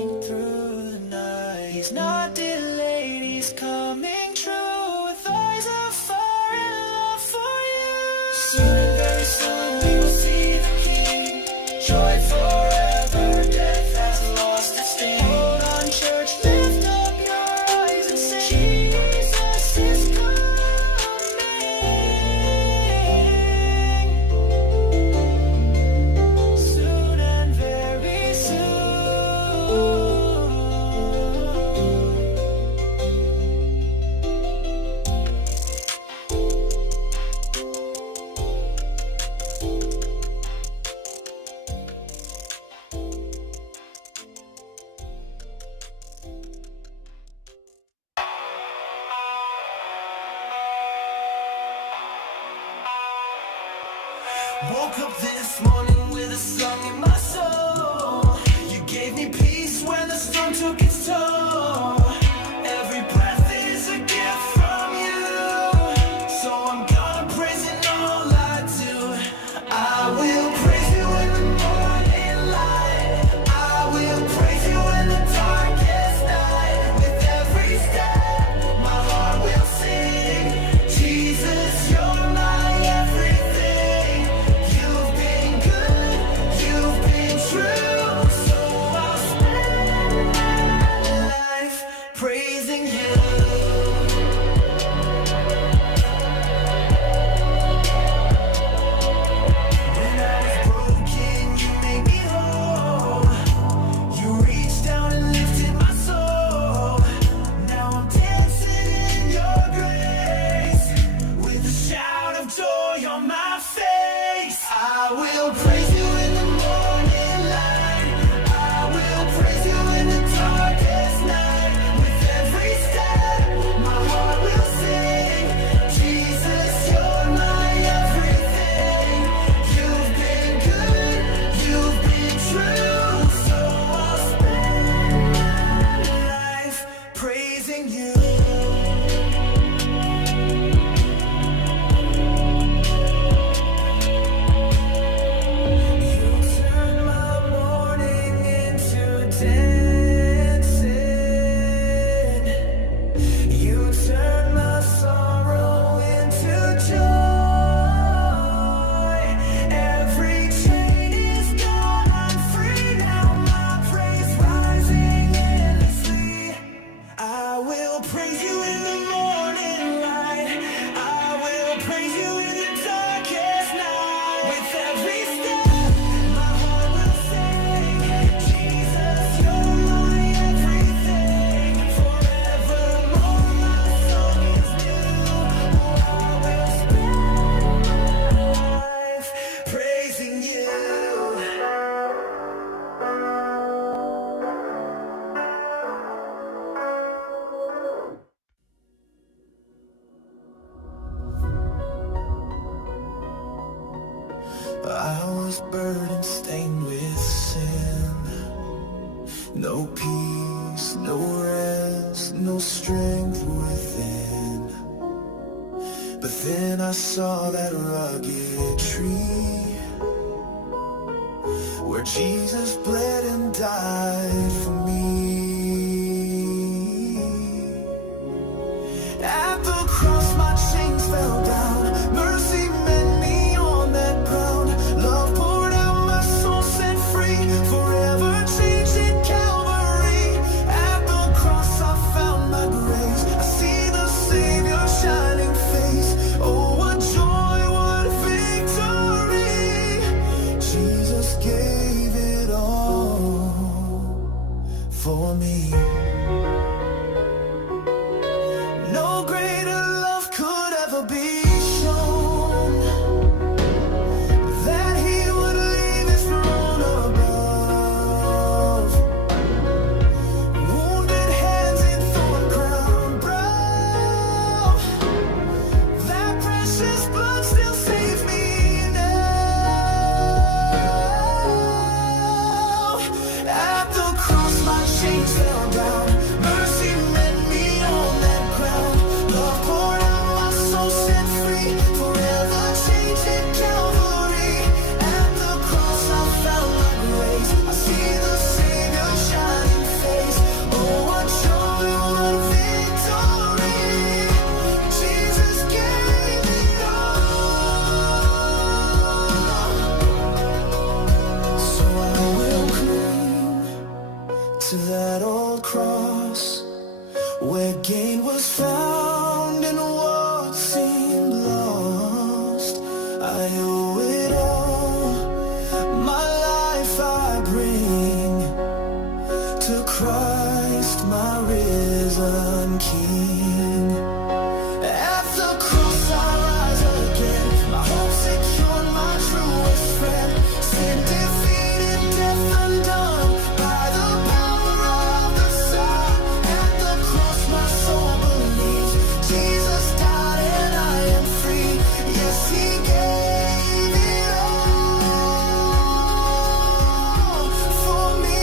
shining through the night. He's not delayed, he's coming true with eyes of fire and love for you. Soon and very soon we will see the King. Joy forever, death has lost its sting. Hold on, church, lift up your eyes and sing. Jesus is coming. Soon and very soon. Woke up this morning with a song in my soul. You gave me peace when the storm took its toll. Every breath is a gift from you, so I'm gonna praise in all I do. I will praise you in the morning light. I will praise you in the darkest night. With every step, my heart will sing. Jesus, you're my everything. You've been good, you've been true, so I'll spend my life praising you. When I was broken, you made me whole. You reached down and lifted my soul. Now I'm dancing in your grace, with a shout of joy on my face. I will praise you in the morning light. I will praise you in the darkest night. With every step, my heart will sing. Jesus, you're my everything. You've been good, you've been true, so I'll spend my life praising you. You turn my morning into dancing. You turn my sorrow into joy. Every chain is gone, I'm free now. My praise rising endlessly. I will praise you in the morning light. I will praise you in the darkest night. With every step, my heart will sing. Jesus, you're my everything. Forevermore, my song is new. Oh, I will spend my life praising you. I was burdened, stained with sin. No peace, no rest, no strength within. But then I saw that rugged tree, where Jesus bled and died for me. At the cross my chains fell down. Mercy met me on that ground. Love poured out, my soul set free. Forever changed in Calvary. At the cross I found my grace. I see the Savior's shining face. Oh, what joy, what victory. Jesus gave it all for me. No greater love could ever be shown, that he would leave his throne above. Wounded hands and thorn crown brow. That precious blood still saves me now. At the cross my chains fell down. that old cross, where gain was found and what seemed lost. I owe it all, my life I bring to Christ, my risen King. At the cross I rise again, my hope secured, my truest friend. Sin defeated, death undone, by the power of the Son. At the cross my soul believes, Jesus died and I am free. Yes, He gave it all for me.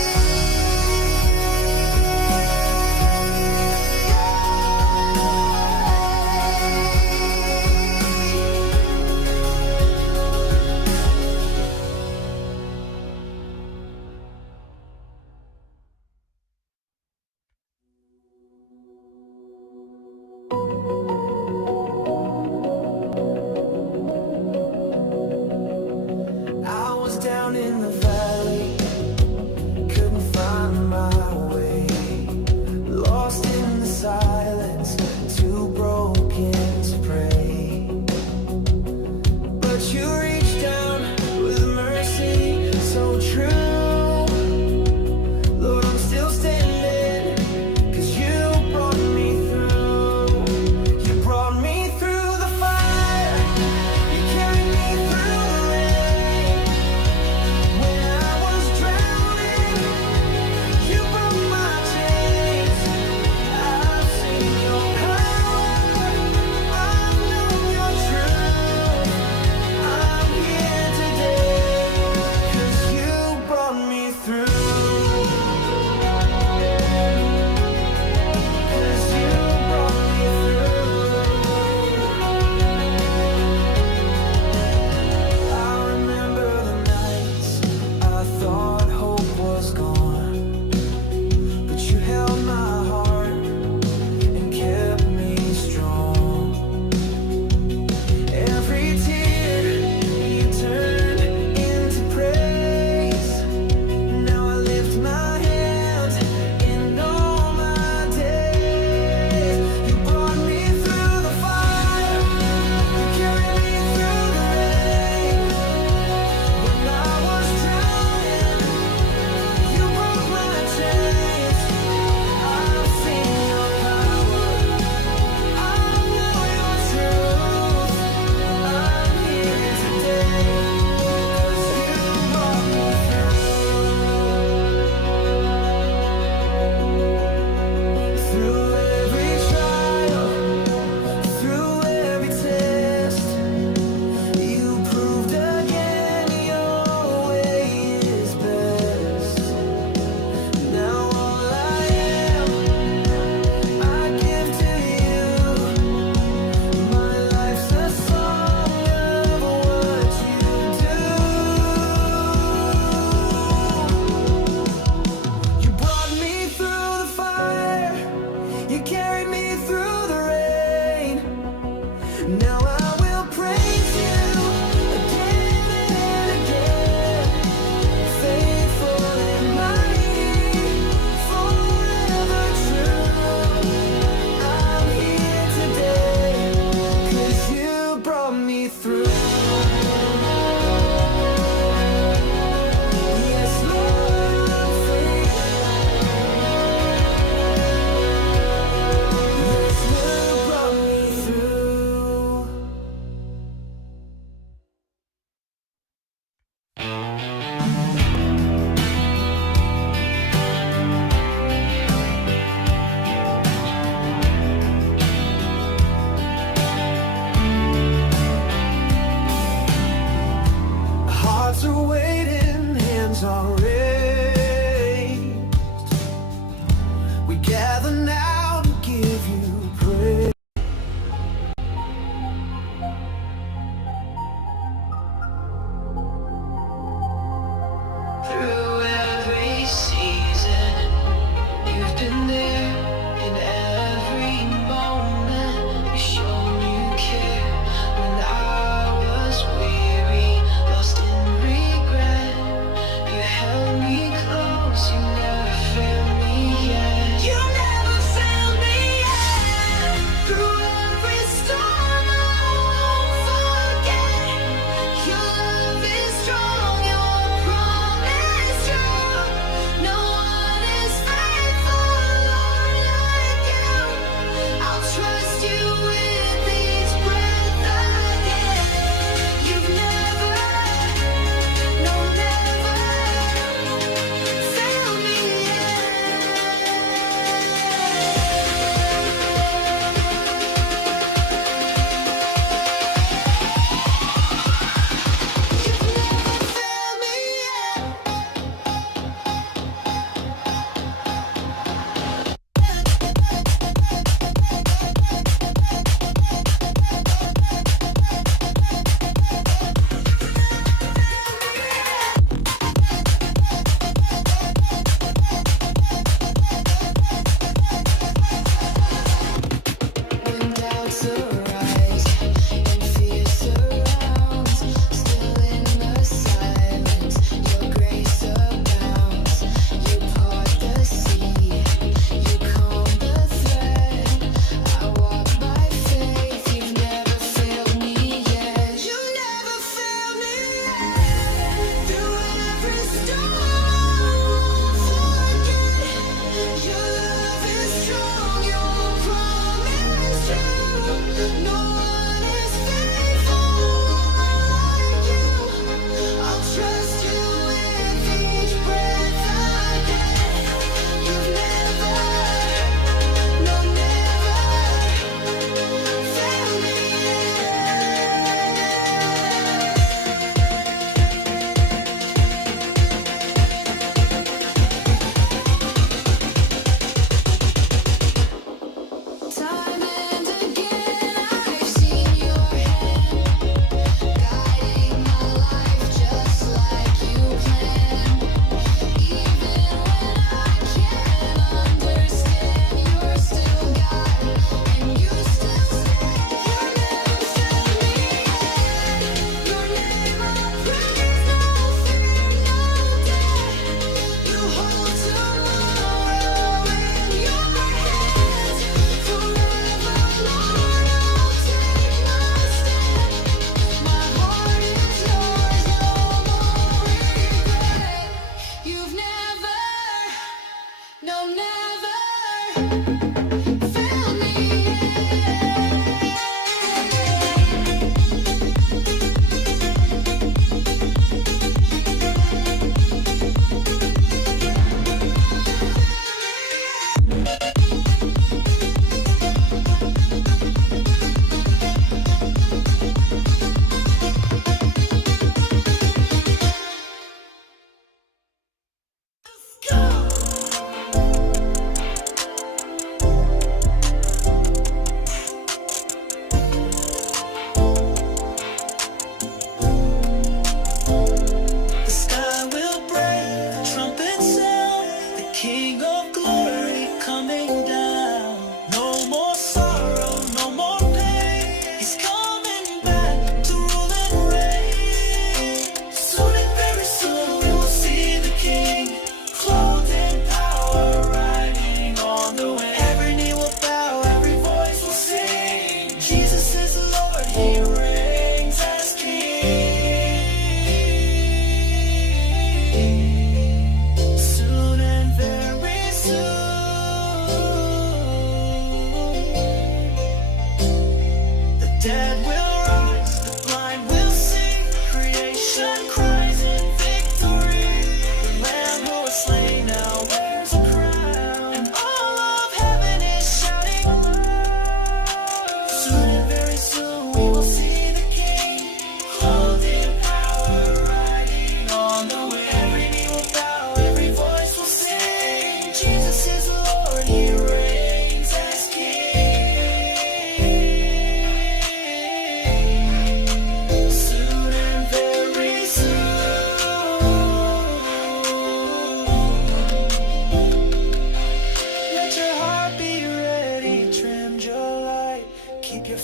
I was down in the valley, couldn't find my way, lost in the silence, too broken to pray. But you reached down with mercy so true. Lord, I'm still standing, 'cause you brought me through. You brought me through the fire, you carried me through the rain. When I was drowning, you broke my chains. I've seen your power, I know your truth. I'm here today, 'cause you brought me through. 'Cause you brought me through. I remember the nights I thought hope was gone, but you held my heart and kept me strong. Every tear you turned into praise. Now I lift my hands in all my days. You brought me through the fire, you carried me through the rain. When I was drowning, you broke my chains. I've seen your power, I know your truth. I'm here today, 'cause you brought me through every trial, through every test. You proved again your way is best. Now all I am, I give to you. My life's a song of what you do. You brought me through the fire, you carried me through the rain. Now I will praise you again and again. Faithful and mighty, forever true. I'm here today, 'cause you brought me through. Yes, Lord, I'm free. Yes, you brought me through. Hearts are waiting, hands are raised. We gather now to give you praise. Through every season, you've been there in every moment. You showed you care when I was weary, lost in regret. You held me close, you never failed me yet.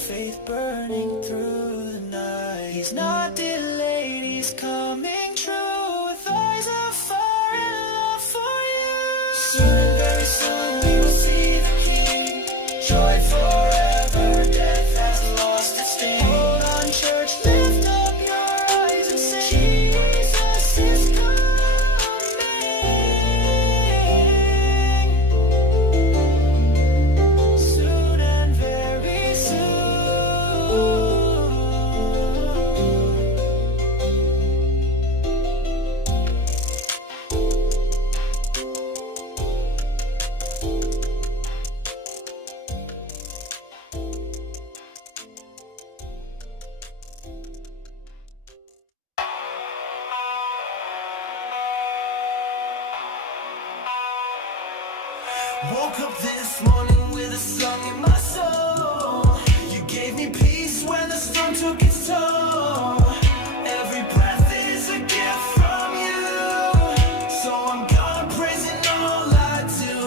faith burning through the night. He's not delayed, he's coming true with eyes of fire and love for you. Soon and very soon we will see the King. Joy forever, death has lost its sting. Hold on, church, lift up your eyes and sing. Jesus is coming. Soon and very soon. Woke up this morning with a song in my soul. You gave me peace when the storm took its toll. Every breath is a gift from you, so I'm gonna praise in all I do.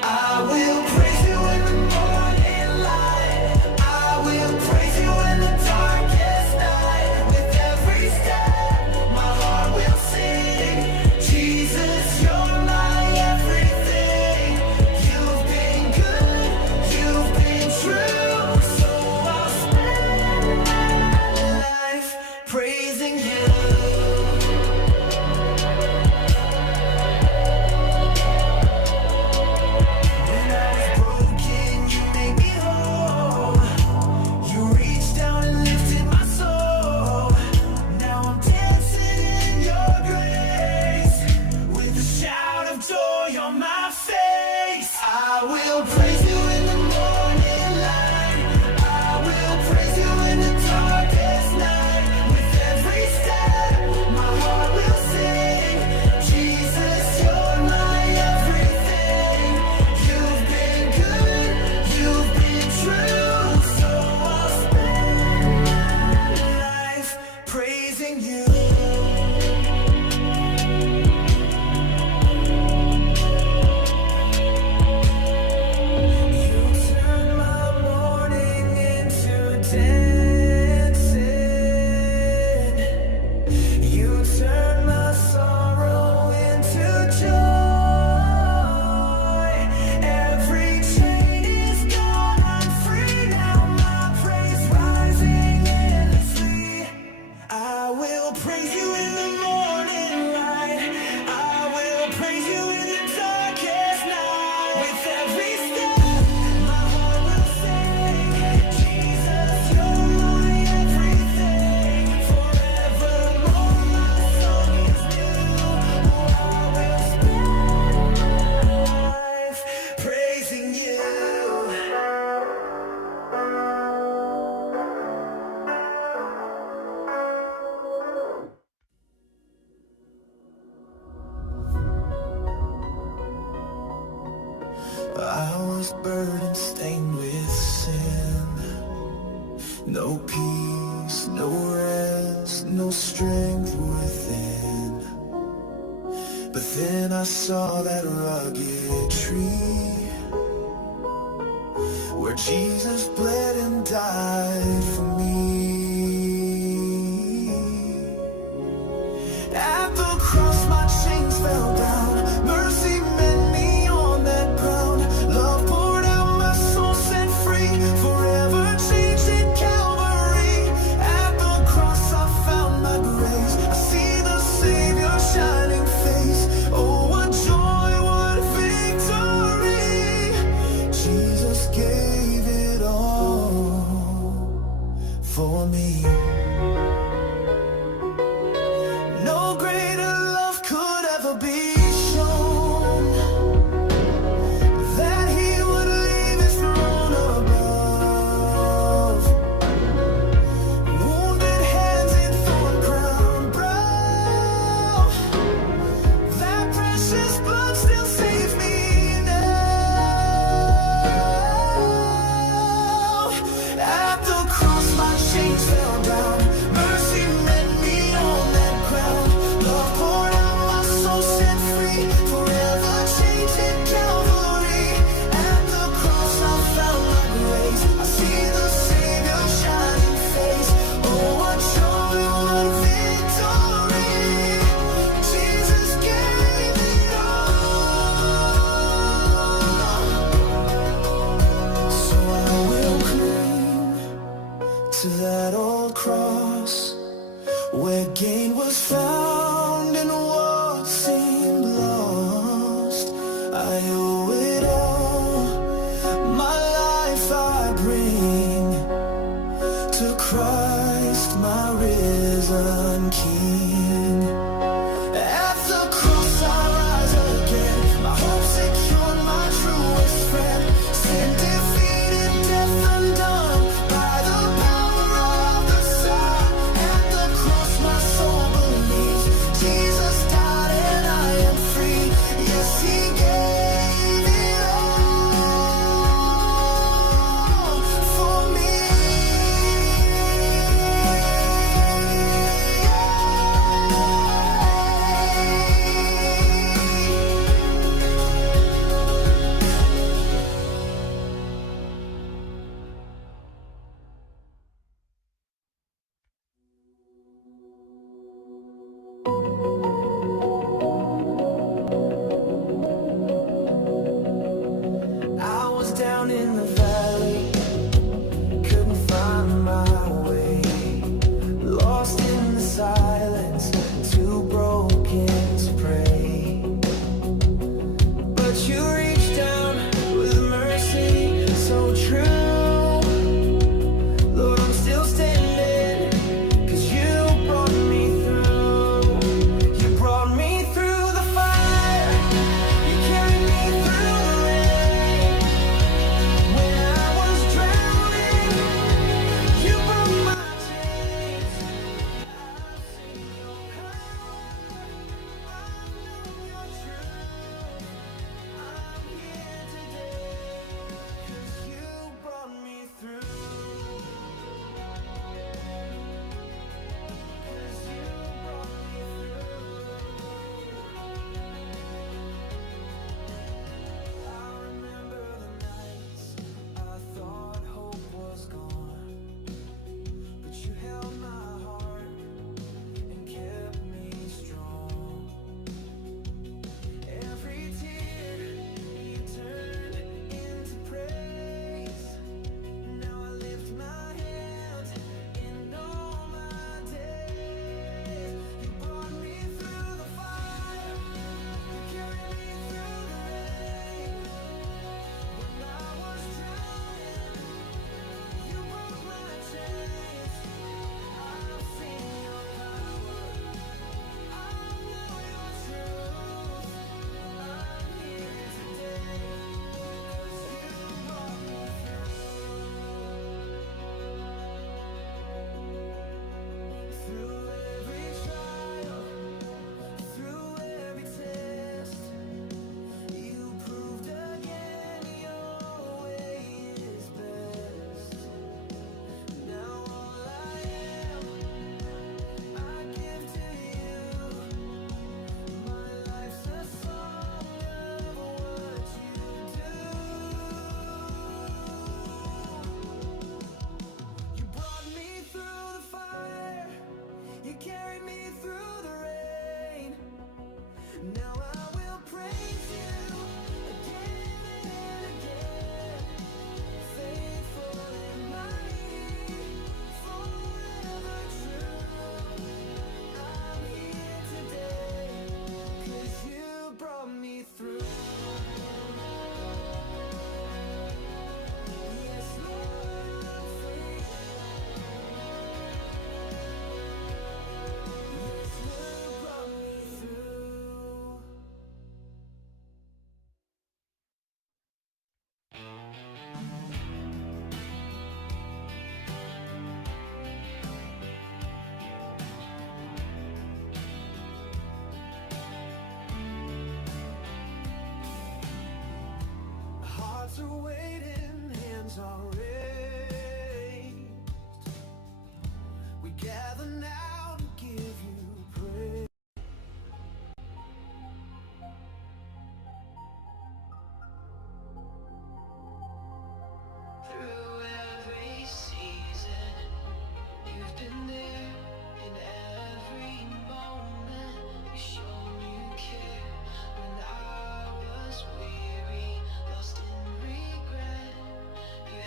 I will praise you in the morning light. I will praise you in the darkest night. With every step, my heart will sing. Jesus, you're my everything. You've been good, you've been true, so I'll spend my life praising you. When I was broken, you made me whole. You reached down and lifted my soul. Now I'm dancing in your grace with a shout of joy on my face. I will praise you in the morning light. I will praise you in the darkest night. With every step, my heart will sing. Jesus, you're my everything. You've been good, you've been true, so I'll spend my life praising you. You turn my morning into dancing. You turn my sorrow into joy. Every chain is gone, I'm free now. My praise rising endlessly. I will praise you in the morning light. I will praise you in the darkest night. With every step, my heart will sing. Jesus, you're my everything. Forevermore, my song is new. Oh, I will spend my life praising you. I was burdened, stained with sin. No peace, no rest, no strength within. But then I saw that rugged tree where Jesus bled and died for me. At the cross my chains fell down. Mercy met me on that ground. Love poured out, my soul set free. Forever changed in Calvary. At the cross I found my grace. I see the Savior shining face. Oh, what joy, what victory. Jesus gave it down in the valley, couldn't find my way, lost in the silence, too broken to pray. But you reached down with mercy so true. Lord, I'm still standing, 'cause you brought me through. You brought me through the fire, you carried me through the rain. When I was drowning, you broke my chains. I've seen your power, I know your truth. I'm here today, 'cause you brought me through. 'Cause you brought me through. I remember the nights I thought hope was gone, but you held my heart and kept me strong. Every tear you turned into praise. Now I lift my hands in all my days. You brought me through the fire, you carried me through the rain. When I was drowning, you broke my chains. I've seen your power, I know your truth. I'm here today, 'cause you brought me through every trial, through every test. You proved again your way is best. Now all I am, I give to you. My life's a song of what you do. You brought me through the fire, you carried me through the rain. Now I will praise you again and again. Faithful and mighty, forever true. I'm here today, 'cause you brought me through. Yes, Lord, I'm faithful. Yes, you brought me through. Hearts are waiting, hands are raised. We gather now to give you praise. Through every season, you've been there in every moment. You showed you care when I was weary, lost in regret. You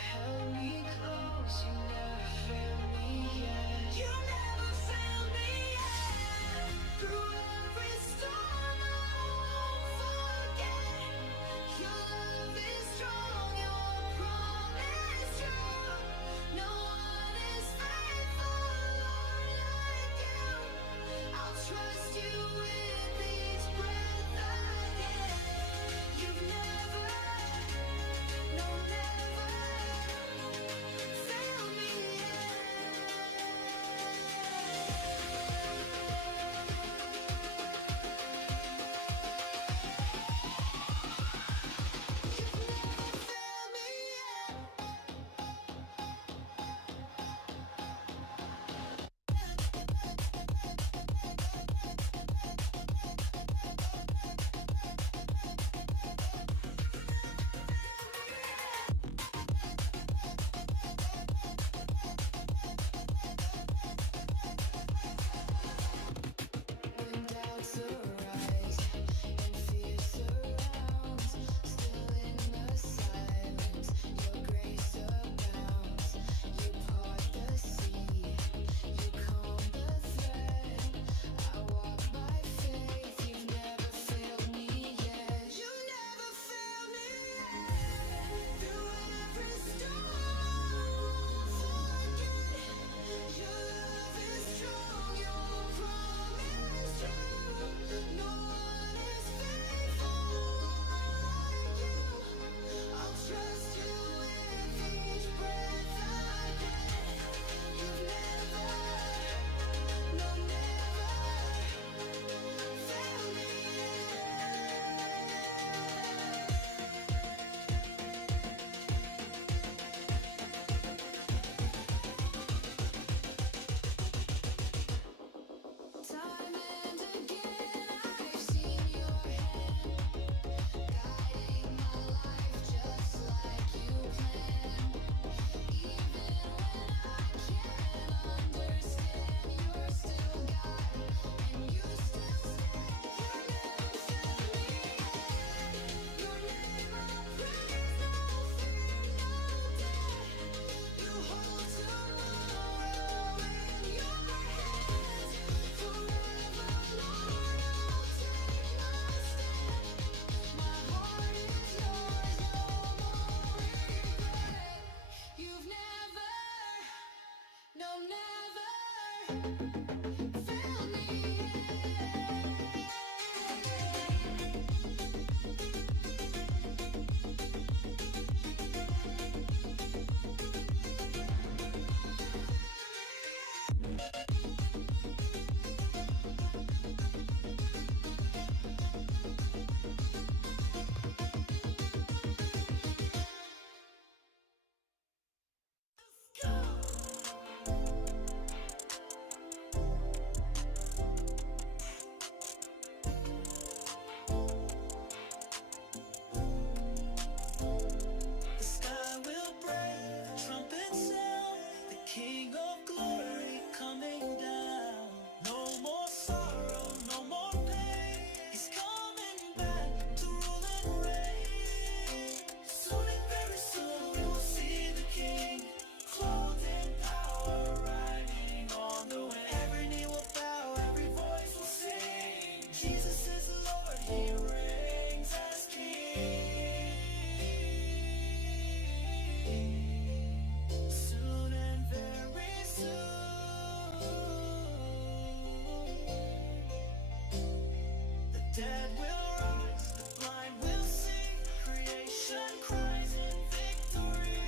Fill me, the sky will break, the trumpet sound, the King of glory coming down. No more sorrow, no more pain. He's coming back to rule and reign. Soon and very soon we will see the King, clothed in power, riding on the wind. Every knee will bow, every voice will sing. Jesus is Lord, He reigns as King. Soon and very soon, the dead will rise, the blind will see. Creation cries in victory.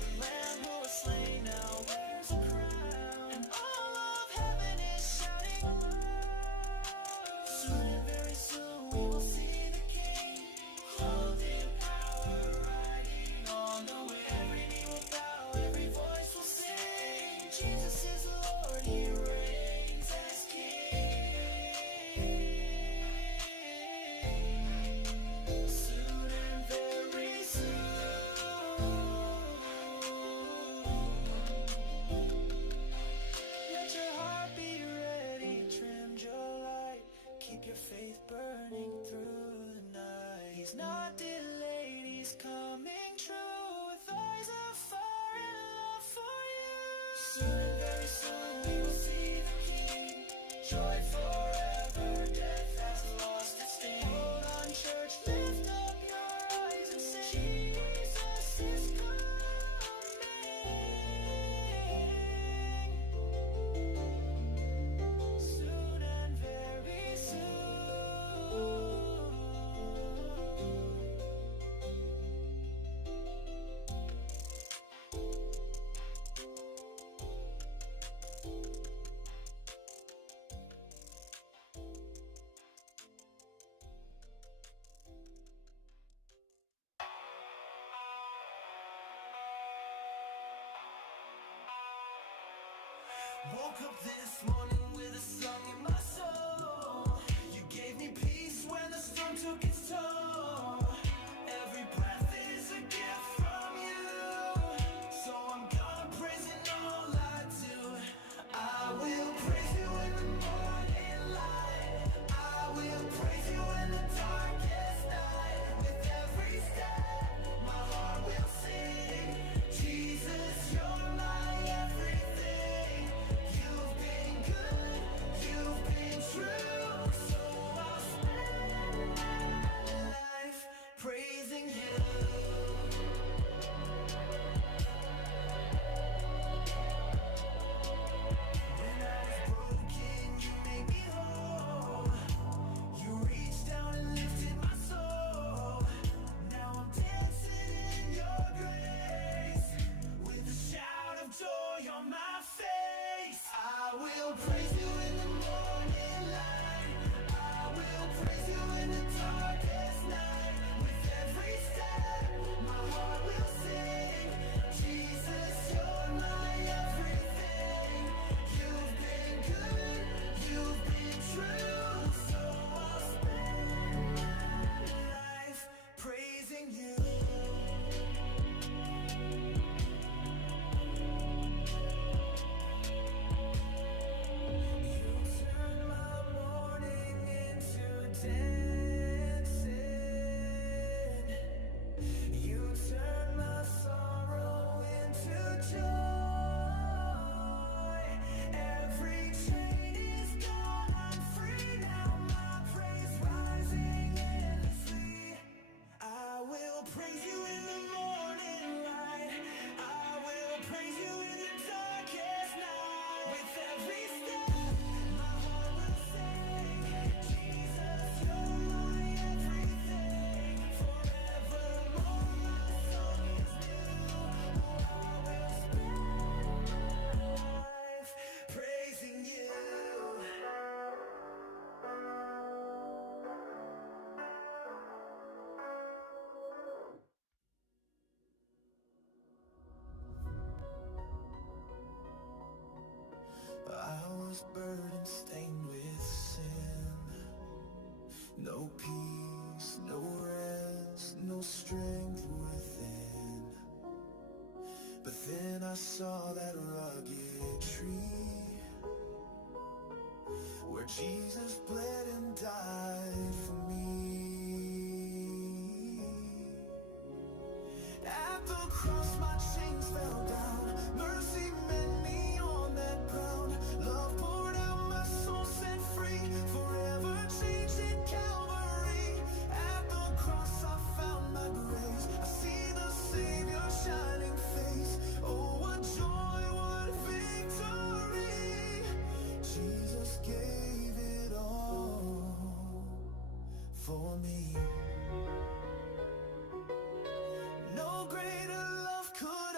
The Lamb who was slain now wears a crown, and all of heaven is shouting aloud. Soon and very soon we will see the King, clothed in power, riding on the wind. Every knee will bow, every voice will sing. Jesus is Lord, He reigns as King. Soon and very soon, let your heart be ready, trim your light, keep your faith burning through the night. He's not delayed, He's coming true, with eyes of fire and love for you. Soon and very soon we will see the King, joy forever, death has lost its sting. Hold on, church, lift up your eyes and sing, Jesus is coming. Soon and very soon. Woke up this morning with a song in my soul. You gave me peace when the storm took its toll. Every breath is a gift from you, so I'm gonna praise in all I do. I will praise you in the morning light. I will praise you in the darkest night. With every step, my heart will sing. Jesus, you're my everything. You've been good, you've been true, so I'll spend my life I saw that rugged tree where Jesus bled and died for me. At the cross my chains fell down, mercy met me on that ground. Love poured out, my soul set free, forever changed in Calvary. At the cross I found my grace, I see the Savior shining face. Oh, what joy, what victory! Jesus gave it all for me. No greater love could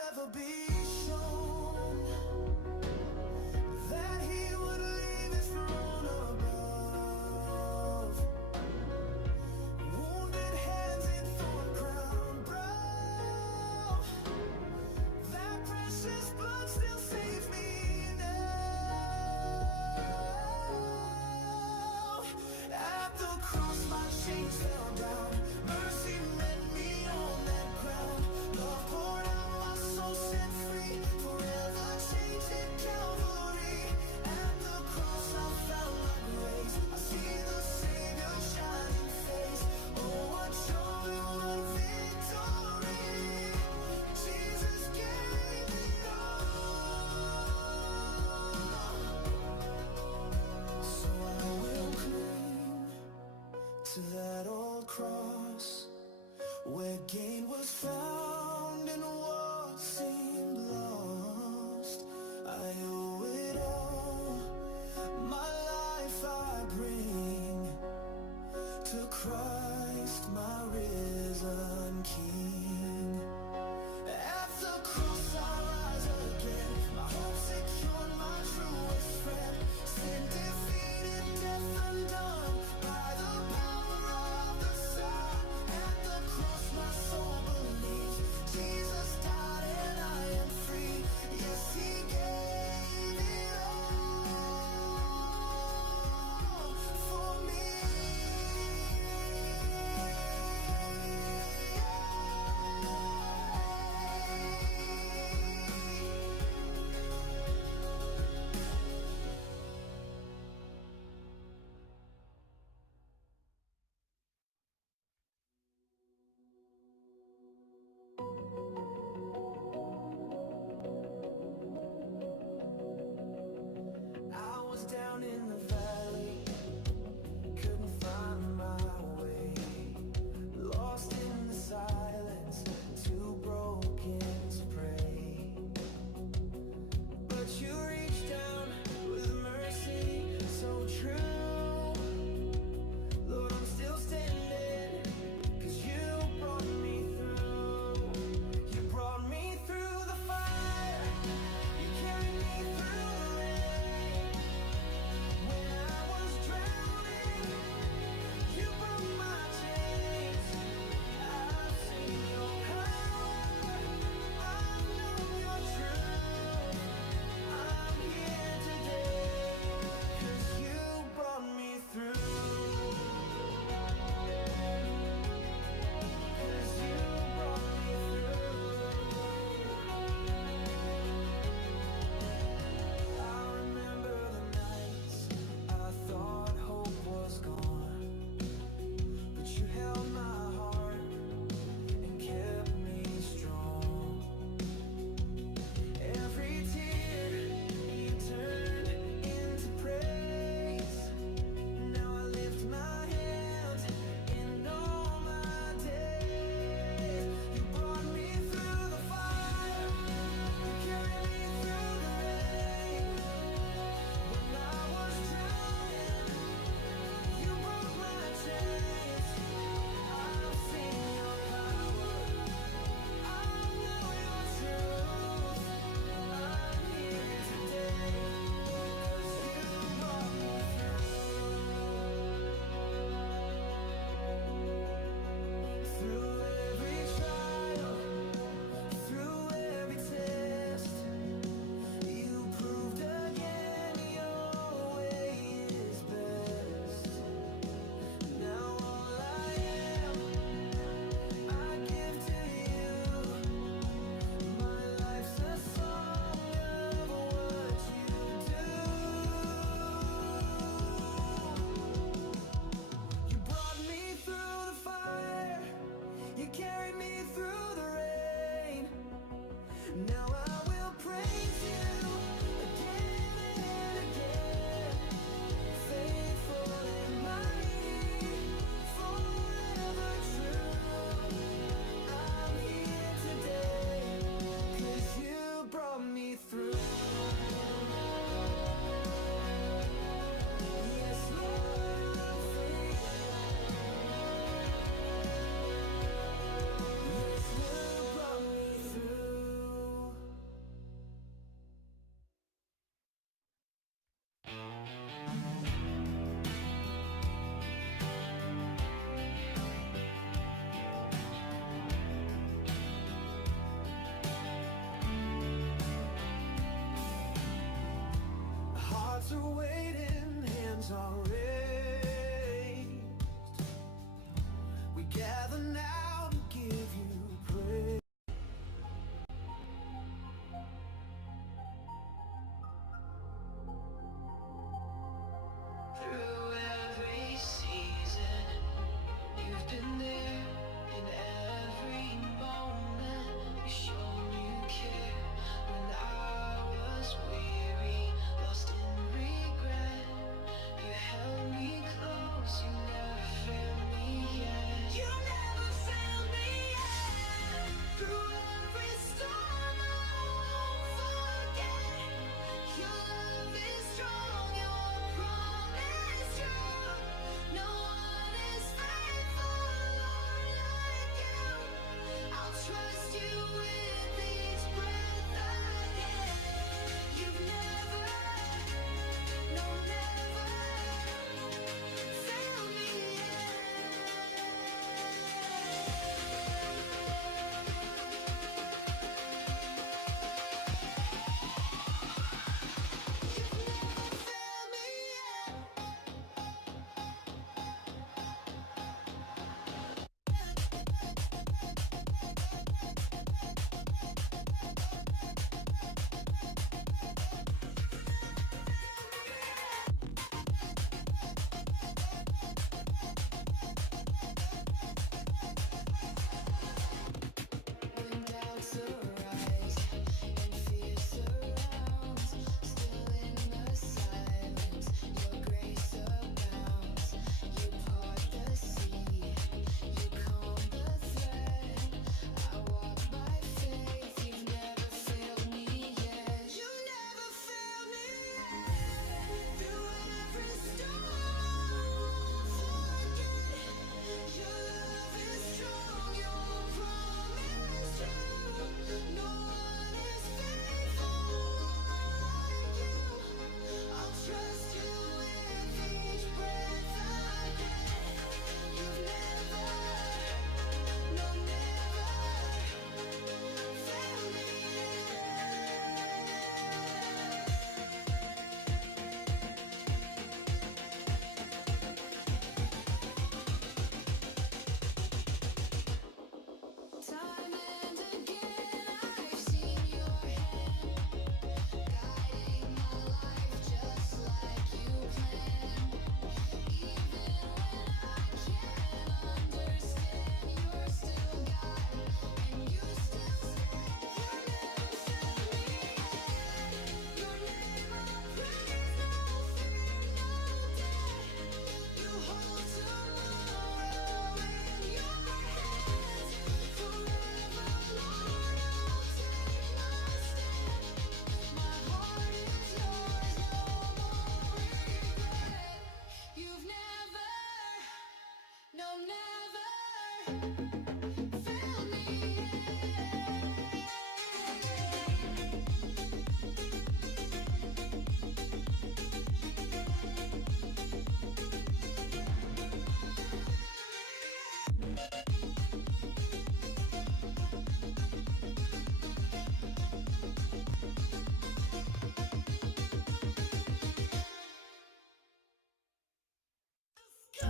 The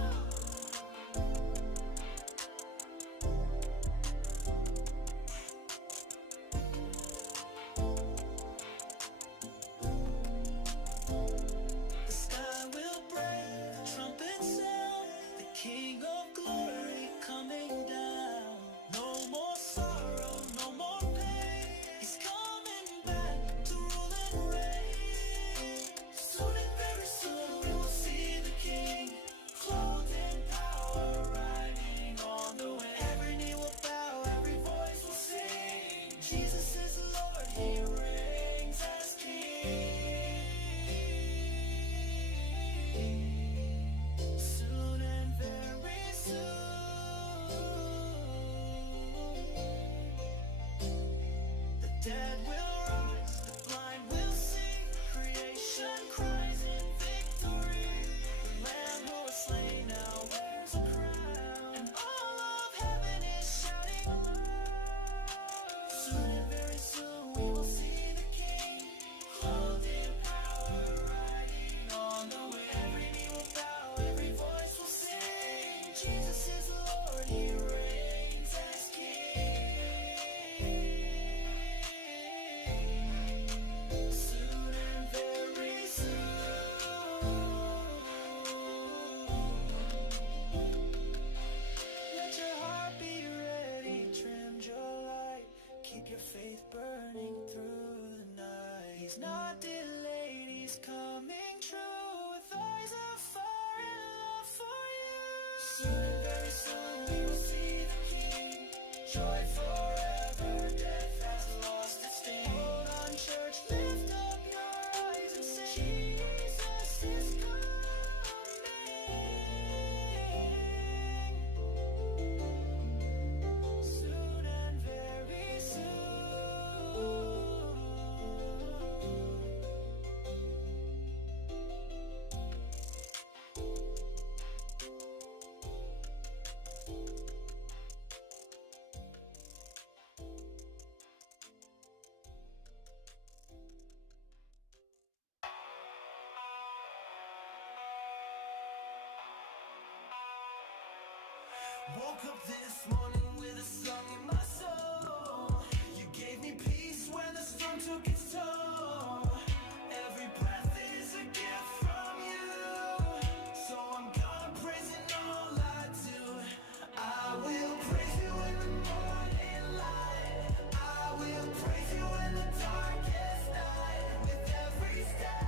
sky will break, the trumpet sound, the King of glory coming down. No more sorrow, no more pain. He's coming back to rule and reign. Soon and very soon we will see the King, clothed in power, riding on the wind. Every knee will bow, every voice will sing. Jesus is Lord, He reigns as King. Soon and very soon, the dead will rise, the blind will see. Creation cries in victory. The Lamb who was slain now wears a crown, and all of heaven is shouting aloud. Soon and very soon we will see the King, clothed in power, riding on the wind. Every knee will bow, every voice will sing. Jesus is Lord, He reigns as King. Soon and very soon. Let your heart be ready, trim your light. Keep your faith burning through the night. He's not delayed, He's coming true, with eyes of fire and love for you. Soon and very soon we will see the King. Joy forever, death has lost its sting. Hold on, church, lift up your eyes and sing. Jesus is coming. Soon and very soon. Woke up this morning with a song in my soul. You gave me peace when the storm took its toll. Every breath is a gift from you, so I'm gonna praise in all I do. I will praise you in the morning light. I will praise you in the darkest night. With every step,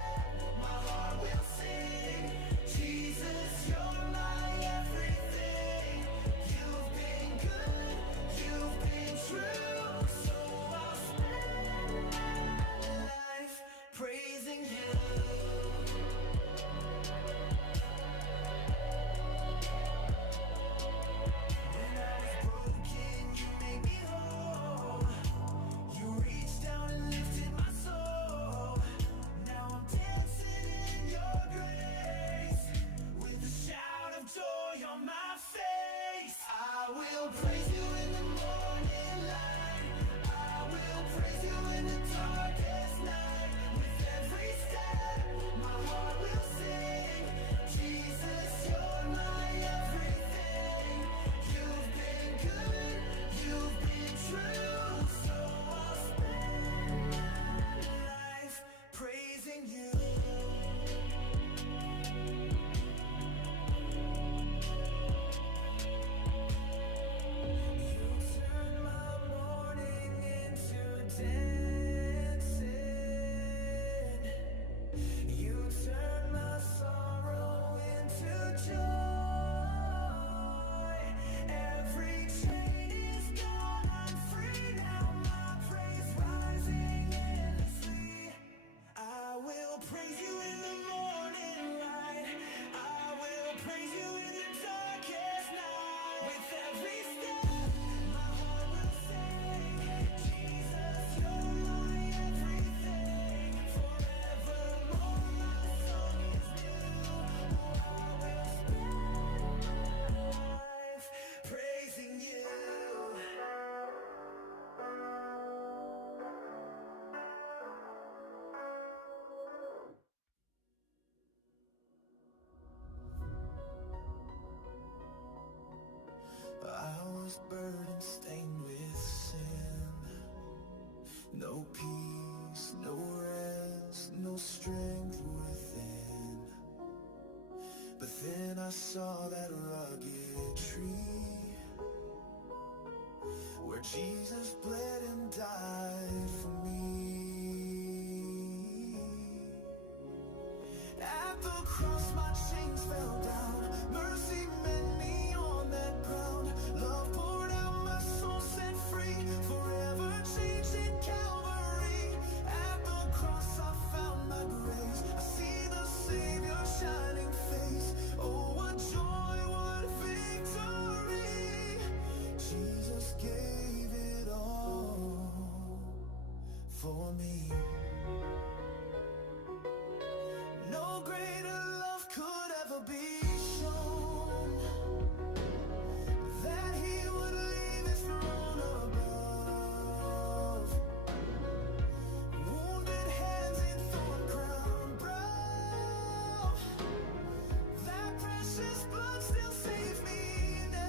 my heart will sing. Jesus, you're my everything. You've been good, you've been true. No peace, no rest, no strength within. But then I saw that rugged tree where Jesus bled and died for me. At the cross my chains fell down. Mercy met me on that ground. Love poured out, my soul set free. Forever changed in Calvary. At the cross I found my grace. I see the Savior's shining face. Oh, what joy, what victory. Jesus gave it all for me. No greater love could ever be shown, that He would leave His throne above. Wounded hands and thorn crown brow, that precious blood still saves me now.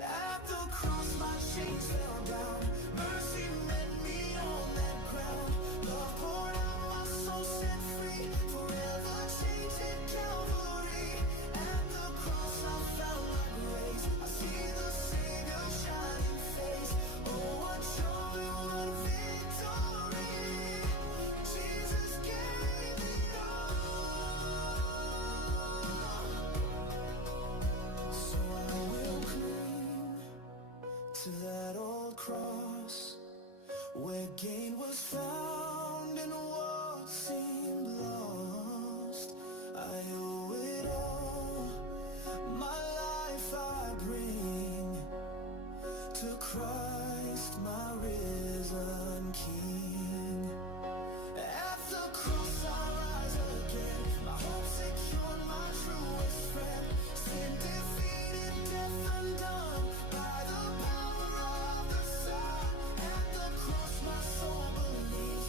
At the cross my chains fell down. Mercy met me on that ground. Love poured out, my soul set free. Forever changed in Calvary. At the cross I found my grace. I see the Savior's shining face. Oh, what joy, what victory. Jesus gave it all. So I will cling to that old cross, where gain was found and what seemed lost. I owe it all, my life I bring to Christ, my risen King. At the cross I rise again, my hope secured, my truest friend. Sin defeated, death undone, by the power of the Son. At the cross my soul believes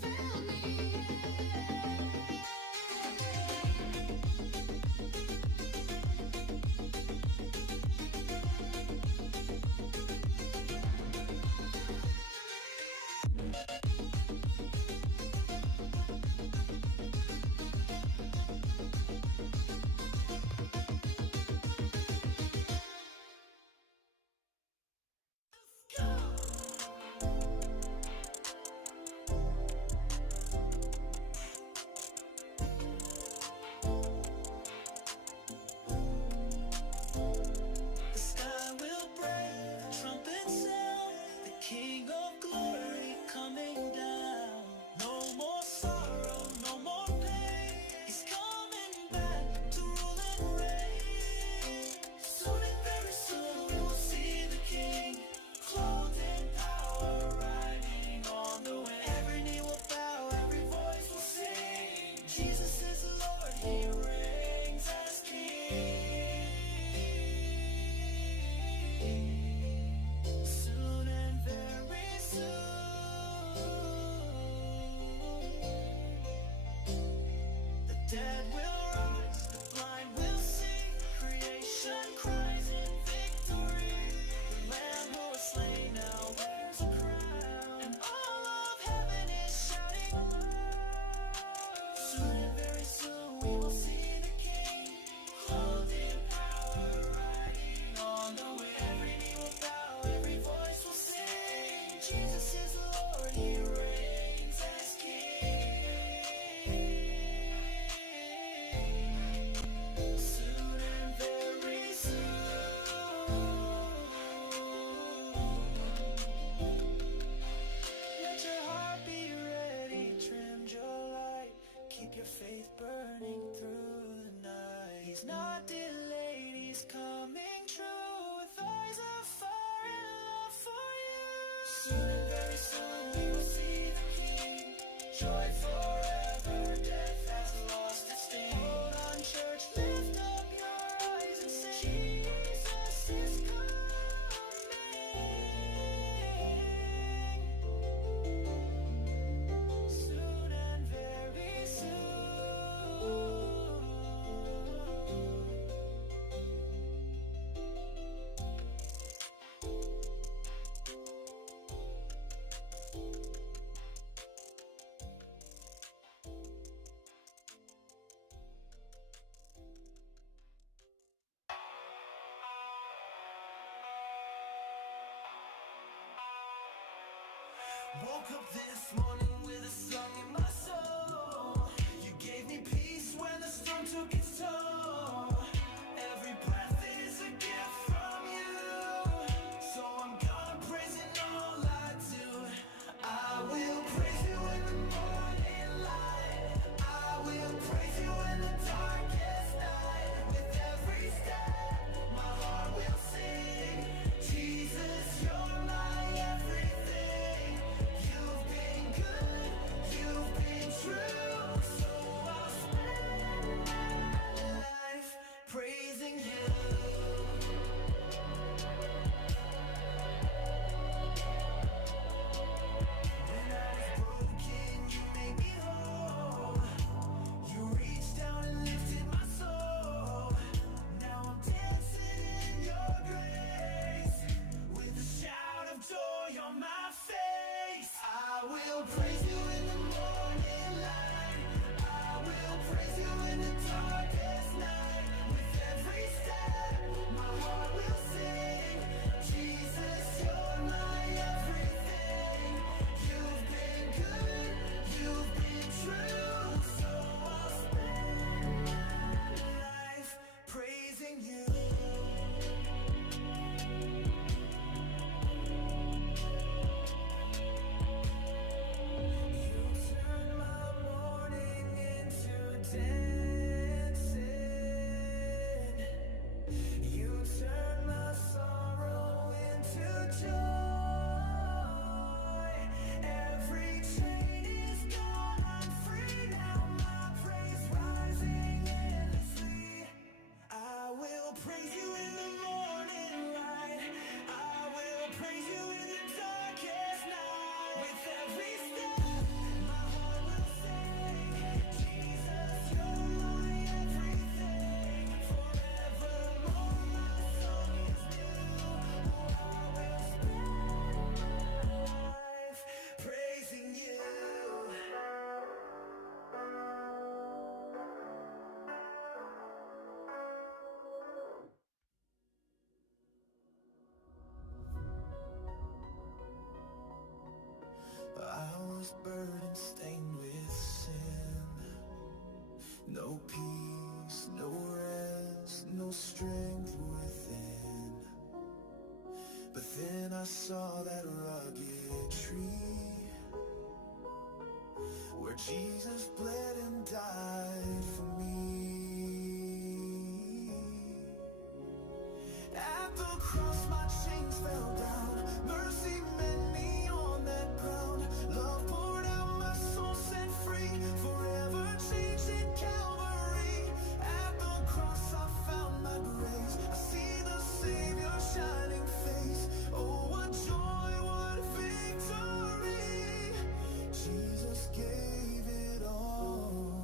Fill me. The sky will break, the trumpet sound, the King of glory coming down. No more sorrow, no more pain. He's coming back to rule and reign. Soon and very soon we will see the King, clothed in power, riding on the wind. Every knee will bow, every voice will sing. Jesus is Lord, He reigns as King. Soon and very soon, the dead will rise, the blind will see. Creation cries in victory. The Lamb who was slain now wears a crown, and all of heaven is shouting aloud. Soon and very soon we will see the King, clothed in power, riding on the wind. Every knee will bow, every voice will sing. Jesus is Lord, He reigns as King. Soon and very soon. Let your heart be ready, trim your light. Keep your faith burning through the night. He's not delayed, He's coming true, with eyes of fire and love for you. Soon and very soon we will see the King. Joy forever, death has lost its sting. Hold on, church, lift up your eyes and sing. Jesus is coming. Soon and very soon. Woke up this morning with a song in my soul. You gave me peace when the storm took its toll. Every breath is a gift from you, so I'm gonna praise in all I do. I will praise you in the morning light. I will praise you in the darkest night. With every step, my heart will sing. Jesus, you're my everything. You've been good, you've been true, so I'll spend my life praising you. When I was broken, you made me whole. You reached down and lifted my soul. Now I'm dancing in your grace, with a shout of joy on my face. I will praise you in the morning light. I will praise you in the darkest night. With every step, my heart will sing. Jesus, you're my everything. You've been good, you've been true, so I'll spend my life praising you. You turn my morning into dancing. rugged tree where Jesus bled and died for me. At the cross my chains fell down, mercy met me on that ground. Love poured out, my soul set free, forever changed in Calvary. At the cross I found my grace, I see the Savior's shining face. Oh, what joy, what victory, Jesus gave it all.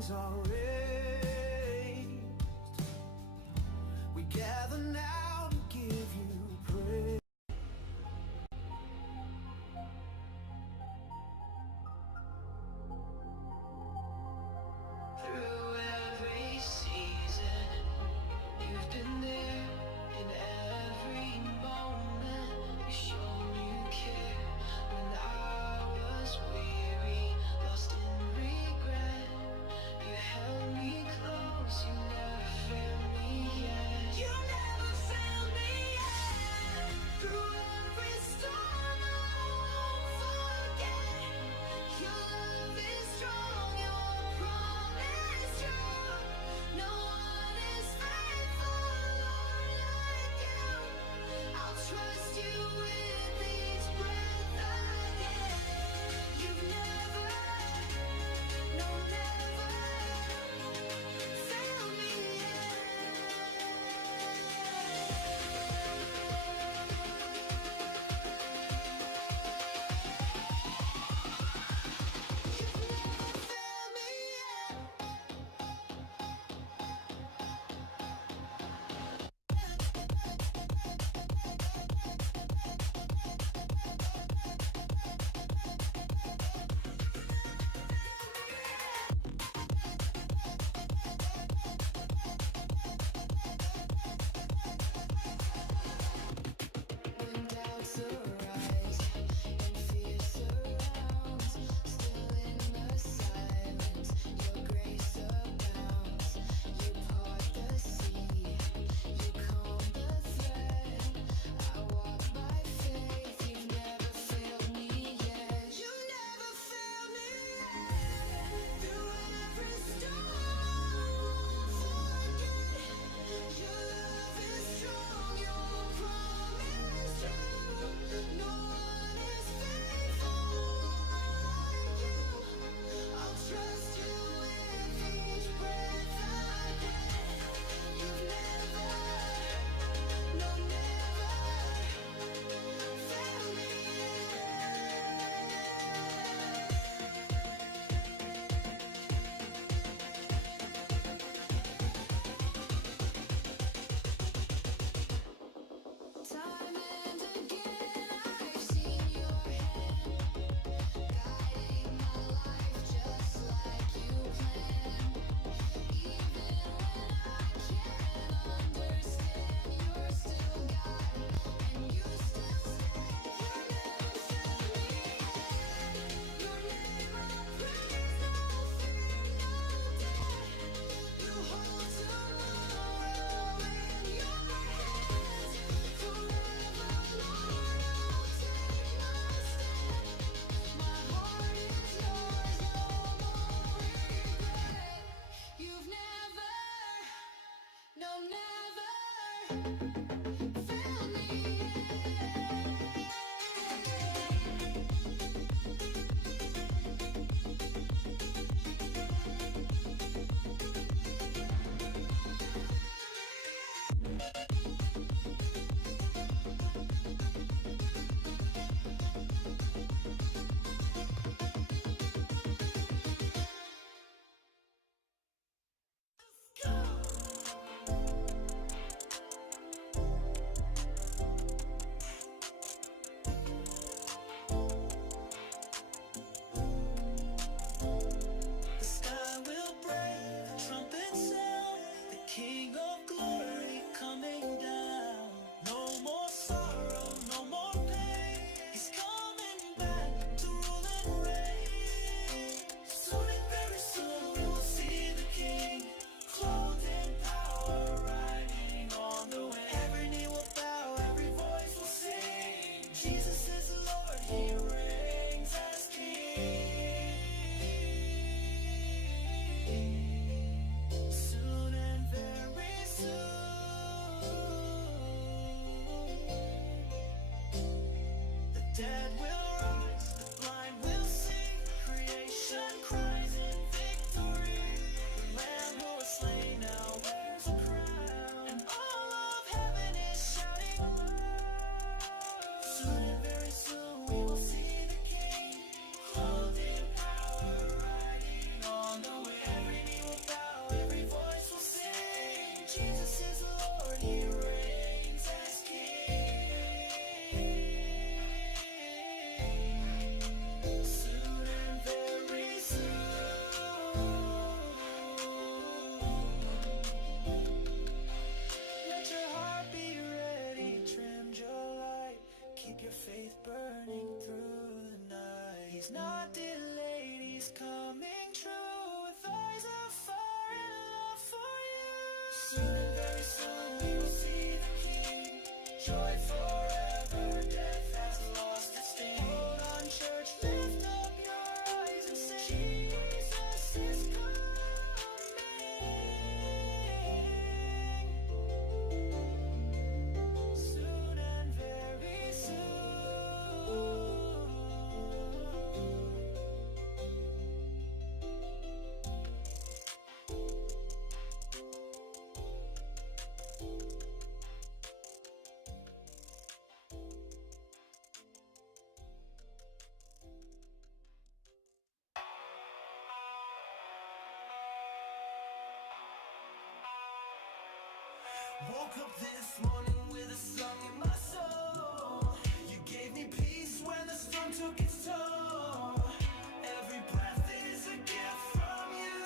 hands are raised. We gather now to give you praise. Through every season, you've been there in every moment. You showed you care when I was weary, lost in regret. You He's not delayed, He's coming true with eyes of fire and love for you. Soon and very soon we will see the King. Joy forever, death has lost its sting. Hold on, church, lift up your eyes and sing. Jesus is coming. Soon and very soon. Woke up this morning with a song in my soul. You gave me peace when the storm took its toll. Every breath is a gift from you,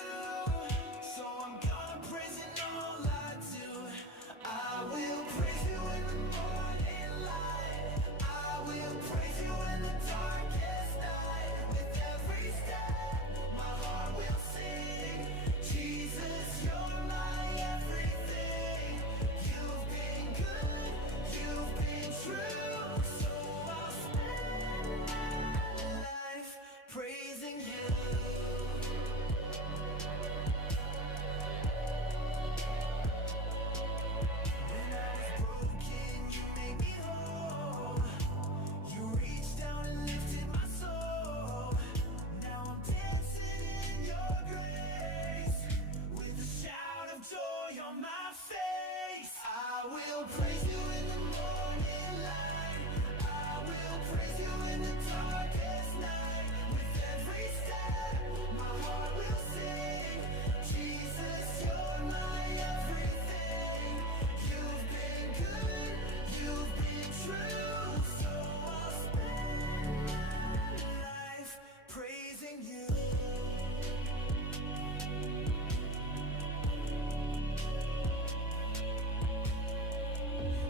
so I'm gonna praise in all I do. I will praise you in the morning light. I will praise you in the darkest night. With every step, my heart will sing. Jesus, you're my everything. You've been good, you've been true, so I'll spend my life praising you. When I was broken, you made me whole. You reached down and lifted my soul. Now I'm dancing in your grace with a shout of joy on my face. I will praise you in the morning light. I will praise you in the darkest night. With every step, my heart will sing. Jesus, you're my everything. You've been good, you've been true, so I'll spend my life praising you.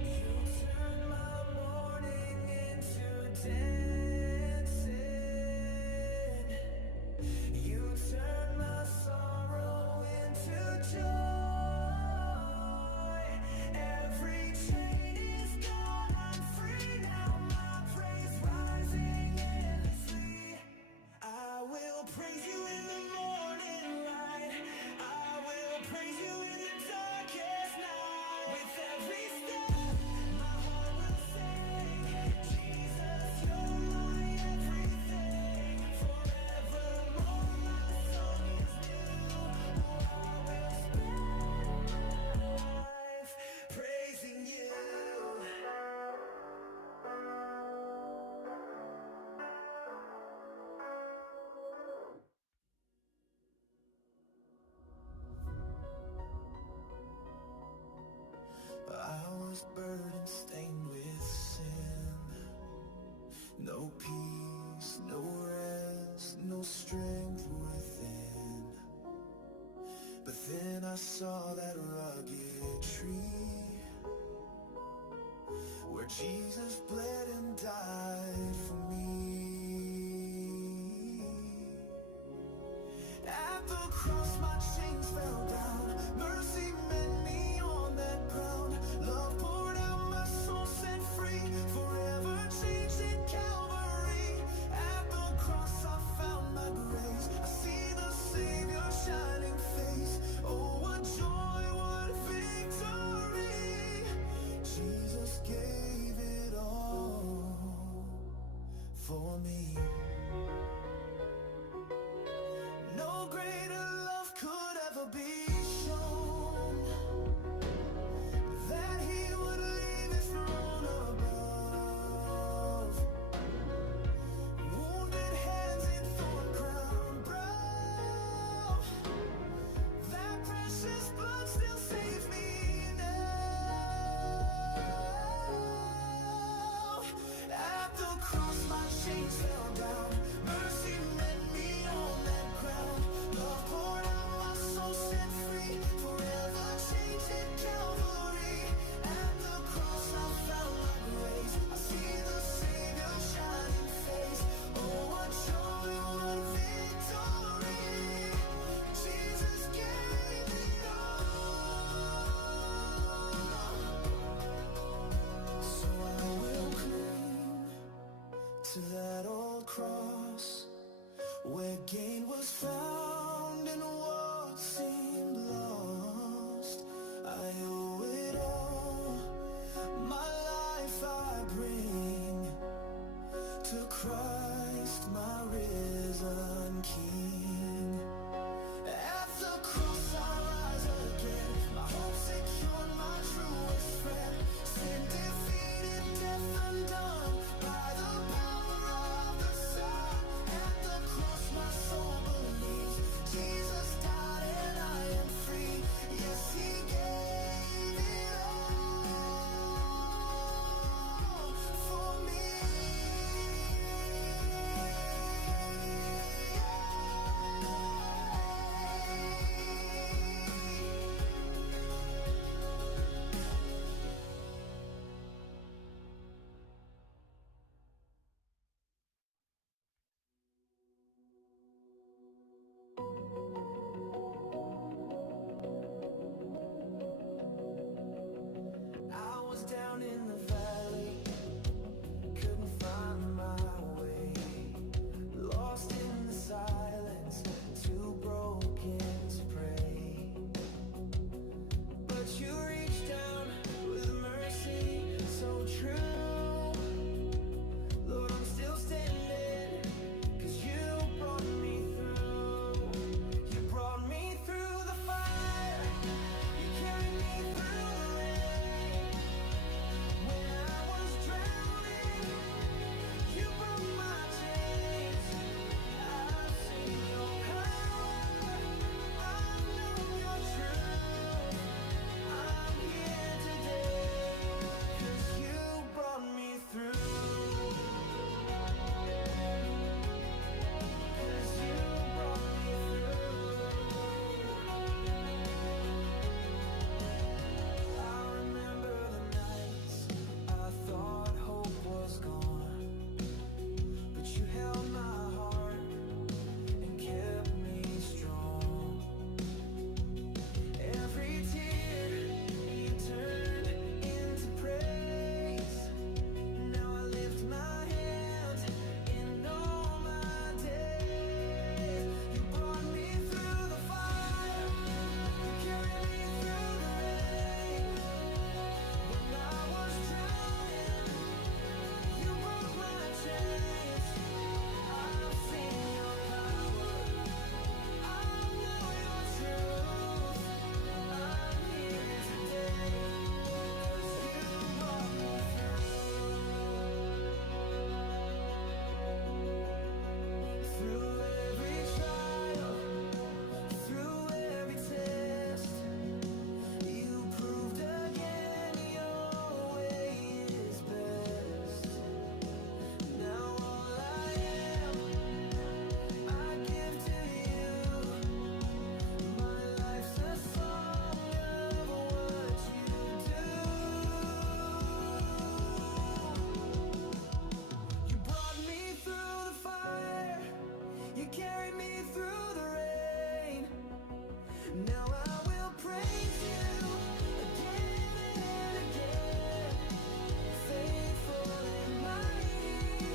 You turn my morning into dancing. You turn my sorrow into joy. Every chain is gone, I'm free now. My praise rising endlessly. I will praise you in the morning light. I will praise you in the darkest night. With every step, my heart will sing. Jesus, you're my everything. Forevermore, my song is new. Oh, I will spend my life praising you. I was burdened, stained with sin. No peace, no rest, no strength within. But then I saw that rugged tree where Jesus bled and died for me. At the cross my chains fell down. Mercy met me on that ground. Love poured out, my soul set free. Forever changed in Calvary. At the cross I found my grace. I see the Savior shining face. Oh, what joy, what victory. Jesus gave it all for me. No greater love could ever be shown. where gain was found and what seemed lost. I owe it all, my life I bring to Christ, my risen King. At the cross I rise again, my hope secured, my truest friend. Sin defeated, death undone, by the power of the Son. At the cross my soul believes, Jesus died and I am free. Yes, He gave it all for me. I was down in the valley, couldn't find my way, lost in the silence, too broken to pray. But you reached down with mercy so true. Lord, I'm still standing, 'cause you brought me through. You brought me through the fire, you carried me through the rain. When I was drowning, you broke my chains. I've seen your power, I know your truth. I'm here today, 'cause you brought me through. 'Cause you brought me through. I remember the nights I thought hope was gone, but you held my heart and kept me strong. Every tear you turned into praise. Now I lift my hands in all my days. You brought me through the fire, you carried me through the rain. When I was drowning, you broke my chains. I've seen your power, I know your truth. I'm here today, 'cause you brought me through every trial, through every test. You proved again your way is best. Now all I am, I give to you. My life's a song of what you do. You brought me through the fire, you carried me through the rain. Now I will praise you again and again. Faithful and mighty,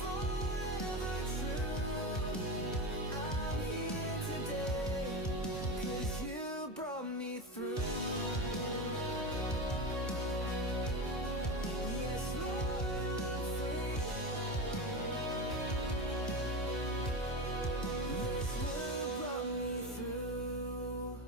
forever true. I'm here today, 'cause you brought me through. Yes, Lord, I'm faithful. Yes, you brought me through.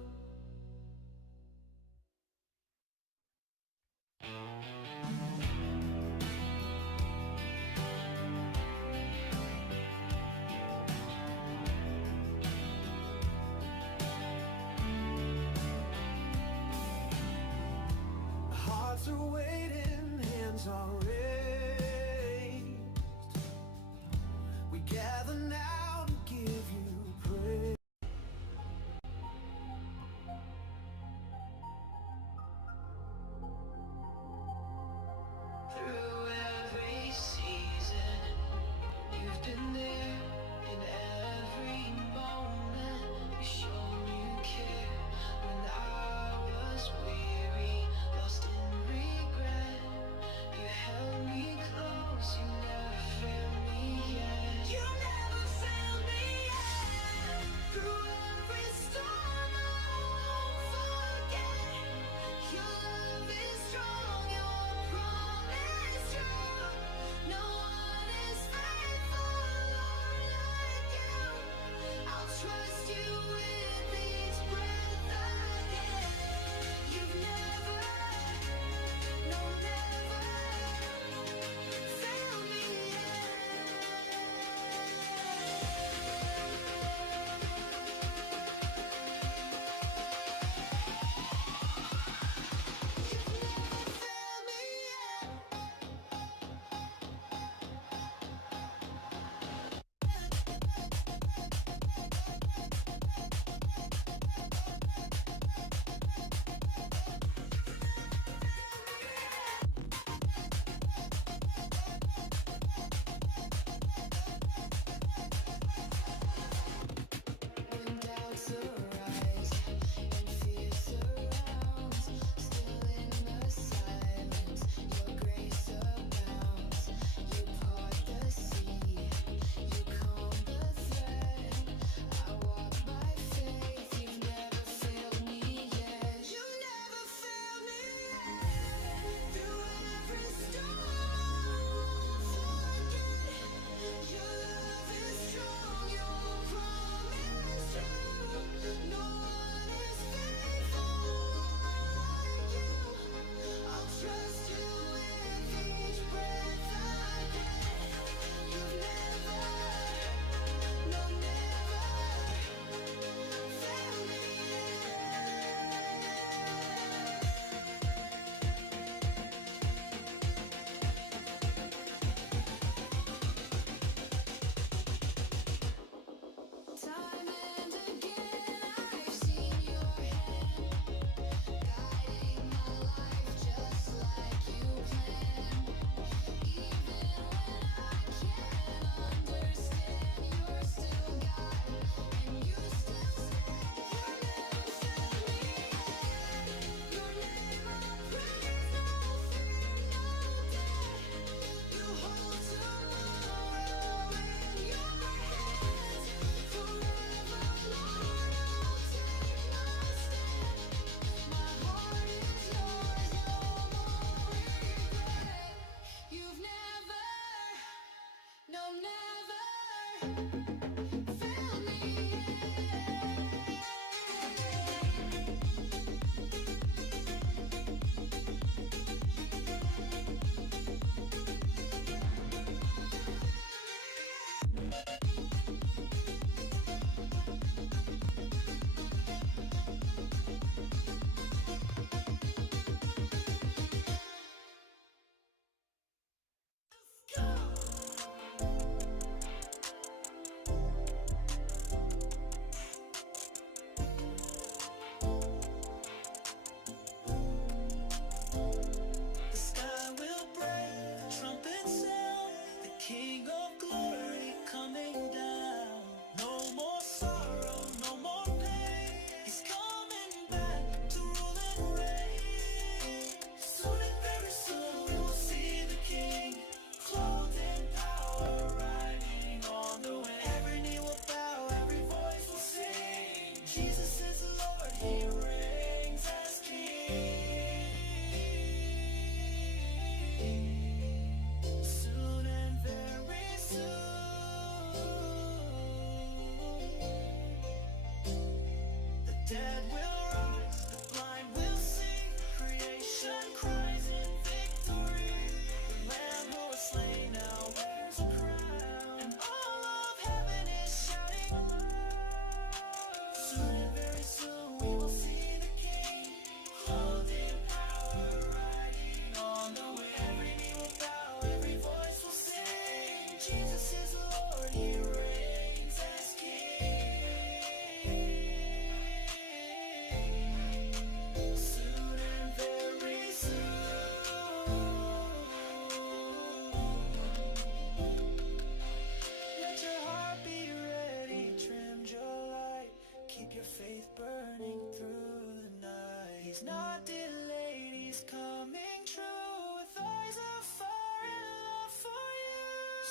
keep your faith burning through the night. He's not delayed, he's coming true with eyes of fire and love for you.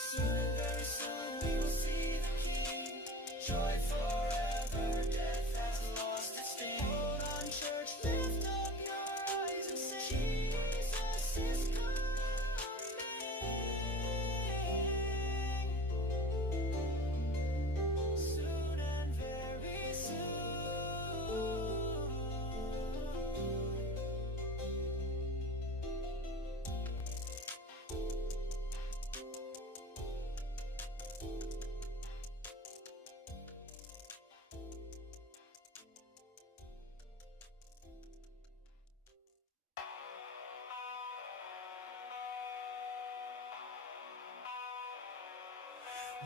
Soon and very soon we will see the King. Joy forever, death has lost its sting. Hold on, church, lift up your eyes and sing. Jesus is coming. Soon and very soon.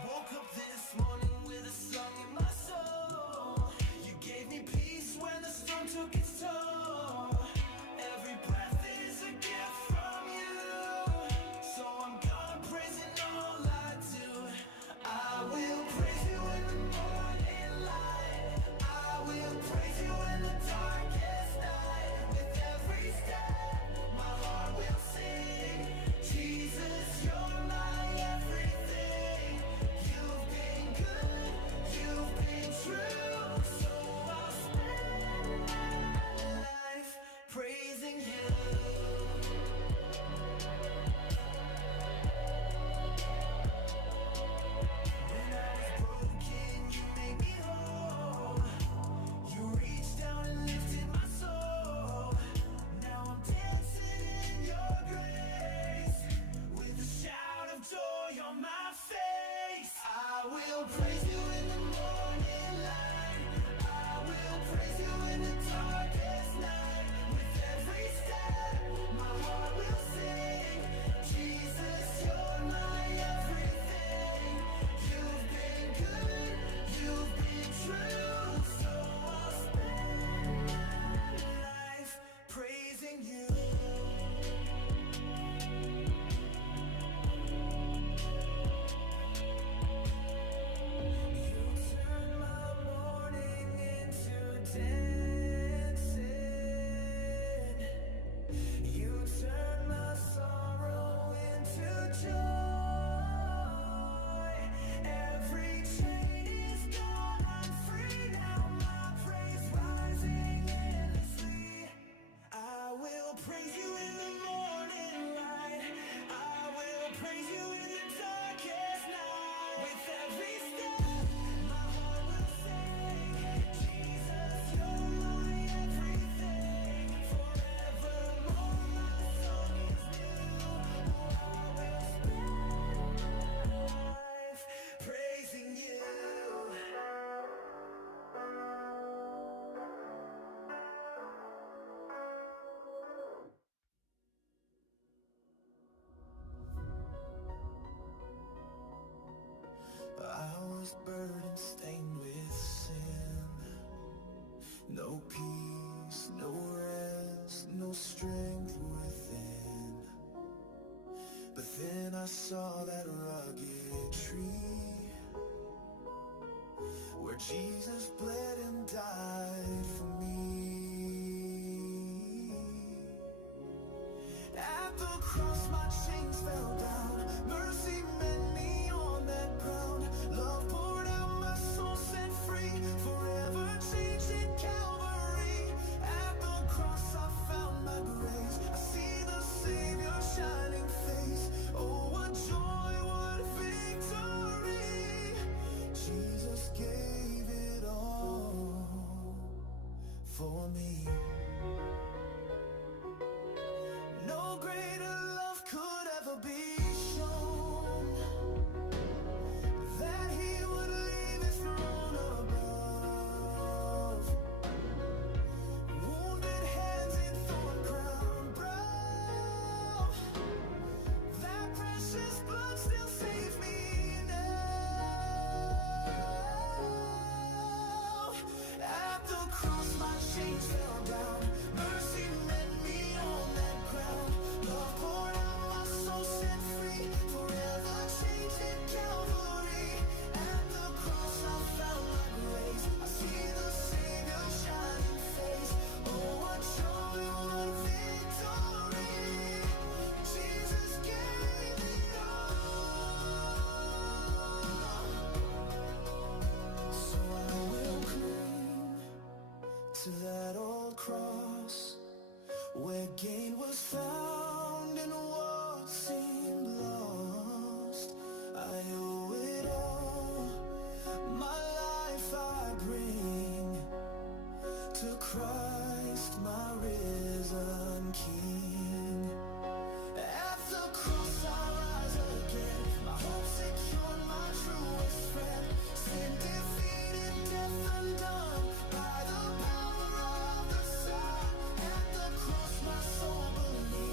Woke up this morning with a song in my soul. You gave me peace when the storm took its toll. Every breath is a gift from you, so I'm gonna praise in all I do. I will praise you in the morning light. I will praise you in the darkest night. With every step, my heart will sing. Jesus, you're my everything. You've been good, you've been true, so I'll spend my life praising you. When I was broken, you made me whole. You reached down and lifted my soul. Now I'm dancing in your grace with a shout of joy on my face. I will praise you in the morning light. I will praise you in the darkest night. With every step, my heart will sing. Jesus, you're my everything. You've been good, you've been true, so I'll spend my life praising you. You turn my morning into dancing. You turn my sorrow into joy. Every chain is gone, I'm free now. My praise rising endlessly. I will praise you in the morning light. I will praise you in the darkest night. With every step, my heart will sing. Jesus, you're my everything. Forevermore, my song is new. I will spend my life praising you. I was burdened, stained with sin. No peace, no rest, no strength within. But then I saw that rugged tree where Jesus bled and died for me. At the cross my chains fell down. Mercy met me on that ground. Love poured out, my soul set free. Forever changed in Calvary. At the cross I found my grace. I see the Savior shining face. Oh, what joy, what victory. Jesus gave it all for me. No greater love could ever be shown, that he would leave his throne above. Wounded hands and thorn crown brow. That precious blood still saves me now. At the cross my chains fell down. Mercy met me on that ground. Love poured out, my soul set free. Forever changed in Calvary. At the cross I found my grace. I see the cross, where gain was found and what seemed lost. I owe it all, my life I bring to Christ, my risen King. At the cross I rise again, my hope secured, my truest friend. Sin defeated, death undone by the power of the Son. At the cross my soul believes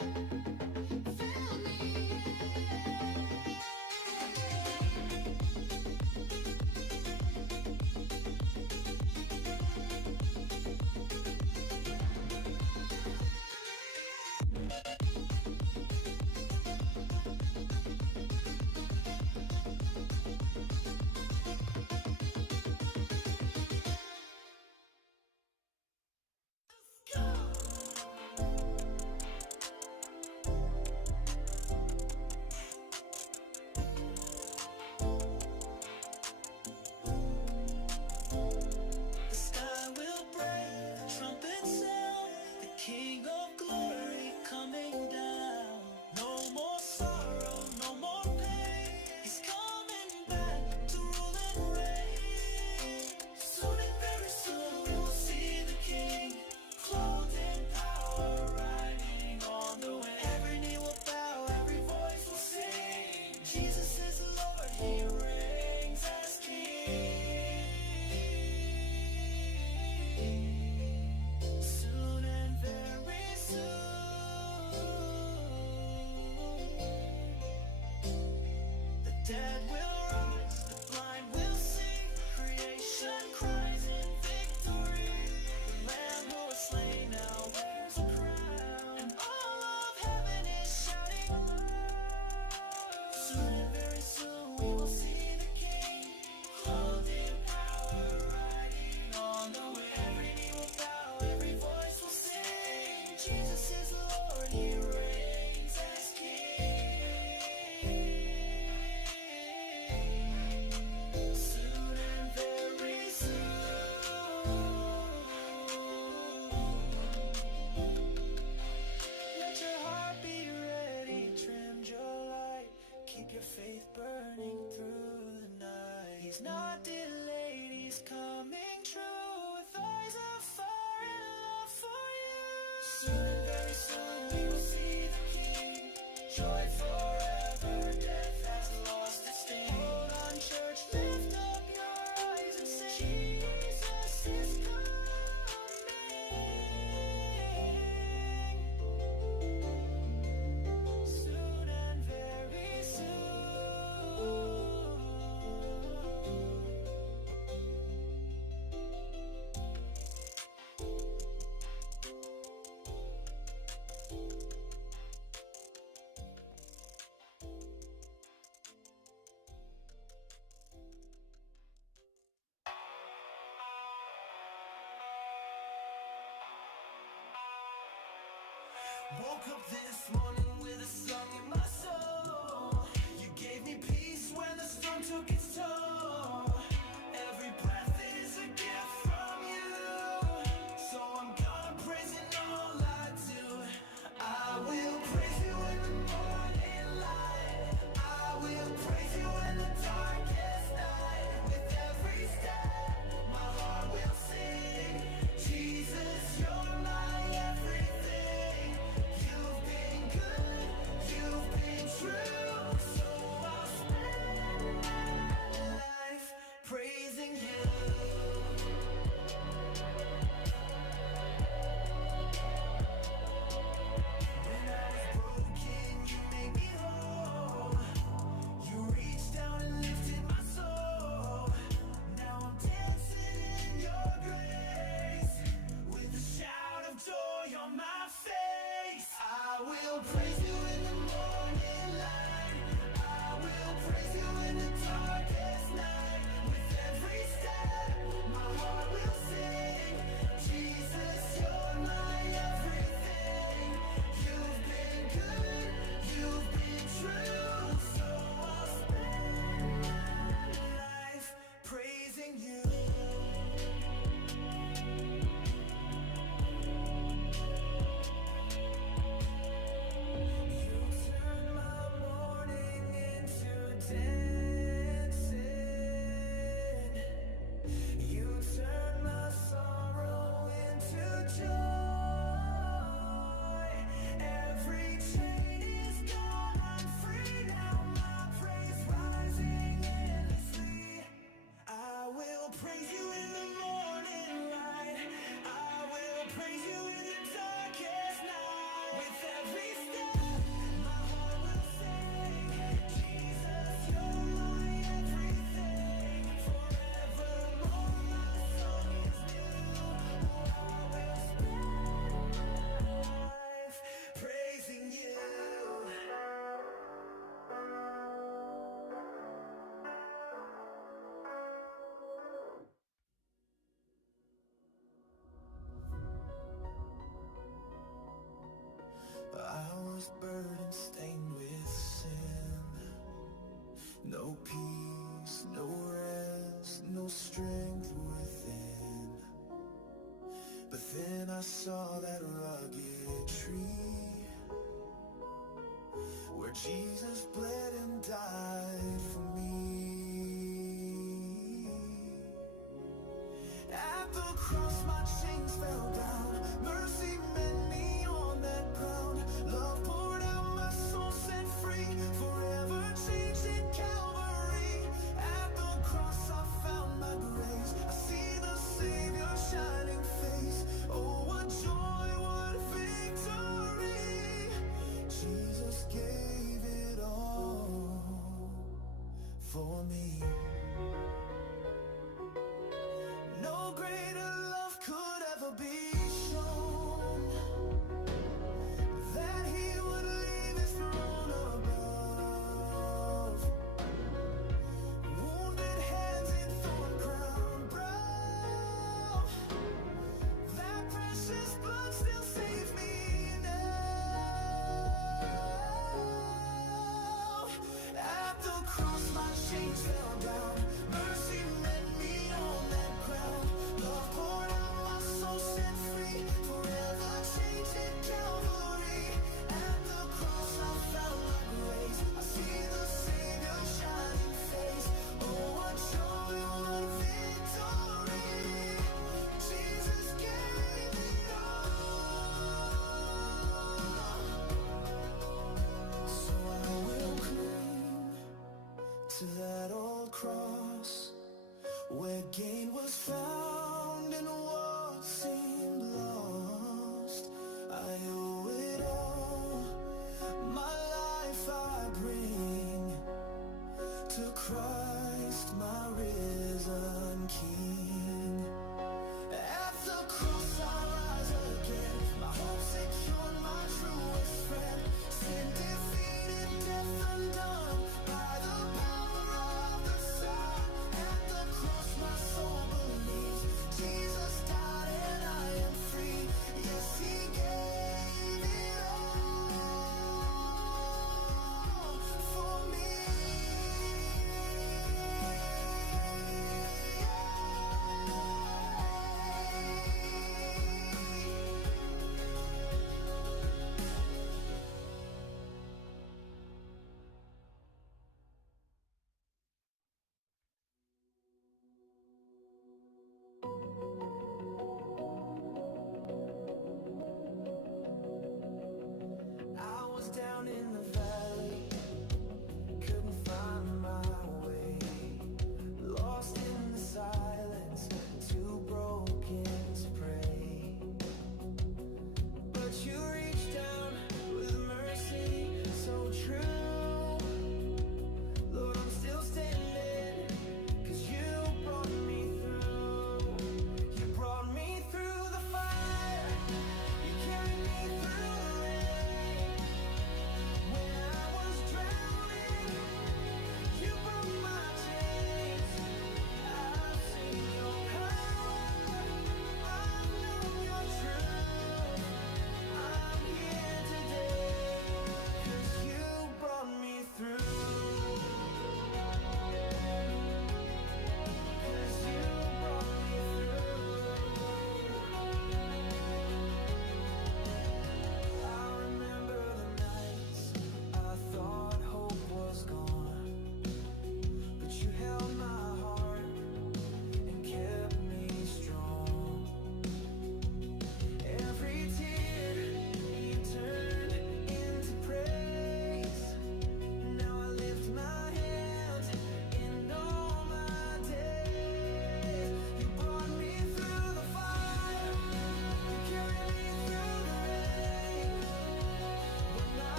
Fill me. The sky will break, the trumpet sound, the King of glory coming down. No more sorrow, no more pain. He's coming back to rule and reign. Soon and very soon we will see the King, clothed in power, riding on the wind. Every knee will bow, every voice will sing. Jesus is Lord, He reigns as King. Soon and very soon, the dead will rise, the blind will see. Creation cries in victory. The Lamb who was slain now wears a crown, and all of heaven is shouting aloud. Soon and very soon we will see the King, clothed in power, riding on the wind. Every knee will bow, every voice will sing. Jesus is Lord, He reigns as King. Soon and very soon. Let your heart be ready, trim your light. Keep your faith burning through the night. He's not delayed, He's coming true, with eyes of fire and love for you. Soon and very soon we will see the King, joy forever, death has lost its sting. Hold on, church, lift up your eyes and sing. Jesus is coming. Soon and very soon. Woke up this morning with a song in my soul. You gave me peace when the storm took its toll. Every breath is a gift from you, so I'm gonna praise in all I do. I will praise you in the morning light. I will praise you in the darkest night. With every step, my heart will sing. Jesus, you're my everything. You've been good, you've been true, so I'll spend my life I saw that rugged tree where Jesus bled and died for me. At the cross my chains fell down, mercy met me on that ground. Love poured out, my soul set free, forever changed in Calvary. At the cross I found my grace, I see the Savior's shining face. Oh, what joy, what victory! Jesus gave it all for me. No greater love could ever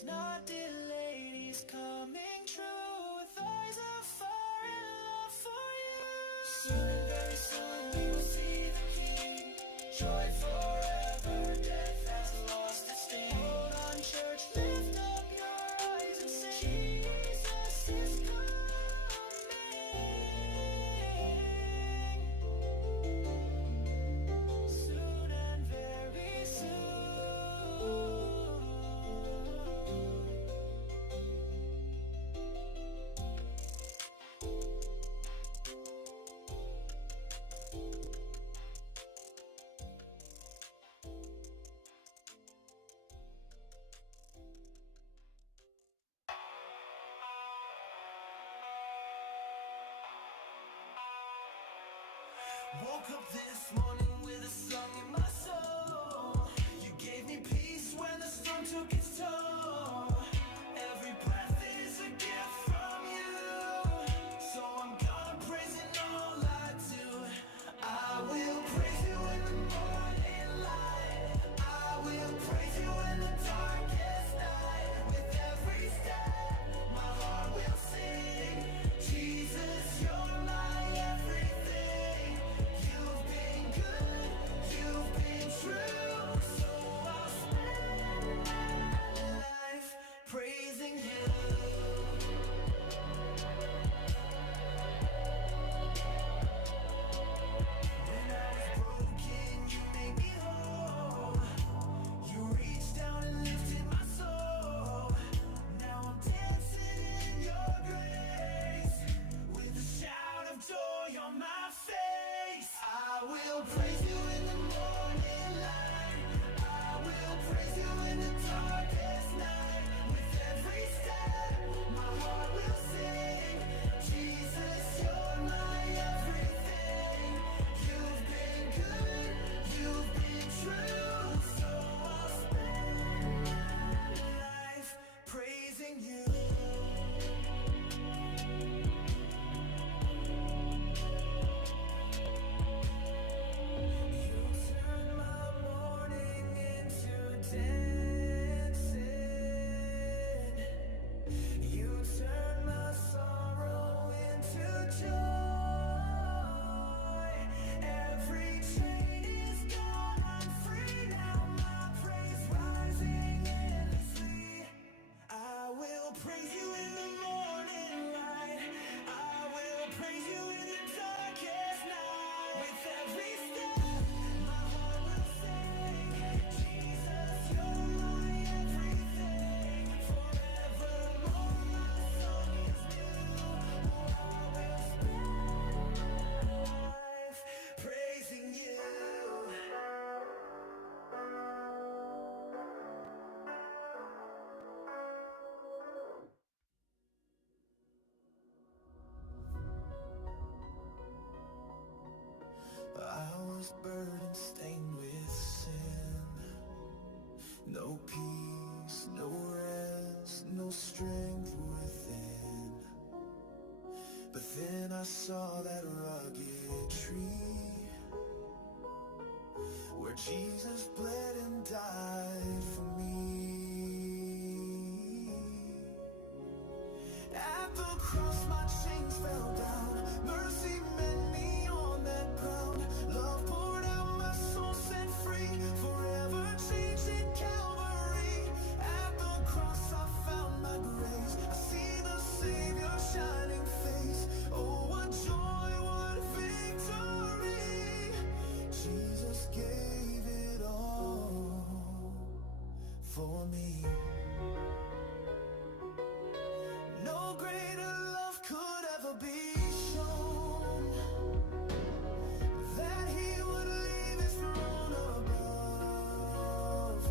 he's not delayed, he's coming true with eyes of fire and love for you. Soon and very soon we will see the King. Joy forever, death has lost its sting. Hold on, church, lift up your eyes and sing. Jesus is coming. Soon and very soon. Woke up this morning with a song in my soul. You gave me peace when the storm took its toll. Every breath is a gift from you, so I'm gonna praise in all I do. I will praise you in the morning light. I will praise you in the darkest night. With every step, my heart will sing. Jesus, you're my everything. You've been good, you've been true, so I'll spend my life praising you. When I was broken, you made me whole. You reached down and lifted my soul. Now I'm dancing in your grace with a shout of joy on my face. I will praise you in the morning light. I will praise you in the darkest night. With every step, my heart will sing. Jesus, you're my everything. You've been good, you've been true, so I'll spend my life praising you. You turn my morning into dancing. You turn my sorrow into joy. Every chain is gone, I'm free now. My praise rising endlessly. I will praise you in the morning light. I will praise you in the darkest night. With every step, my heart will sing. Jesus, you're my everything. Forevermore, my song is new. I will spend my life praising you. I was burdened, stained with sin. No peace, no rest, no strength within. But then I saw that rugged tree where Jesus bled and died for me. At the cross my chains fell down. Mercy met me on that ground. Love poured out, my soul set free. Forever changed in Calvary. At the cross I found my grace. I see the Savior shining face. Oh, what joy, what victory. Jesus gave it all for me. No greater love could ever be shown, that he would leave his throne above.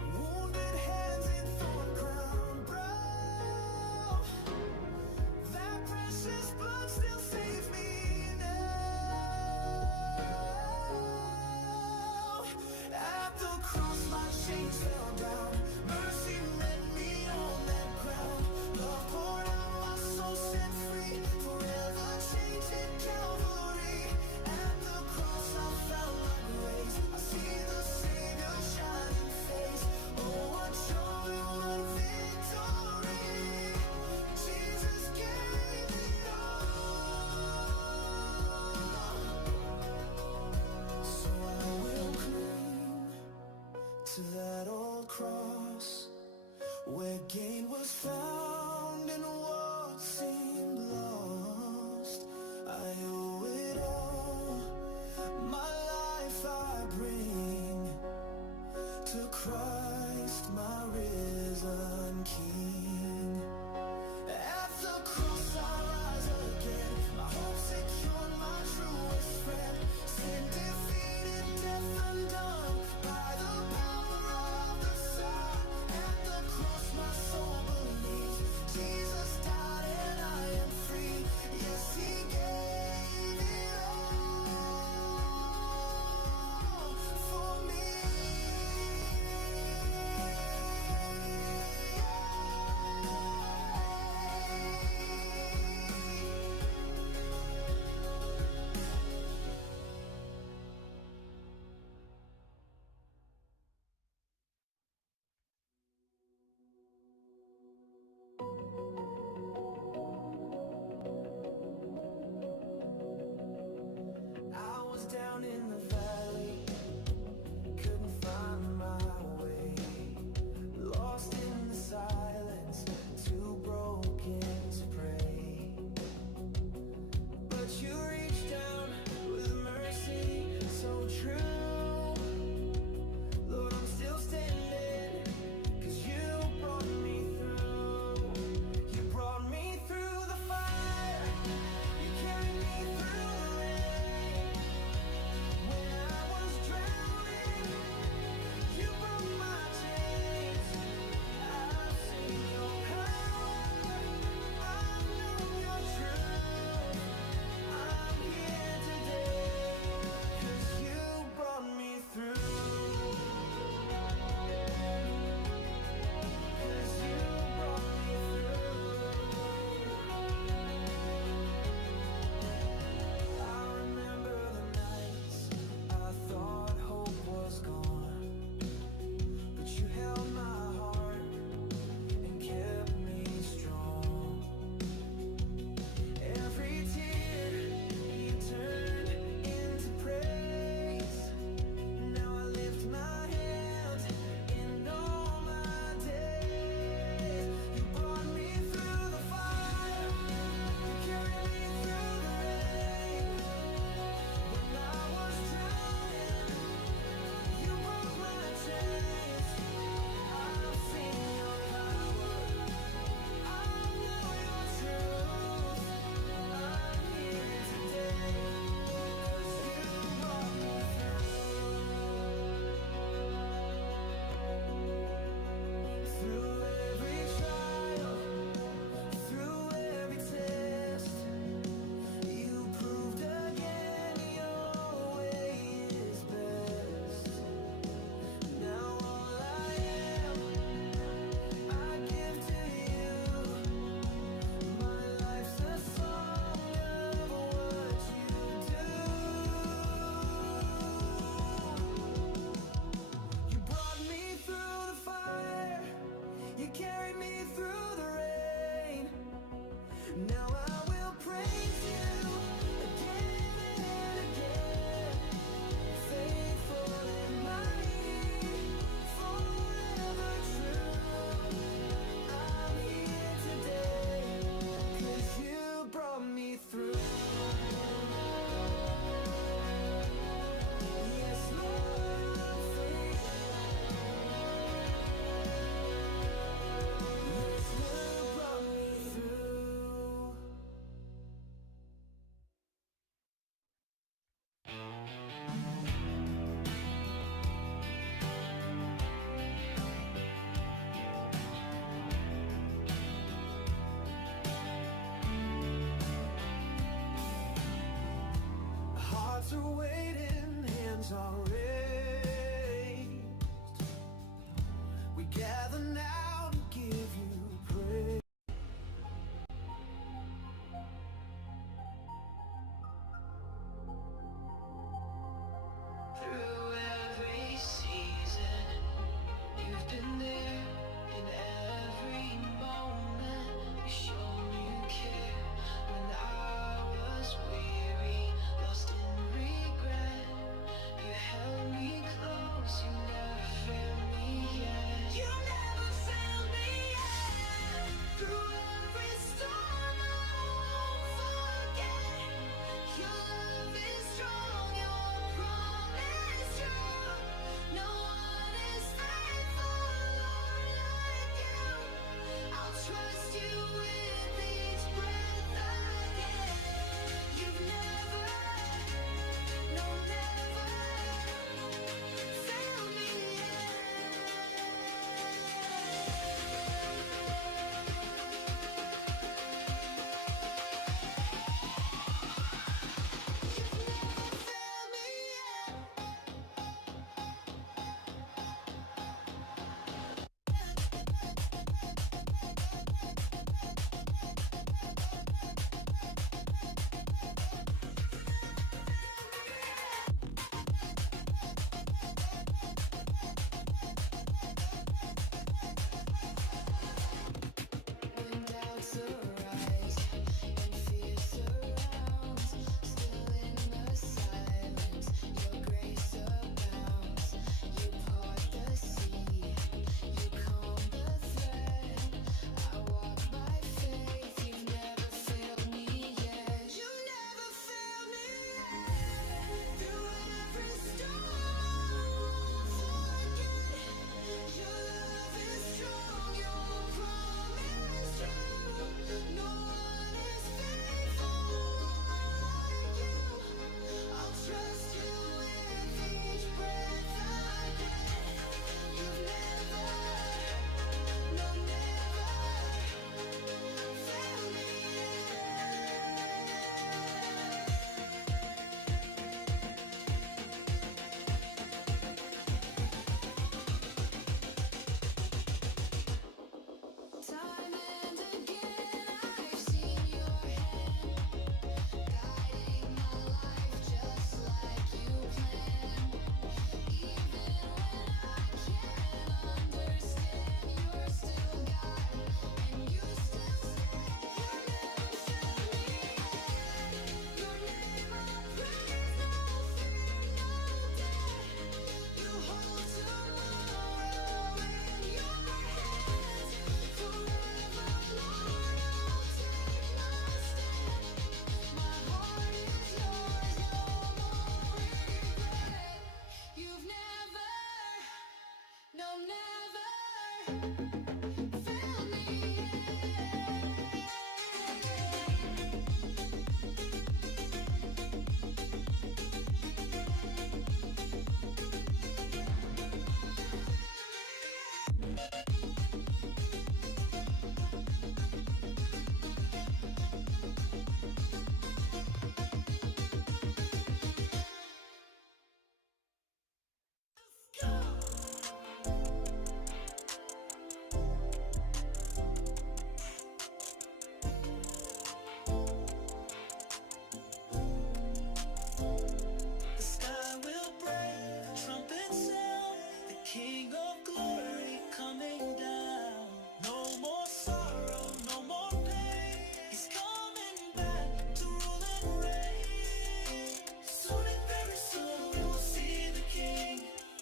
Wounded hands and thorn crown brow, that precious blood still saves me now. At the cross my chains fell down. Mercy met me on that ground. Love poured out, my soul set free. Forever changed in Calvary. At the cross I found my grace. I see the Savior shining face. Oh, what joy, gain was found in what seemed lost. I owe it all, my life I bring to Christ, my risen King. At the cross I rise again, my hope secure, my truest friend. Sin defeated, death undone, by the power of the Son. At the cross my soul believes, Jesus died and I am free. Yes, He gave it all for me. I was down in the valley, couldn't find my way, lost in the silence, too broken to pray. But you reached down with mercy so true. Lord, I'm still standing, 'cause you brought me through. You brought me through the fire, you carried me through the rain. When Fill me, the sky will break, trumpets sound, the King of Glory coming down. No more sorrow, no more pain. He's coming back to rule and reign. Soon and very soon we will see the King,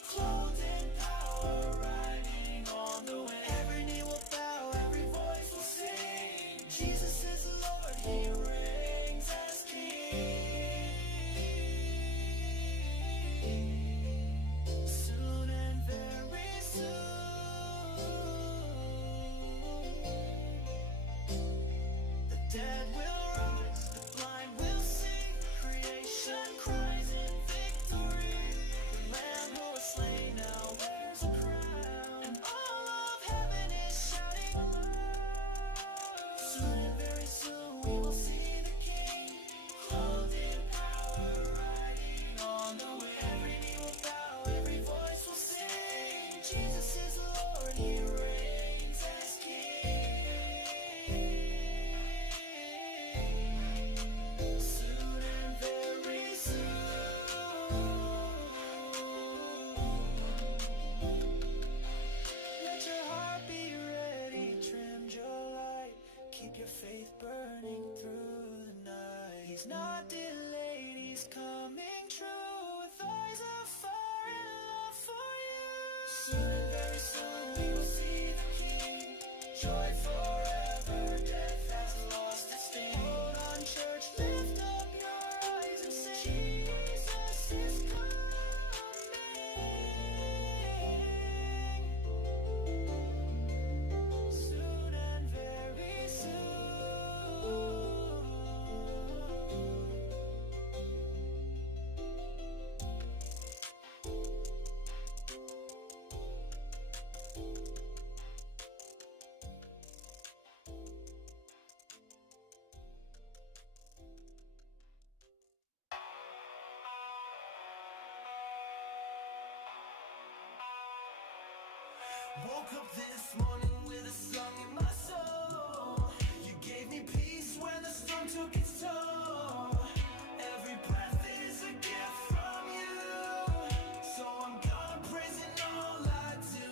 clothed in power, riding on the wind. Every knee will bow, every voice will sing. Jesus is Lord, He reigns as King. Soon and very soon, the dead will rise, the blind will see. Creation cries in victory. The Lamb who was slain now wears a crown, and all of heaven is shouting. Soon and very soon we will see the King, clothed in power, riding on the wind. Every knee will bow, every voice will sing. Jesus is Lord, He reigns as King. Soon and very soon. Let your heart be ready, trim your light. Keep your faith burning through the night. He's not delayed, He's coming true, with eyes of fire and love for you. Soon and very soon we will see the King. Joy forever, death has lost its sting. Hold on, church, lift up your eyes and sing. Jesus is coming. Soon and very soon. Woke up this morning with a song in my soul. You gave me peace when the storm took its toll. Every breath is a gift from you, so I'm gonna praise in all I do.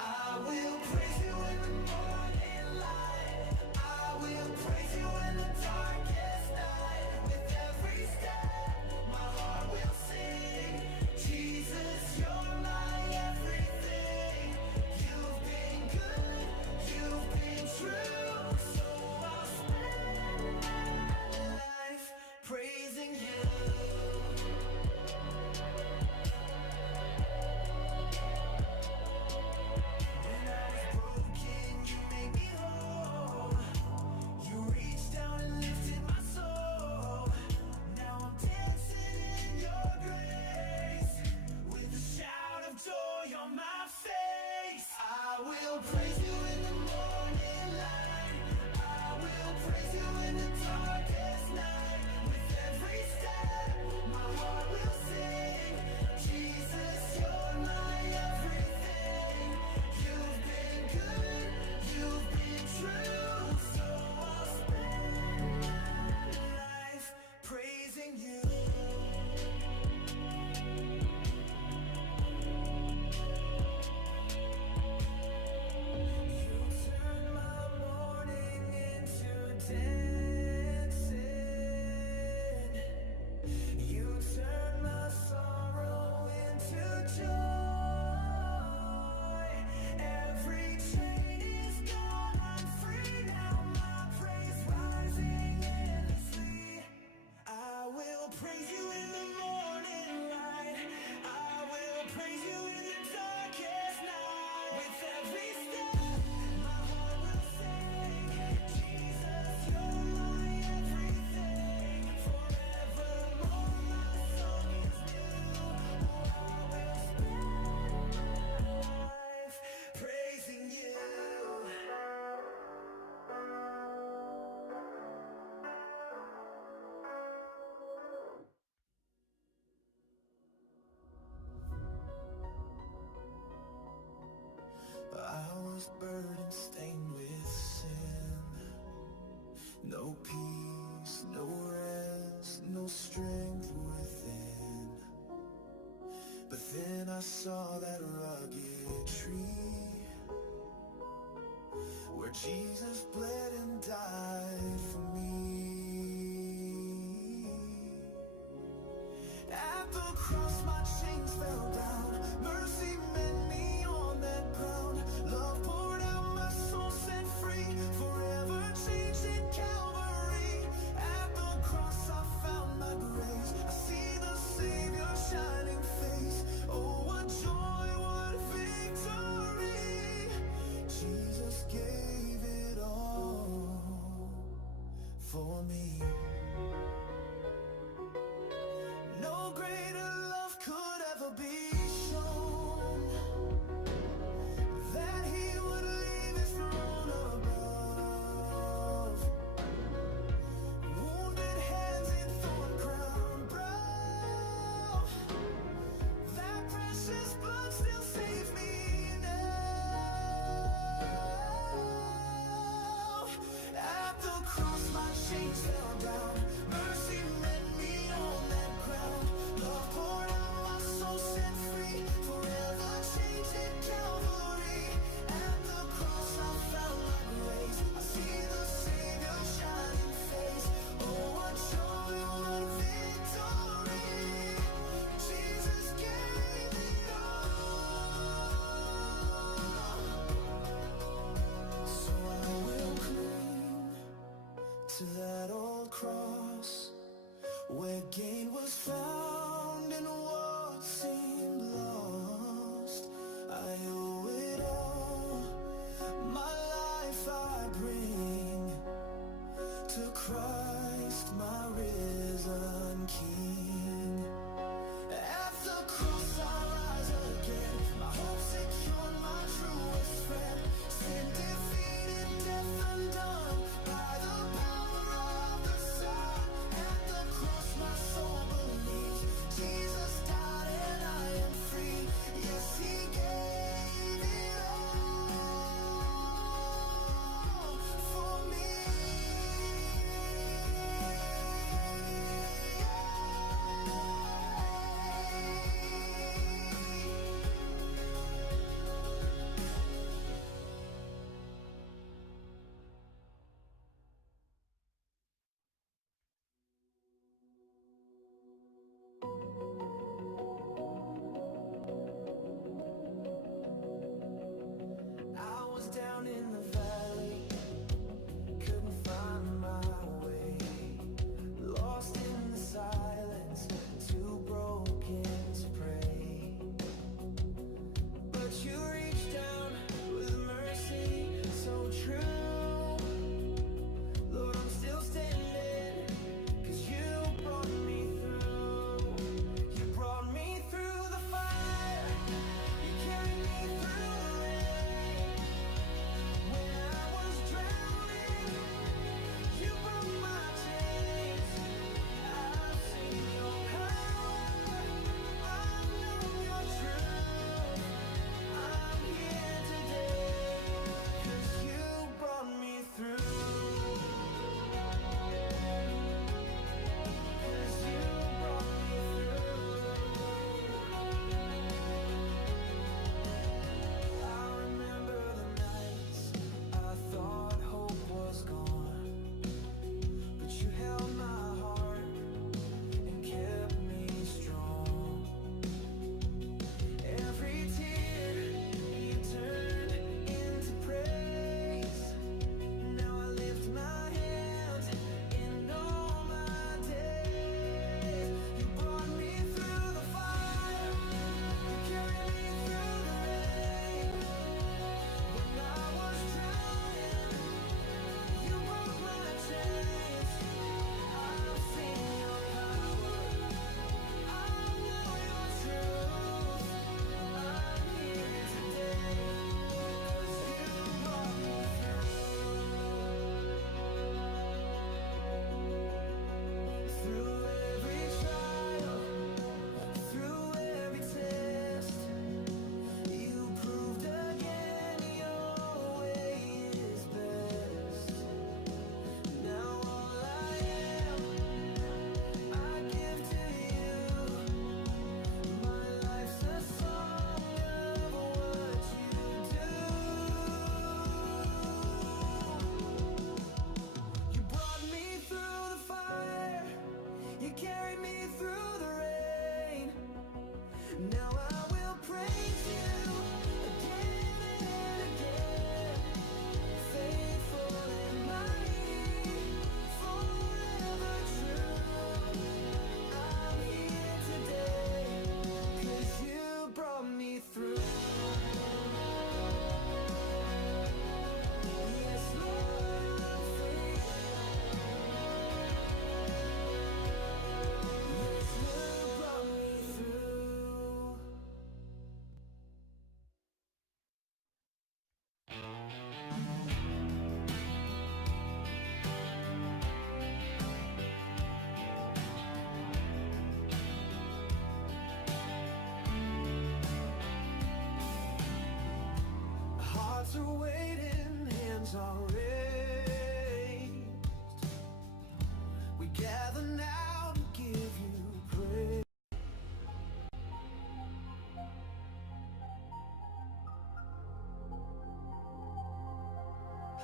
I will praise you in the morning light. I will praise you in the darkest night. With every step, my heart will sing. Jesus, you're my everything. You've been good, you've been true, so I'll spend my life praising you. When I was broken, you made me whole. You reached down and lifted my soul. Now I'm dancing in your grace, with a shout of joy on my face. I will praise you in the morning light. I will praise you in the darkest night. With every step, my heart will sing. Jesus, you're my everything. You've been good, you've been true, so I'll spend my life praising you. You turn my morning into dancing. You turn my Jesus bled and died for me. At the cross my chains fell down. Mercy met me on that ground. Love poured out, my soul set free. Forever changed in Calvary. At the cross I found my grace. I see the Savior's shining face. Oh, what joy, what victory. Jesus gave it all for me. No greater love could ever be shown, that he would leave his throne above. Wounded hands and thorn crown brow, that precious blood still saves me now. At the cross my chains fell down. Mercy met me on that ground. Love poured out, my soul set free. Forever changed in Calvary. At the cross I found my grace. I see the Savior's shining face. Oh, what joy, what victory. Jesus gave it all. So I will cling to that old cross, where gain was found and what seemed lost. I owe it all, my life I bring to Christ, my risen King. At the cross I rise again, my hope secured, my truest friend. Sin defeated, death undone, by the power of the Son. At the cross my soul believes, Jesus died and I am free. Yes, he gave it all for me. I was down in the valley, couldn't find my way, lost in the silence, too broken to pray. But you reached down with mercy so true. Lord, I'm still standing, 'cause you brought me through. You brought me through the fire, you carried me through the rain. When I are waiting, hands are raised. We gather now to give you praise.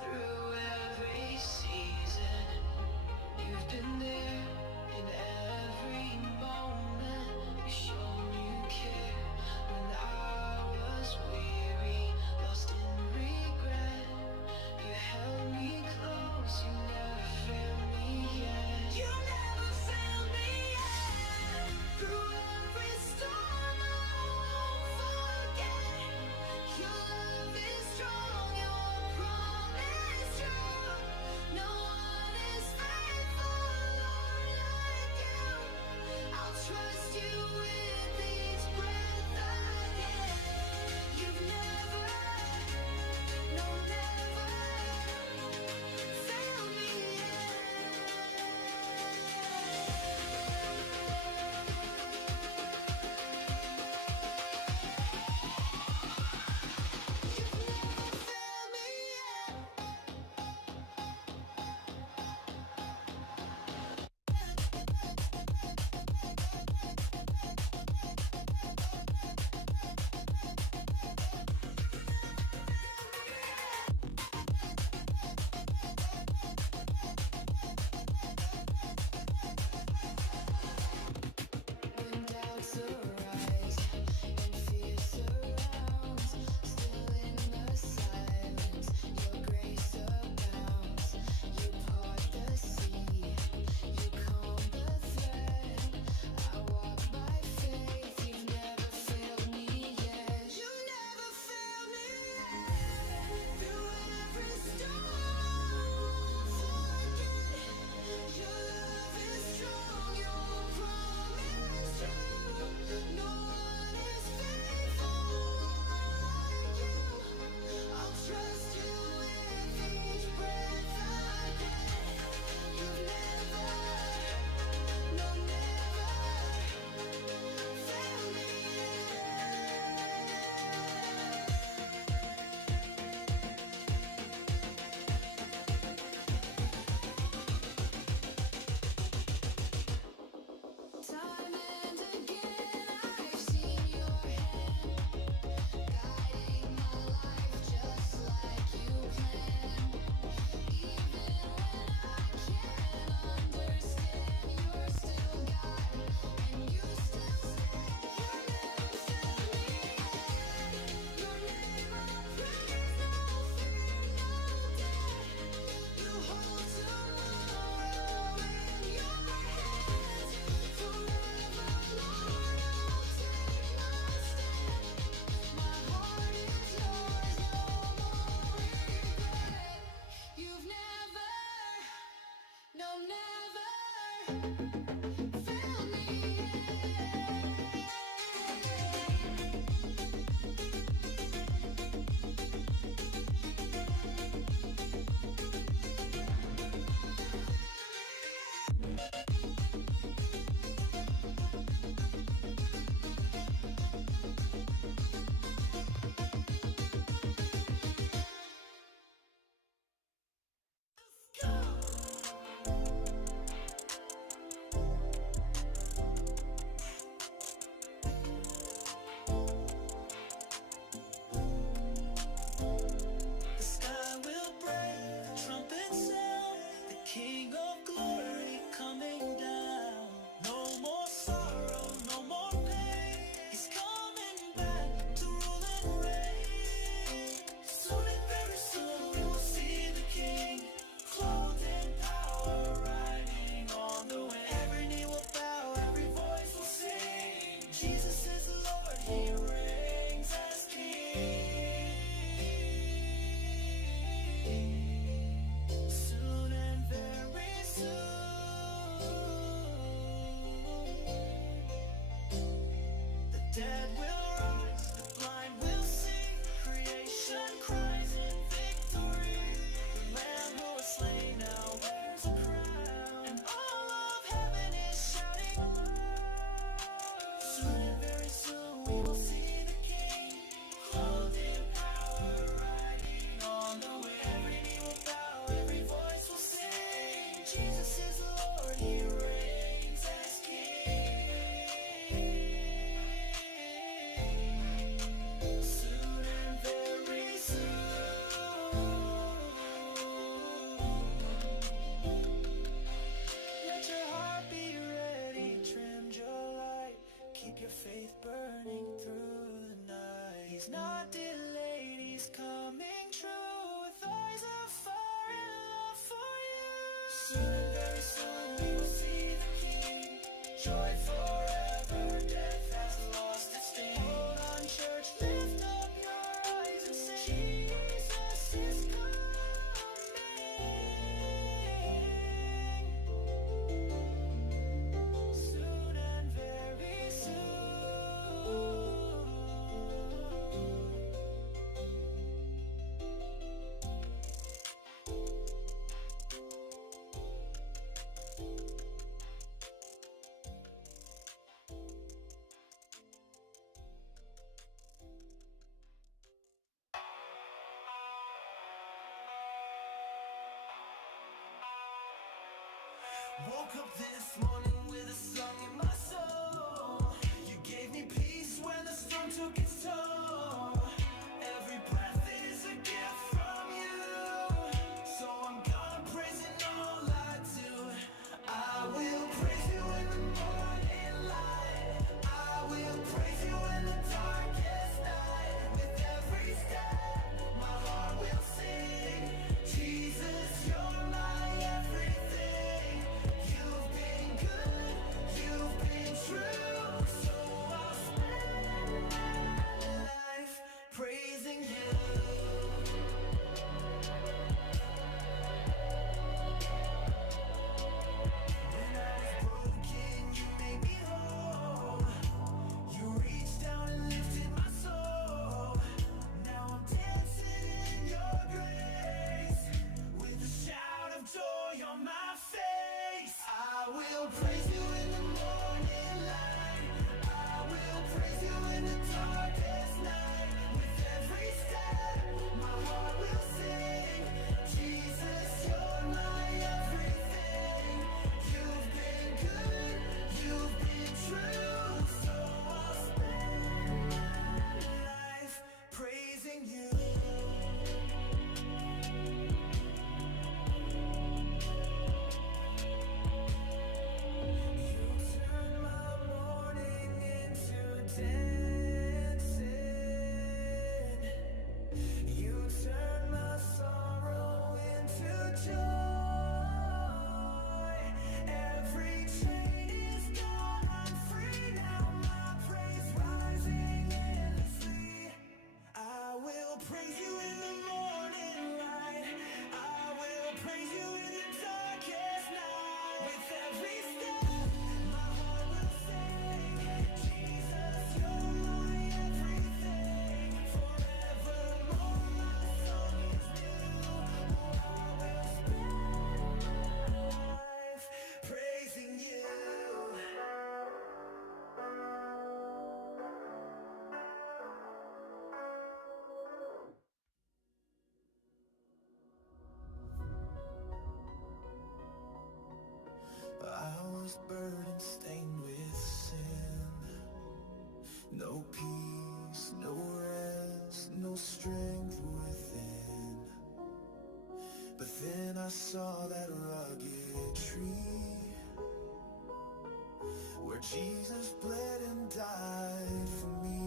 Through every season, you've been there in every moment. You showed you care when I was weary, lost in regret. You held me close, you never failed me yet. You never failed. faith burning through the night. He's not delayed, he's coming true with eyes of fire and love for you. Soon, very soon, we will see the King. Joy forever, death has lost its sting. Hold on, church, lift up your eyes and sing. Jesus is coming. Soon and very soon. Woke up this morning with a song in my soul. You gave me peace when the storm took its toll. Every breath is a gift from you, so I'm gonna praise in all I do. I will praise you in the morning light. I will praise you in the darkest night. With every step, my heart will sing. Jesus, you're my everything. You've been good, you've been true, so I'll spend my life praising you. When I was broken, you made me whole. You reached down and lifted my soul. Now I'm dancing in your grace with a shout of joy on my face. I will praise you in the morning light. I will praise you in the darkest night. With every step, my heart will sing. Jesus, you're my everything. You've been good, you've been true, so I'll spend my life praising you. You turn my morning into dancing. You turn my sorrow into joy. Every chain is gone, I'm free now. My praise rising endlessly. I will praise you in the morning light. I will praise you in the darkest night. With every step, my heart will sing. Jesus, you're my everything. Forevermore, my song is new. Oh, I will spend my life praising you. I was burdened, stained with sin. No peace, no rest, no strength within. But then I saw that rugged tree where Jesus bled and died for me.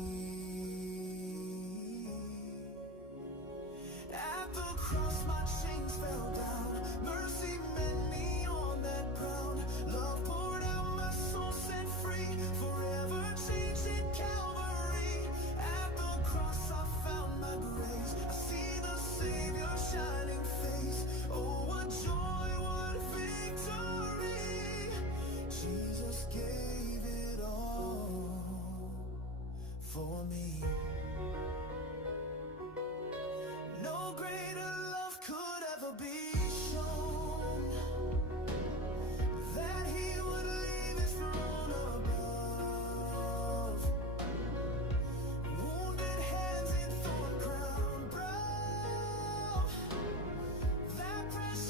At the cross my chains fell down. Mercy met me on that ground. Love poured out, my soul set free. Forever changed in Calvary. At the cross I found my grace. I see the Savior shining face. Oh, what joy, what victory. Jesus gave it all for me. No greater love could ever be shown, that he would leave his throne above. Wounded hands and thorn crown brow, that precious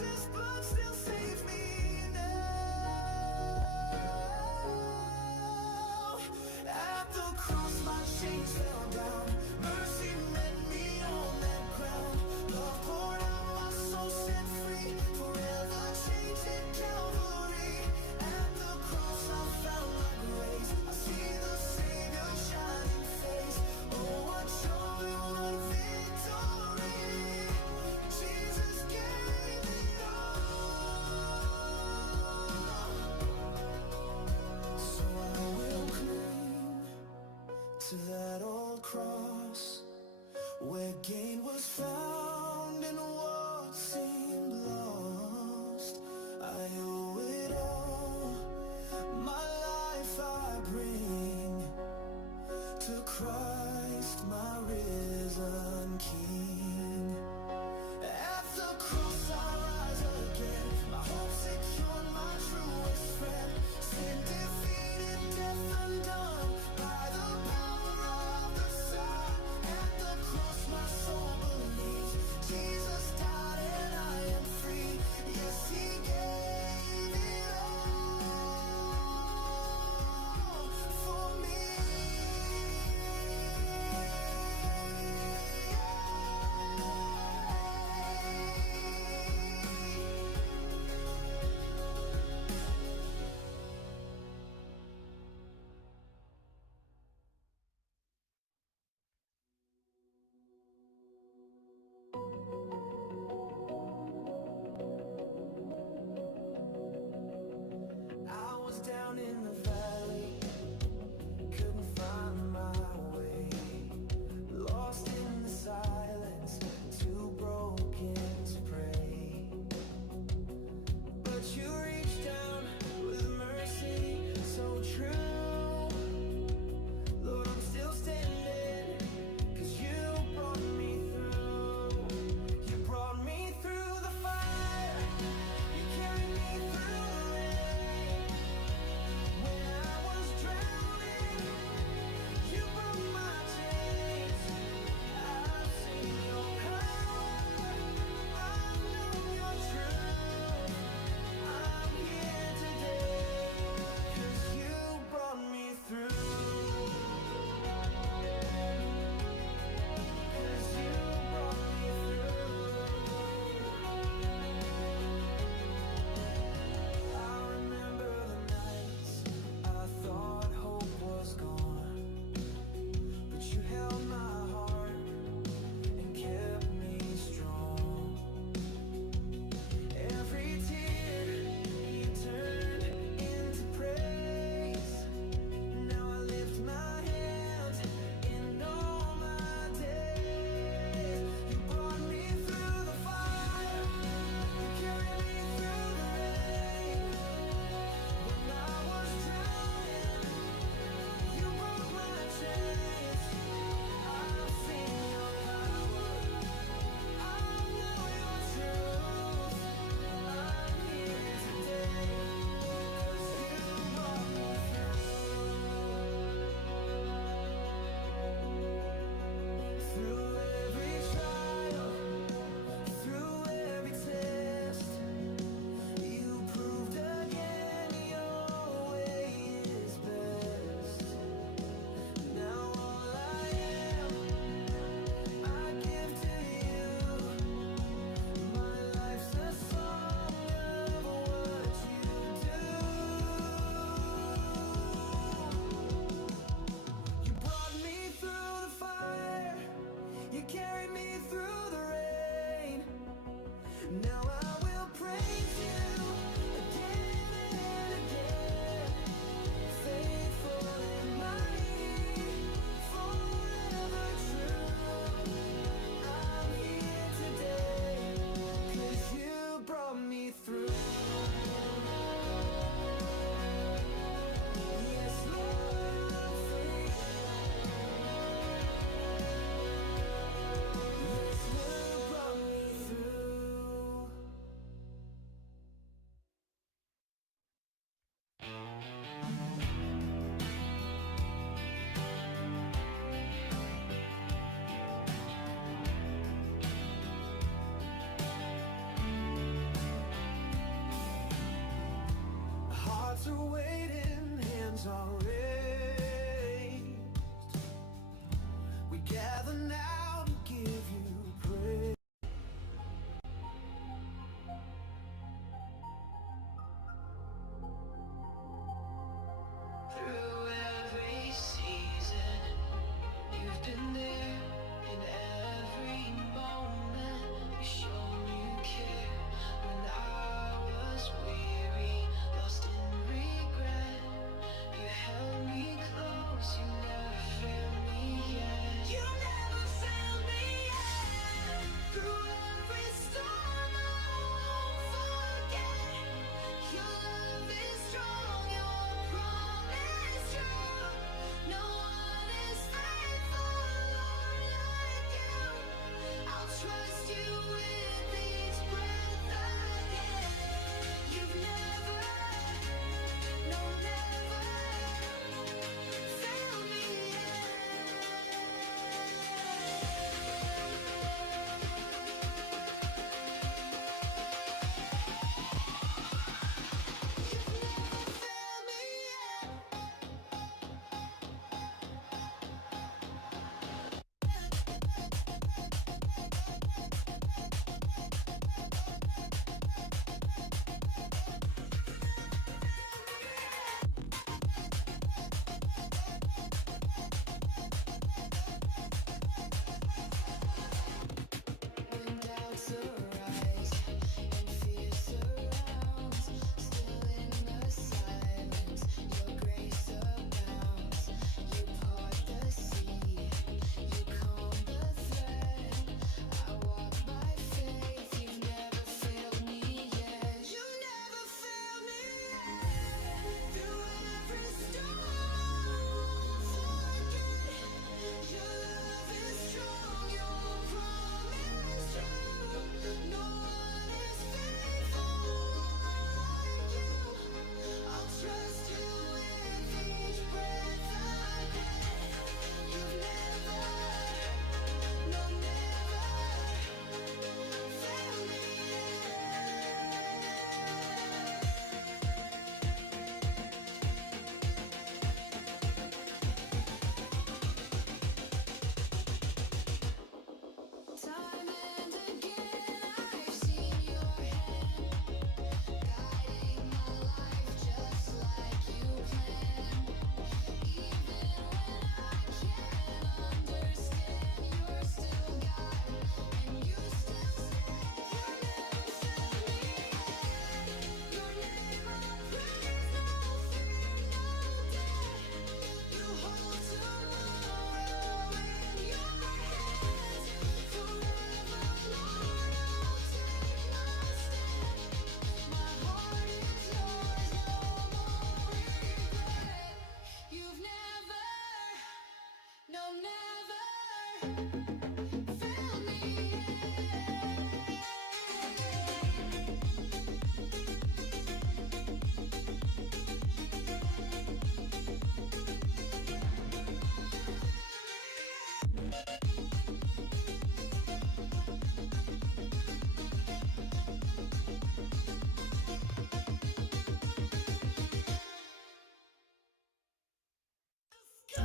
The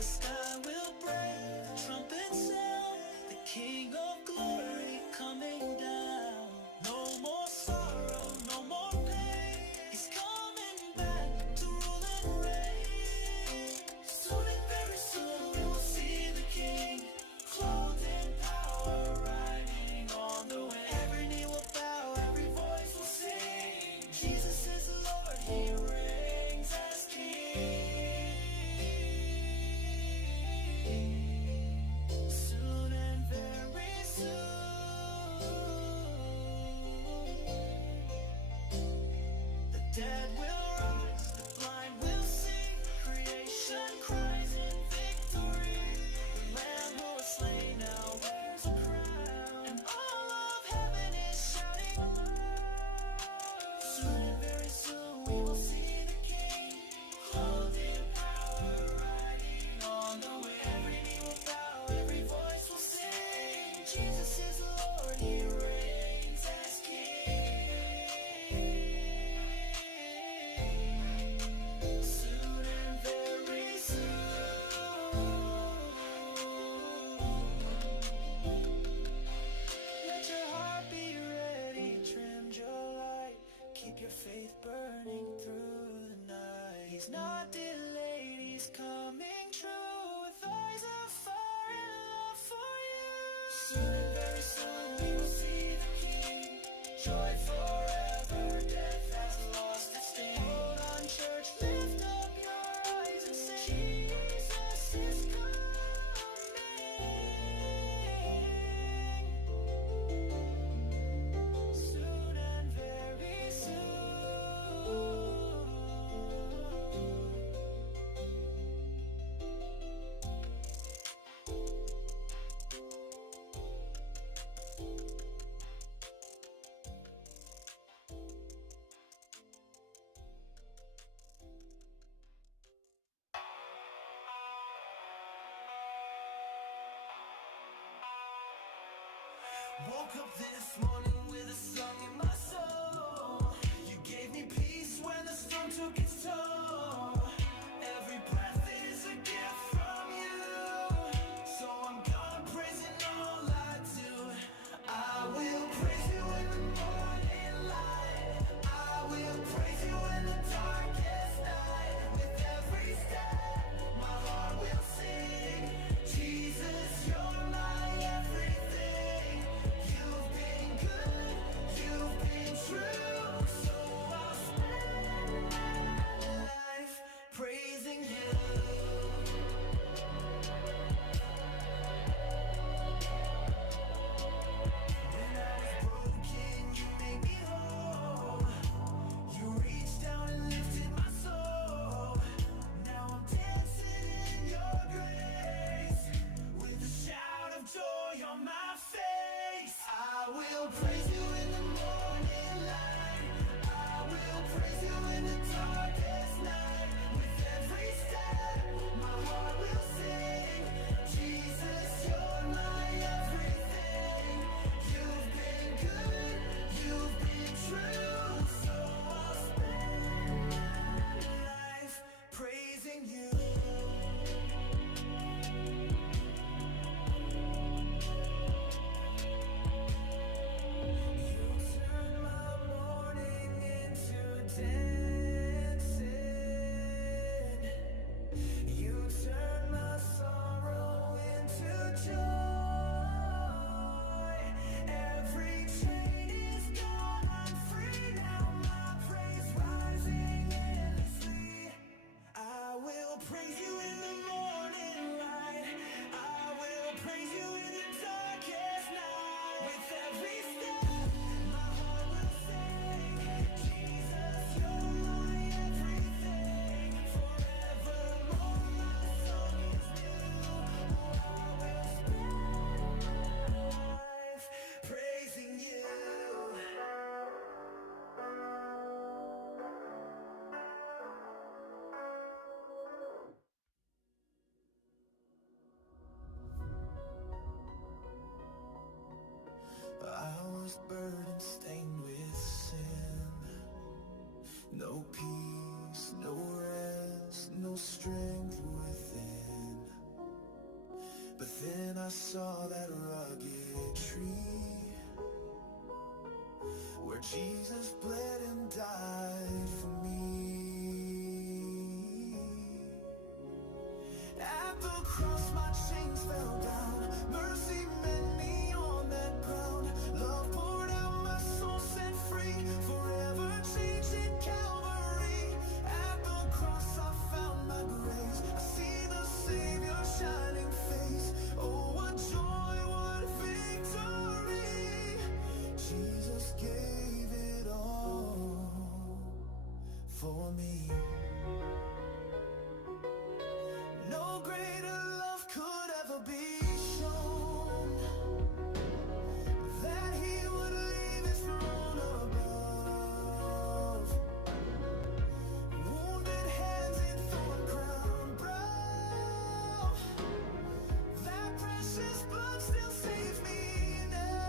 sky will break, the trumpet sound, the King of glory coming down. No more sorrow, no more pain. He's coming back to rule and reign. Soon and very soon we will see the King, clothed in power, riding on the wind. Every knee will bow, every voice will sing. Jesus is the Lord, He reigns as King. Soon and very soon, the dead will rise, the blind will see. Creation cries in victory. The Lamb who was slain now wears a crown, and all of heaven is shouting aloud. Soon and very soon we will see the King, clothed in power, riding on the wind. Every knee will bow, every voice will sing. Jesus is the Lord, He reigns as King. Soon and very soon. Let your heart be ready, trim your light. Keep your faith burning through the night. He's not delayed, He's coming true, with eyes of fire and love for you. Soon and very soon we will see the King, joy forever, death has lost its sting. Hold on, church, lift up your eyes and sing. Jesus is coming. Soon and very soon. Woke up this morning with a song in my soul. You gave me peace when the storm took its toll. Every breath is a gift from you, so I'm gonna praise in all I do. I will praise you in the morning light. I will praise you in the darkest night. With every step, my heart will sing. Jesus, you're my everything. You've been good, you've been true. no strength within. But then I saw that rugged tree where Jesus bled and died for me. At the cross my chains fell down. Mercy met me on that ground. Love poured out, my soul set free. Forever changed in Calvary. At the cross I found my grace. I see the Savior's shining face. Oh, what joy, what victory. Jesus gave it all for me. No greater love could ever be shown, that he would leave his throne above. Wounded hands and thorn crowned brow, that precious blood still saves me now.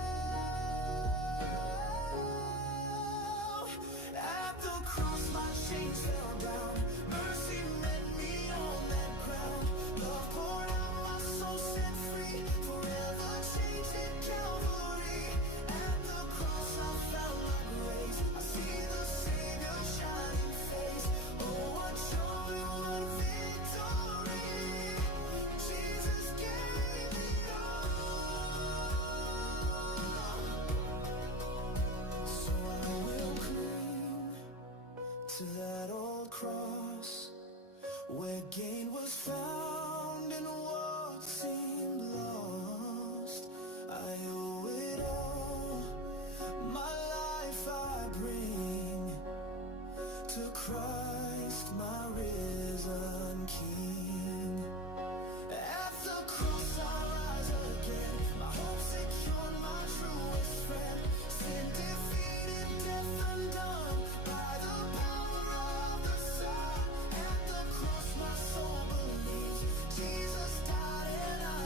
At the cross my chains fell down. Mercy met me on that ground. Love poured out, my soul set free. Forever changed in Calvary. At the cross I found my grace. I see the Savior's shining face. Oh, what joy, what victory. Jesus gave it all. So I will cling to that old cross where gain was found in what seemed lost. I owe it all, my life I bring to Christ, my risen King. At the cross I rise again, my hope secured, my truest friend. Sin defeated, death undone, by the power of the Son. At the cross my soul believes Jesus died and I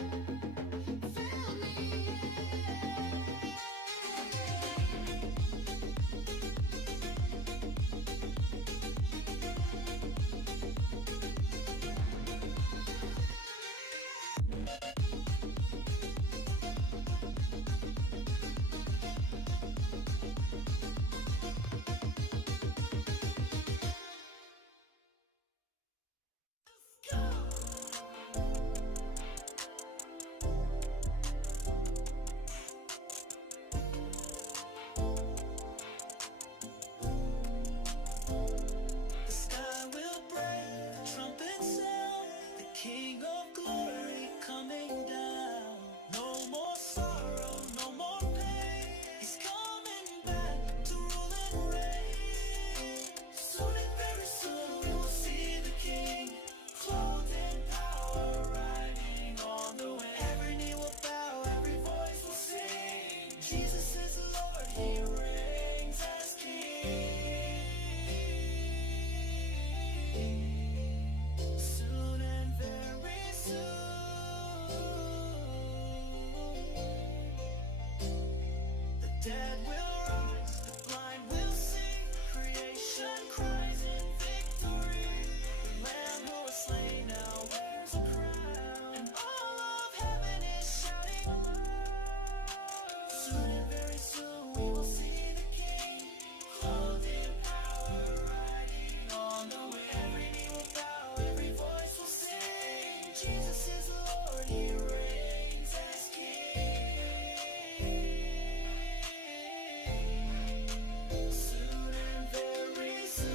Fill me, the sky will break, the trumpet sound, the King of glory coming down. No more sorrow, no more pain. He's coming back to rule and reign. Soon and very soon we will see the King, clothed in power, riding on the wind. Every knee will bow, every voice will sing. Jesus is Lord, He reigns as King. Soon and very soon, the dead will rise, the blind will sing. Creation cries in victory. The Lamb who was slain now wears a crown, and all of heaven is shouting aloud. Soon and very soon we will see the King, clothed in power, riding on the wind. Every knee will bow, every voice will sing. Jesus is Lord, He reigns as King. Soon and very soon,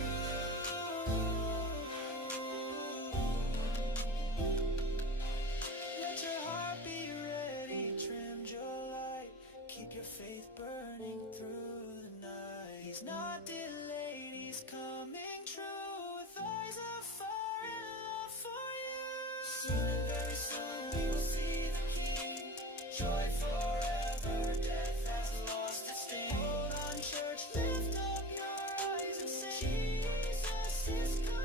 let your heart be ready, trim your light, keep your faith burning through the night. He's not delayed, He's coming true, with eyes of fire and love for you. Soon and very soon we will see the King, joy forever, death has lost its sting. Hold on, church, lift up your eyes and sing. Jesus is coming.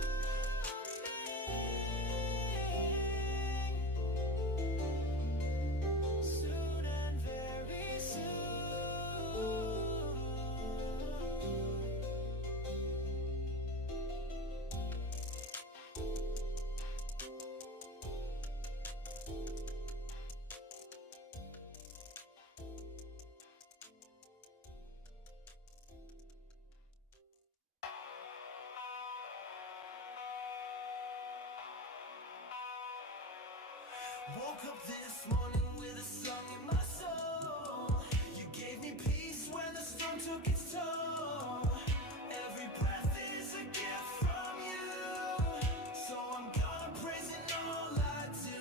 Soon and very soon. Woke up this morning with a song in my soul. You gave me peace when the storm took its toll. Every breath is a gift from you, so I'm gonna praise in all I do.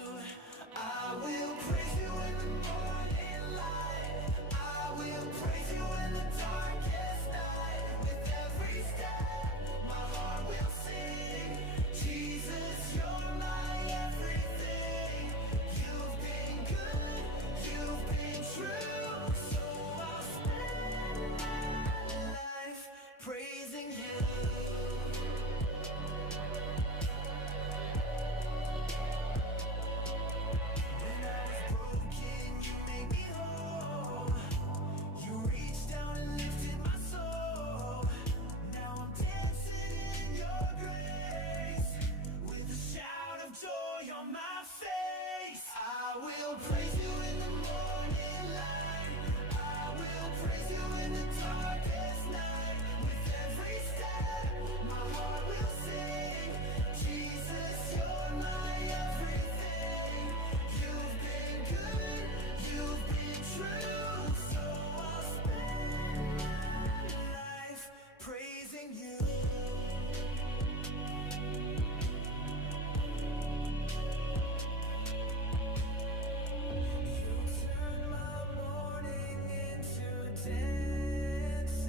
I will praise you in the morning light. I will praise you in the darkest night. With every step, my heart will sing. Jesus, you're my everything. You've been good, you've been true, so I'll spend my life praising you. When I was broken, you made me whole. You reached down and lifted my soul. Now I'm dancing in your grace, with a shout of joy on my face. I will praise you in the morning light. I will praise you in the darkest night. With every step, my heart will sing. Jesus, you're my everything. You've been good, you've been true, so I'll spend my life praising you. You turn my mourning into dancing.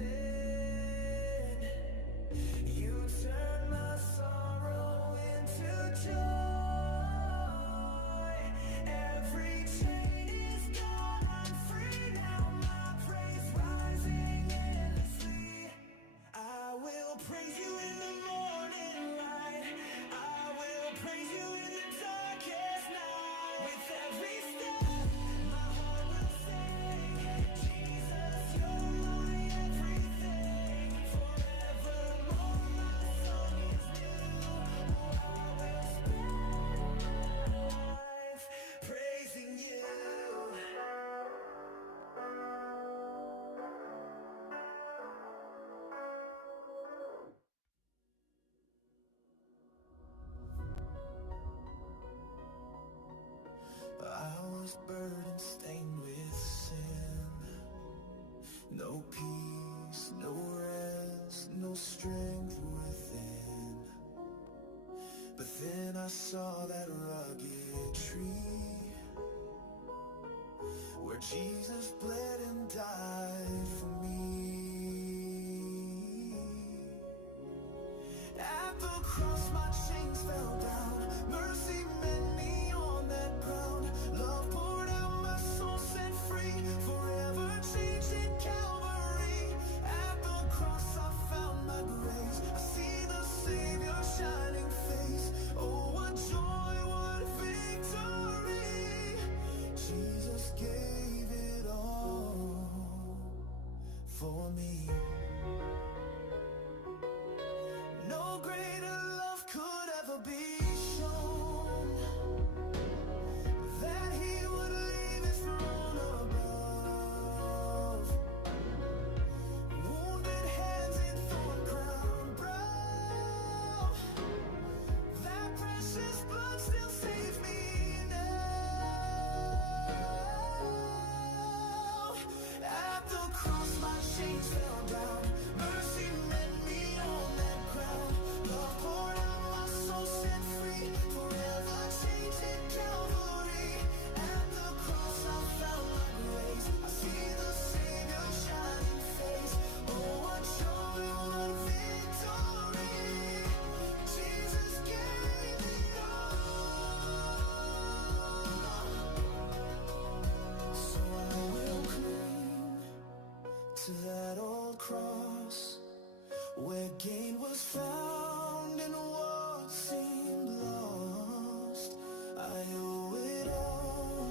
strength within. But then I saw that rugged tree where Jesus bled and died for me. At the cross my chains fell down. Mercy met me on that ground. Love poured out, my soul set free. Forever changed in Calvary. At the cross I found my grace. I see the Savior shining face. Oh, what joy, what victory. Jesus gave it all for me. No greater love could ever be shown, that he would leave his throne above. Wounded hands and thorn crown brow, that precious blood still saves me now. At the cross my chains fell down. Mercy met me on that ground. Love poured out, my soul set free. Forever changed in Calvary. At the cross I found my grace. I see the Savior shining face. Oh, what joy, what victory. Jesus gave it all. So I will cling to that old cross where gain was found in what seemed lost. I owe it all,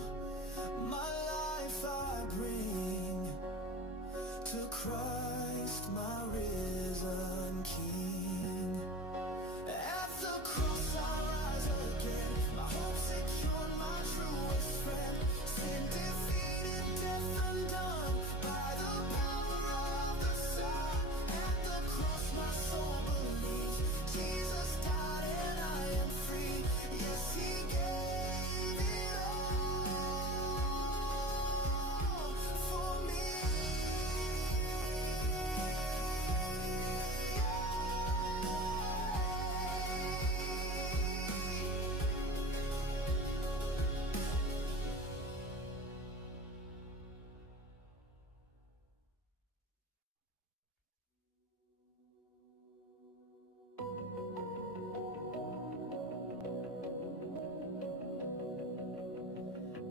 my life I bring to Christ, my risen King. At the cross I rise again, my hope secured, my truest friend. Sin defeated, death undone by the power of the Son. At the cross my soul believes Jesus died and I am free. Yes, he gave it all for me.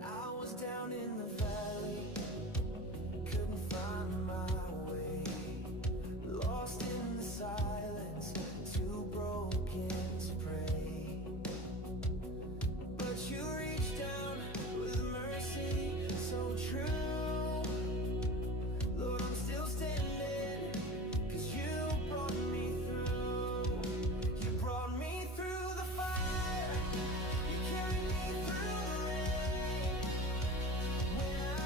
I was down in the valley, couldn't find my way, lost in the silence, too broken to pray. But you reached down with mercy so true. Lord, I'm still standing, 'cause you brought me through. You brought me through the fire, you carried me through the rain. When I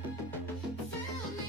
Fill me,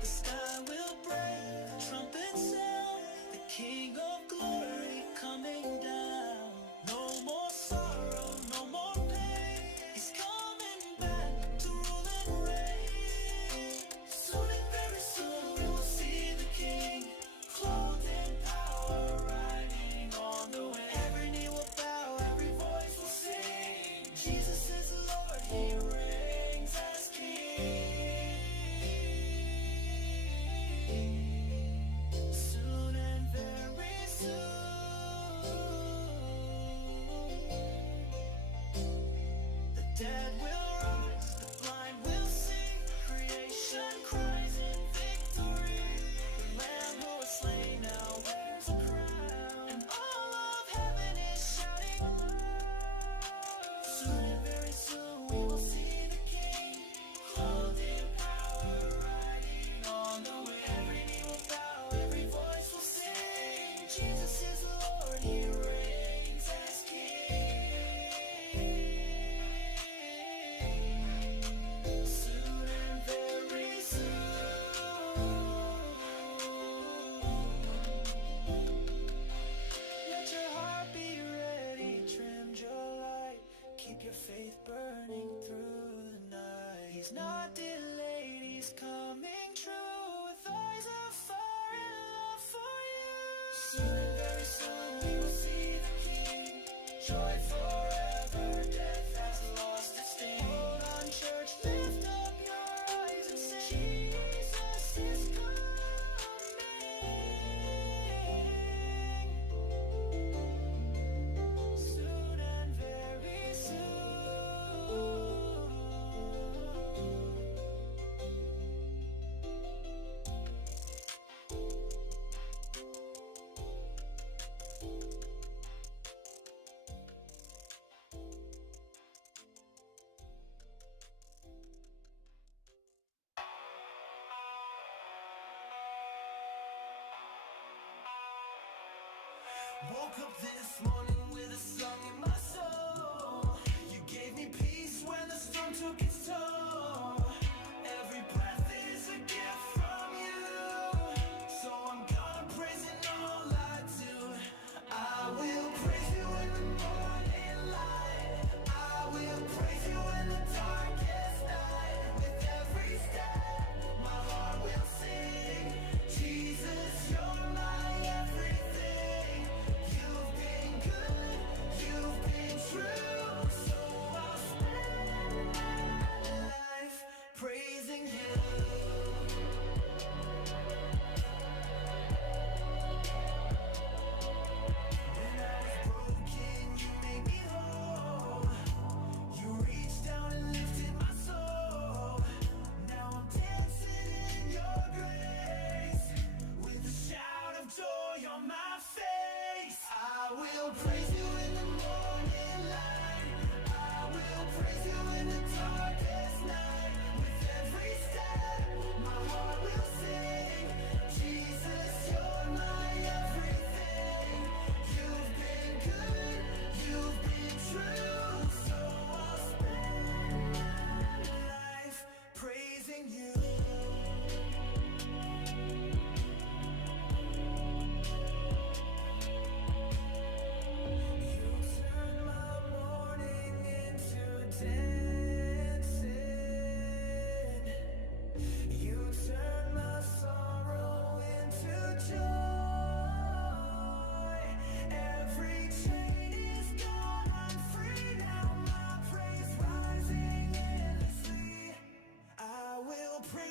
the sky will break, trumpets sound, the King of Glory coming down. No more sorrow, no more pain. He's coming back to rule and reign. Soon and very soon we will see the King, clothed in power, riding on the wind. Every knee will bow, every voice will sing. Jesus is Lord, He reigns as King. Soon and very soon, the dead will rise, the blind will see. Creation cries in victory. The Lamb who was slain now wears a crown, and all of heaven is shouting aloud. Soon and very soon we will see the King, clothed in power, riding on the wind. Every knee will bow, every voice will sing. Jesus is Lord, He reigns as King. Soon and very soon, let your heart be ready, trim your light, keep your faith burning through the night. He's not delayed, He's coming true, with eyes of fire and love for you. Soon and very soon we will see the King, joy forever, death has lost its sting. Hold on, church, lift up your eyes and sing. Jesus is coming. Soon and very soon. Woke up this morning with a song in my soul. You gave me peace when the storm took its toll. Every breath is a gift from you, so I'm gonna praise in all I do. I will praise you in the morning light. I will praise you in the darkest night. With every step, my heart will sing. Jesus, you're my everything. You've been good, you've been true, so I'll spend my life praising you. When I was broken, you made me whole. You reached down and lifted my soul. Now I'm dancing in your grace, with a shout of joy on my face. I will praise you in the morning light. I will praise you in the darkest night. With every step, my heart will sing. Jesus, you're my everything. You've been good, you've been true, so I'll spend my life praising you. You turn my morning into dancing. You turn my sorrow into joy. Every chain is gone, I'm free now. My praise rising endlessly. I will praise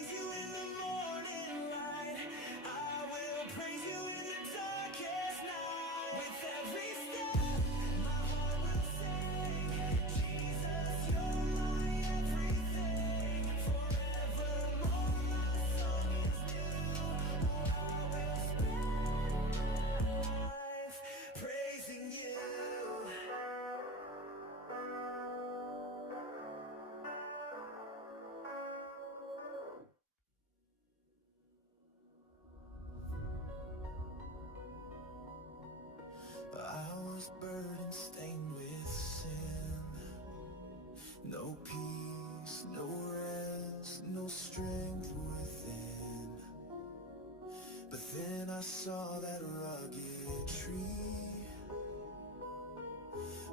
I saw that rugged tree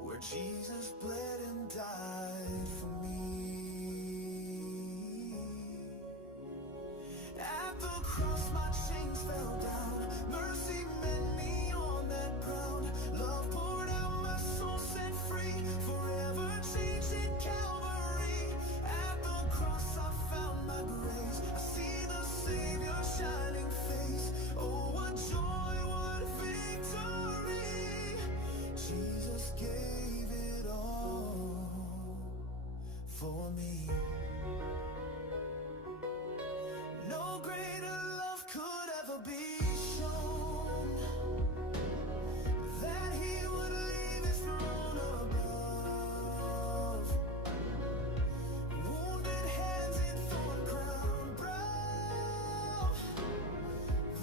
where Jesus bled and died for me. At the cross my chains fell down, mercy met me on that ground. Love poured out, my soul set free, forever changed in Calvary. At the cross I found my grace, I see the Savior's shining face. Oh, what joy, what victory! Jesus gave it all for me. No greater love could ever be shown, that He would leave His throne above. Wounded hands and thorn crown brow,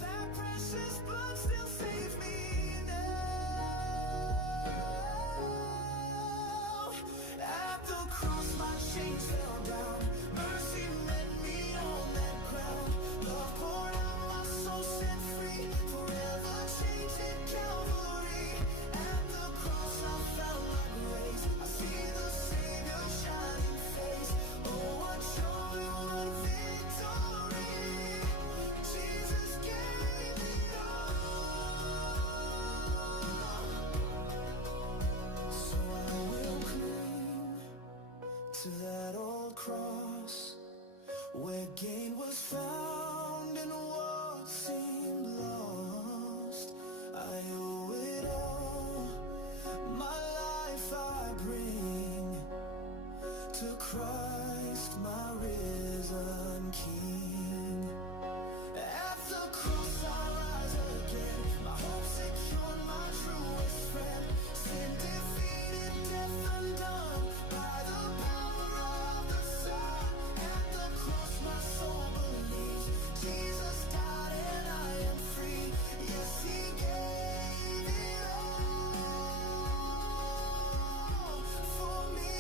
that precious blood still saves me now. At the cross my chains fell down, mercy met me on that ground. Love poured out, my soul set free, forever changed in Calvary. At the cross I found my grace, I see the Savior's shining face. Oh, what joy, what victory! Jesus gave it all. So I will cling to that old cross, where gain was found in what seemed lost. I owe it all, my life I bring to Christ, my risen King. At the cross I rise again, my hope secured, my truest friend. Sin defeated, death undone, by the power of the Son. At the cross my soul believes, Jesus died and I am free. Yes, He gave it all for me.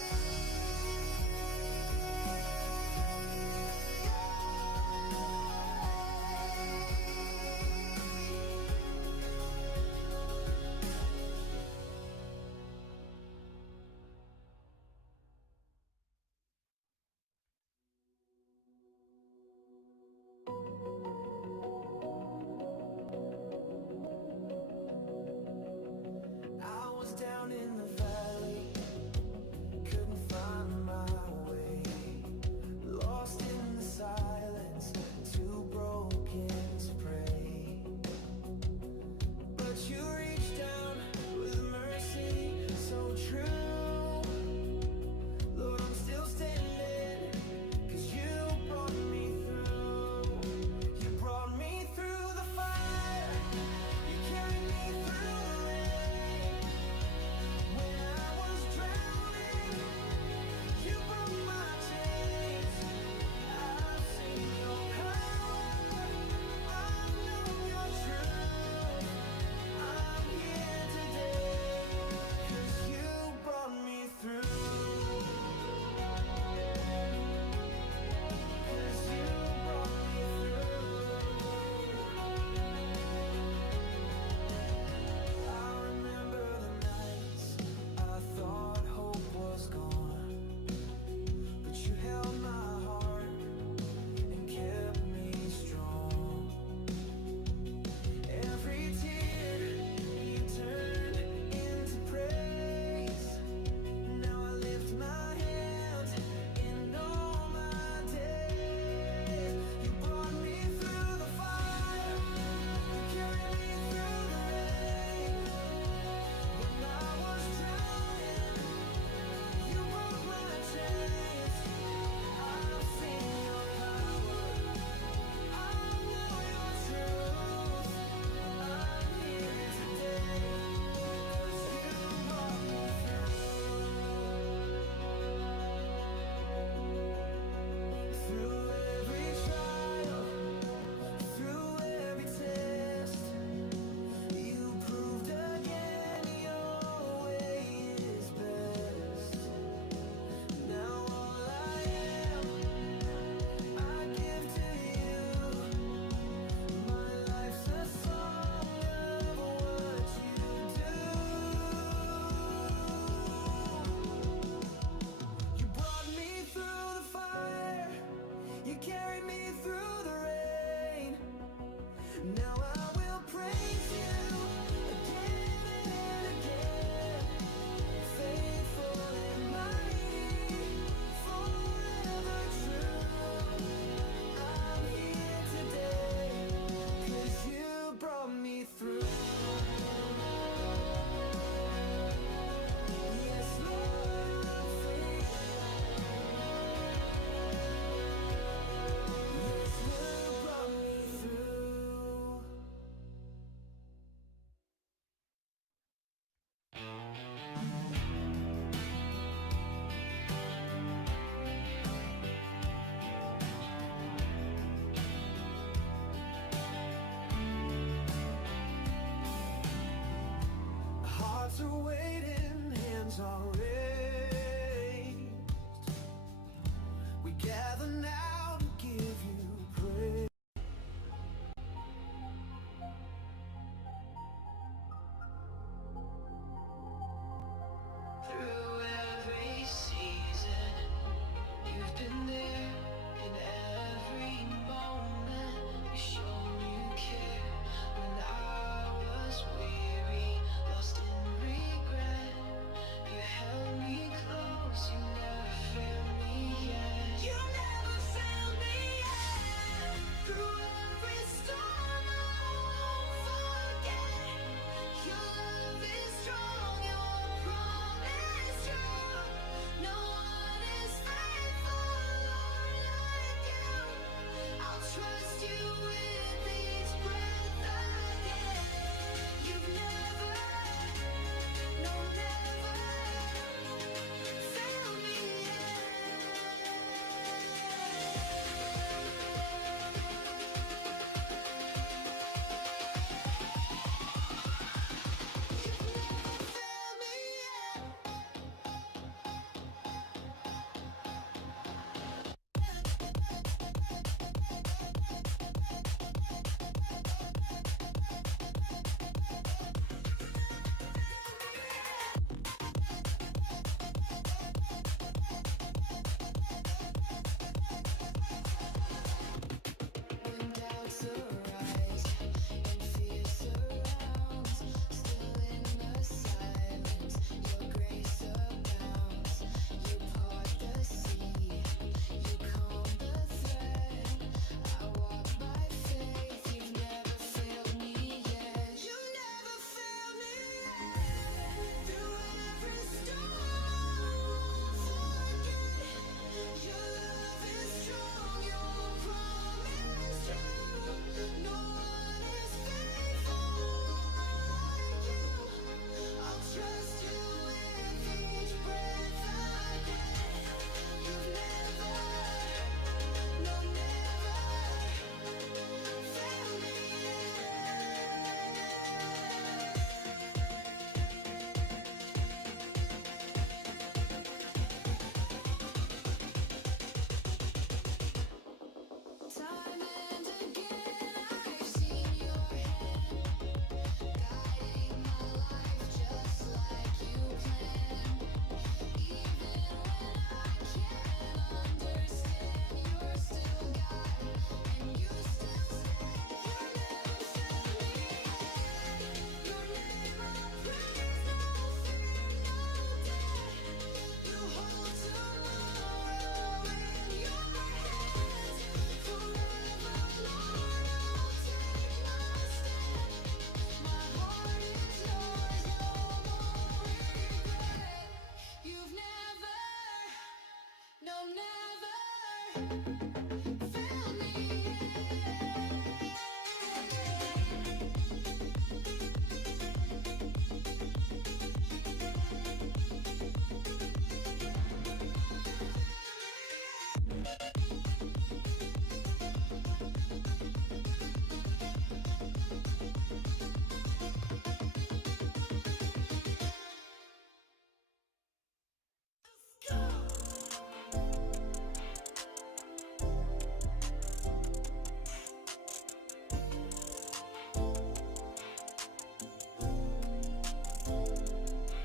The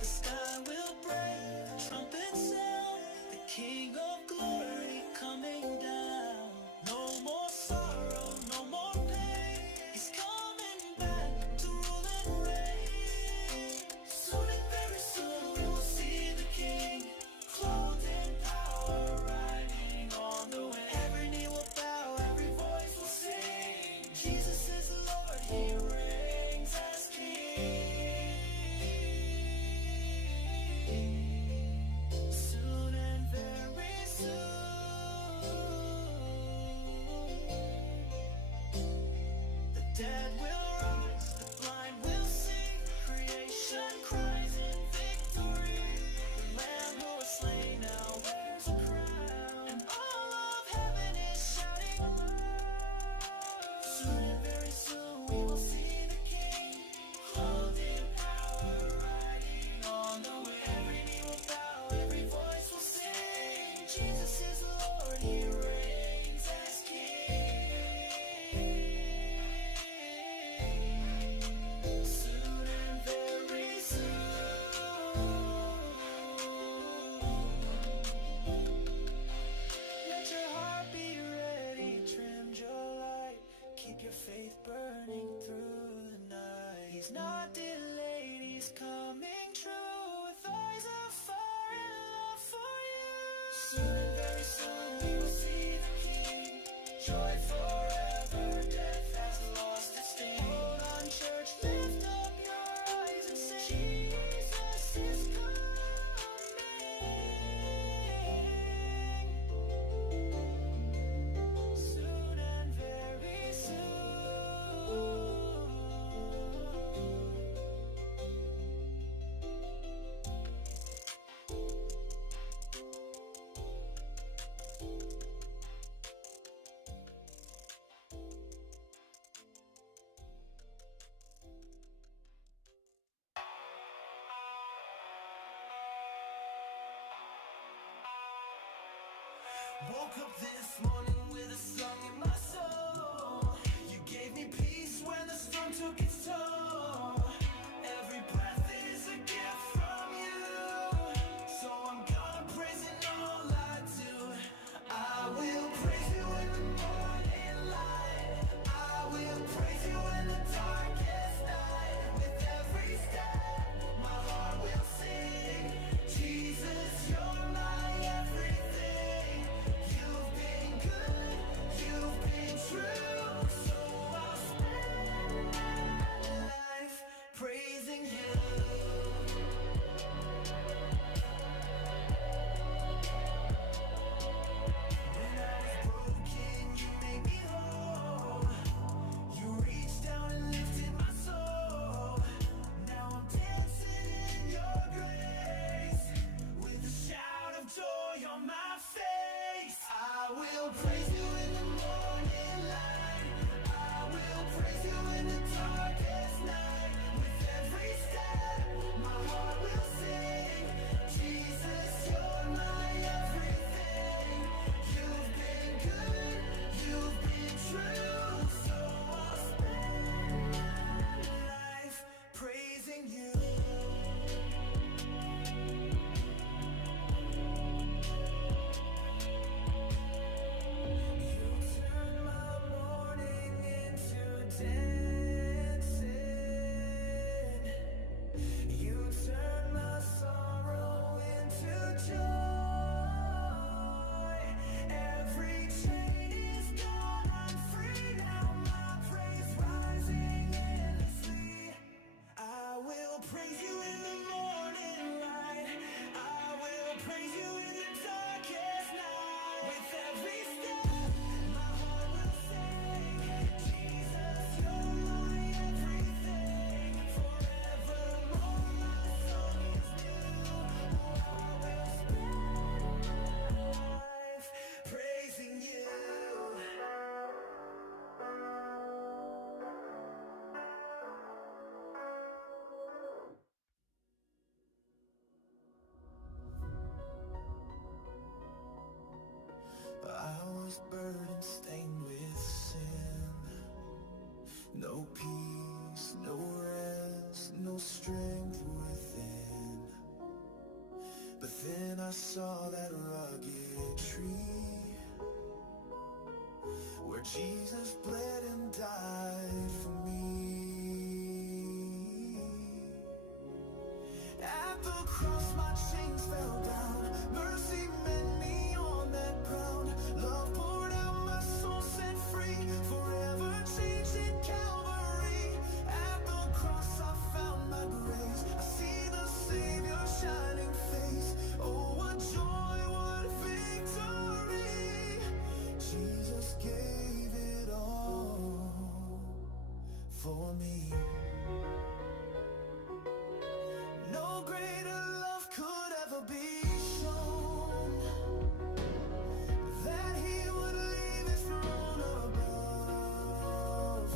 sky will break, the trumpet sound, the King of glory coming down. No more sorrow, no more pain. He's coming back to rule and reign. Soon and very soon we will see the King, clothed in power, riding on the wind. Every knee will bow, every voice will sing. Jesus is Lord, He reigns as King. Soon and very soon, the dead will rise, the blind will see, creation cries in victory. The Lamb who was slain now wears a crown, and all of heaven is shouting aloud. Soon and very soon we will see the King, clothed in power, riding on the wind. Every knee will bow, every voice will sing. Jesus is Lord, He reigns as King. Soon and very soon. Let your heart be ready, trim your light. Keep your faith burning through the night. He's not delayed, He's coming true with eyes of fire and love for you. Soon and very soon we will see the King. Joy forever, death has lost its sting. Hold on, church, lift up your eyes and sing. Jesus is coming. Soon and very soon. Woke up this morning with a song in my soul. You gave me peace when the storm took its toll. Every breath is a gift from you, so I'm gonna praise in all I do. I will praise you in the morning light. I will praise you in the darkest night. With every step, my heart will sing. Jesus, you're my everything. You've been good, you've been true. strength within. But then I saw that rugged tree where Jesus bled and died for me. At the cross my chains fell down, mercy met me on that ground. Love poured out, my soul set free, forever changed in Calvary. At the cross I found my grace, I see the Savior shining face. Oh, what joy, what victory! Jesus gave it all for me. No greater love could ever be shown, that He would leave His throne above.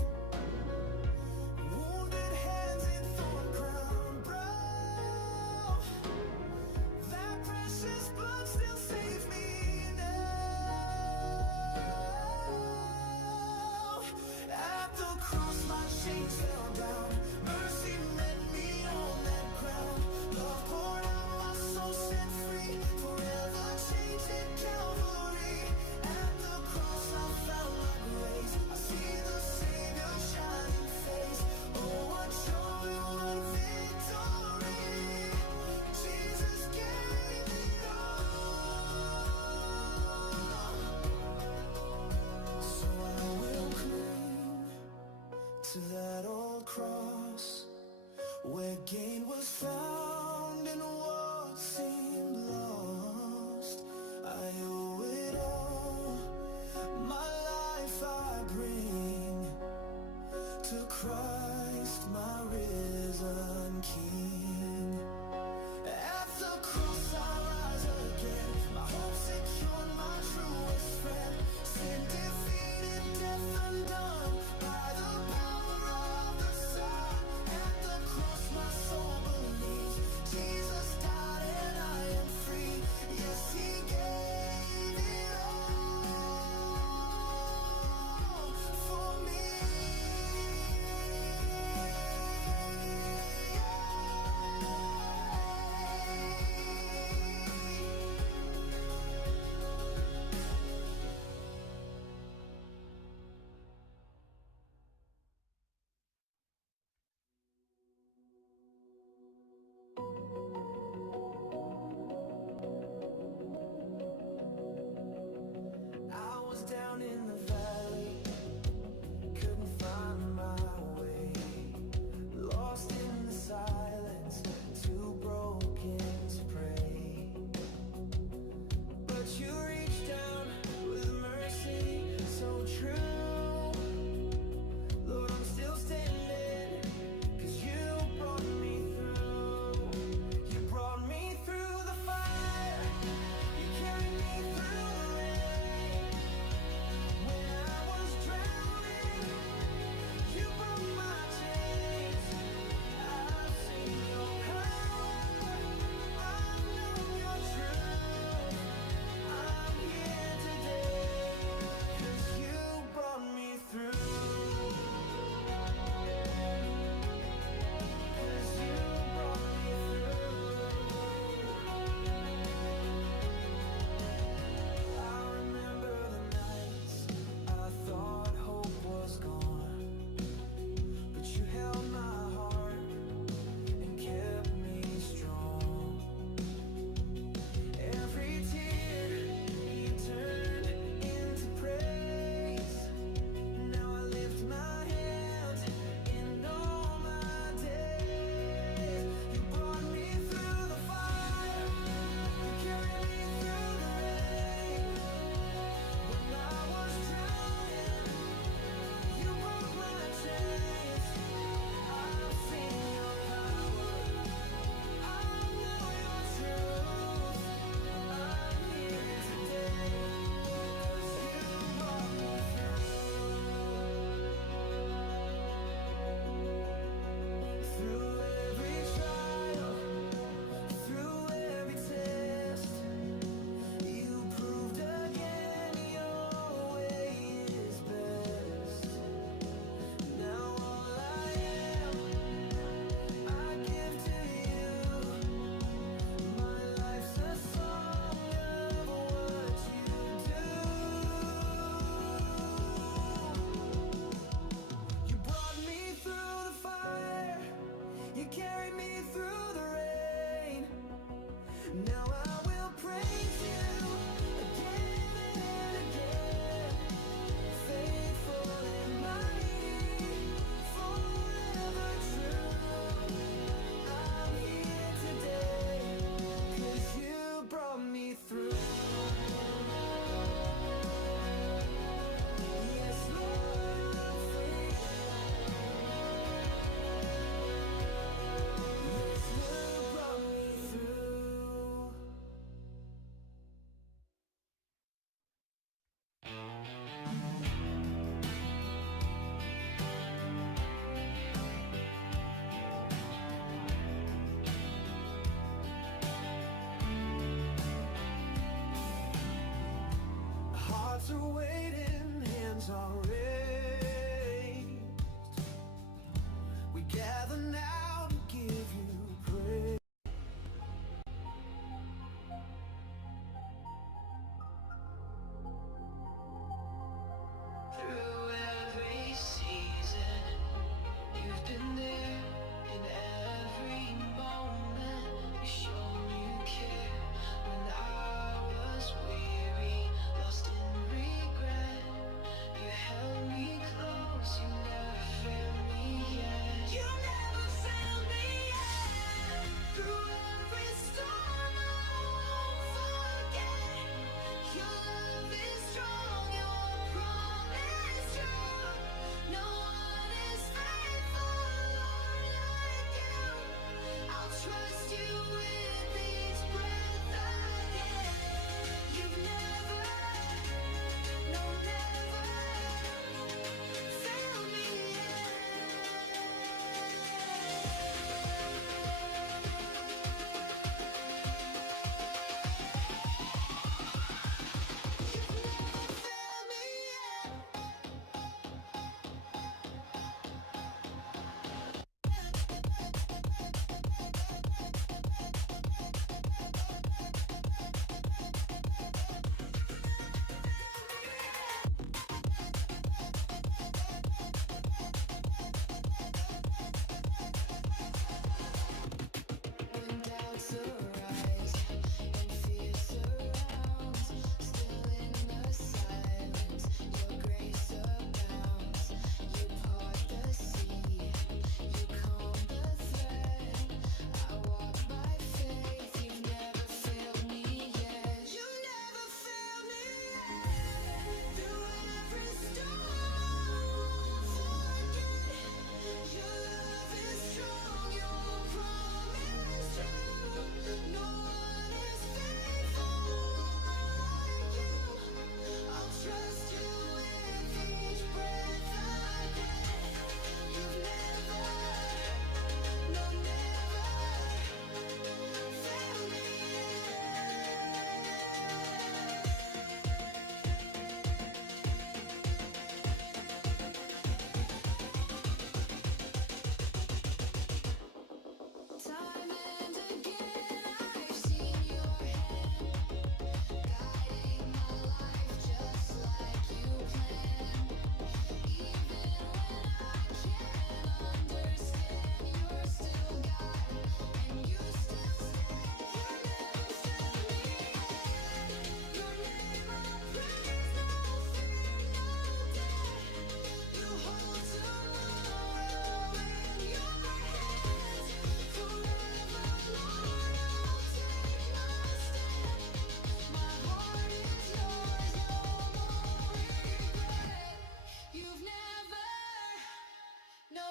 Wounded hands and thorn crown brow, that precious blood still saves me now. At the cross my chains fell down, mercy met me on that ground. Love poured out, my soul set free, forever changed in Calvary. At the cross I found my grace, I see the Savior shining face. Oh, what joy, what victory! Jesus gave it all. So I will cling to that old cross, where gain was found in what seemed lost. I owe it all, my life I bring to Christ, my risen King. At the cross I rise again, my hope secured, my truest friend. Sin defeated, death undone, by the power of the Son. At the cross my soul believes, Jesus died and I am free. Yes, He gave it all for me.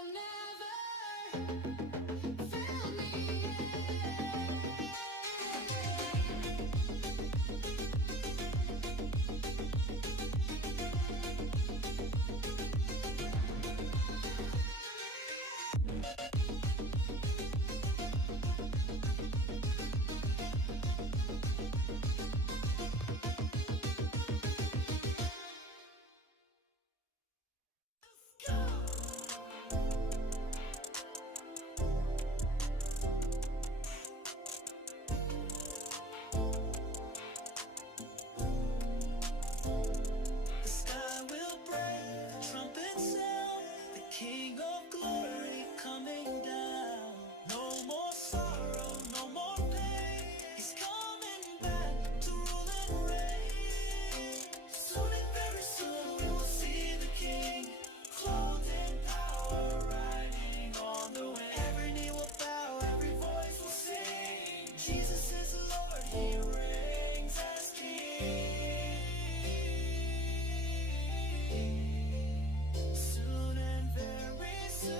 will never fail me. The sky will break, the trumpet sound, the King of glory coming down. No more sorrow, no more pain. He's coming back to rule and reign. Soon and very soon we will see the King, clothed in power, riding on the wind. Every knee will bow, every voice will sing. Jesus is Lord, He reigns as King. Soon and very soon,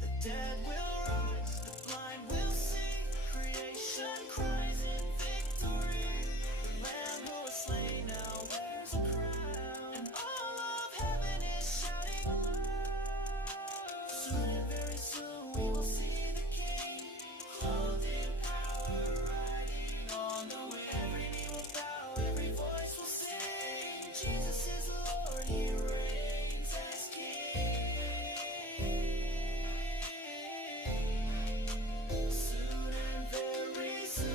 the dead will rise, the blind will see, creation cries in victory. The Lamb who was slain now wears a crown, and all of heaven is shouting aloud. Soon and very soon we will see the King, clothed in power, riding on the wind. Every knee will bow, every voice will sing. Jesus is Lord, He reigns as King. Soon and very soon.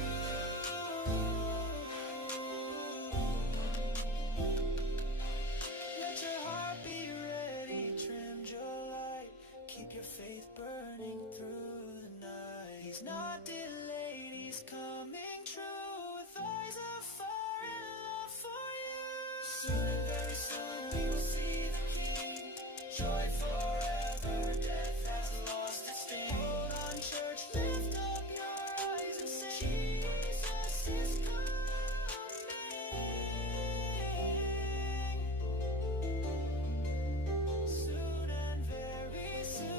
Let your heart be ready, trim your light. Keep your faith burning through the night. He's not delayed, He's coming true, with eyes of fire and love for you. Soon and very soon we will see the King, joy forever, death has lost its sting. Hold on, church, lift up your eyes and sing. Jesus is coming. Soon and very soon.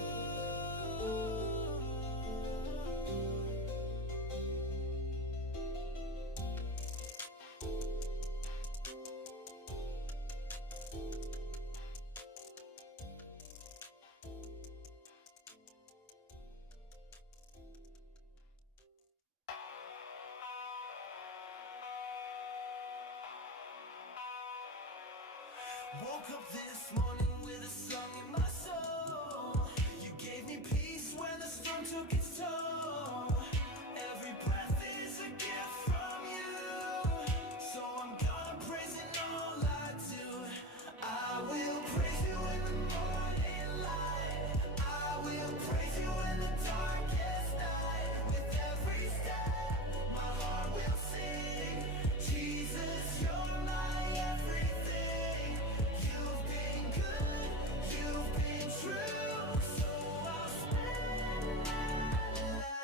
Woke up this morning with a song in my soul. You gave me peace when the storm took its toll. Every breath is a gift from you, so I'm gonna praise in all I do. I will praise you in the morning light. I will praise you in the darkest night. With every step, my heart will sing. Jesus, you're my everything. You've been good, you've been true, so I'll spend my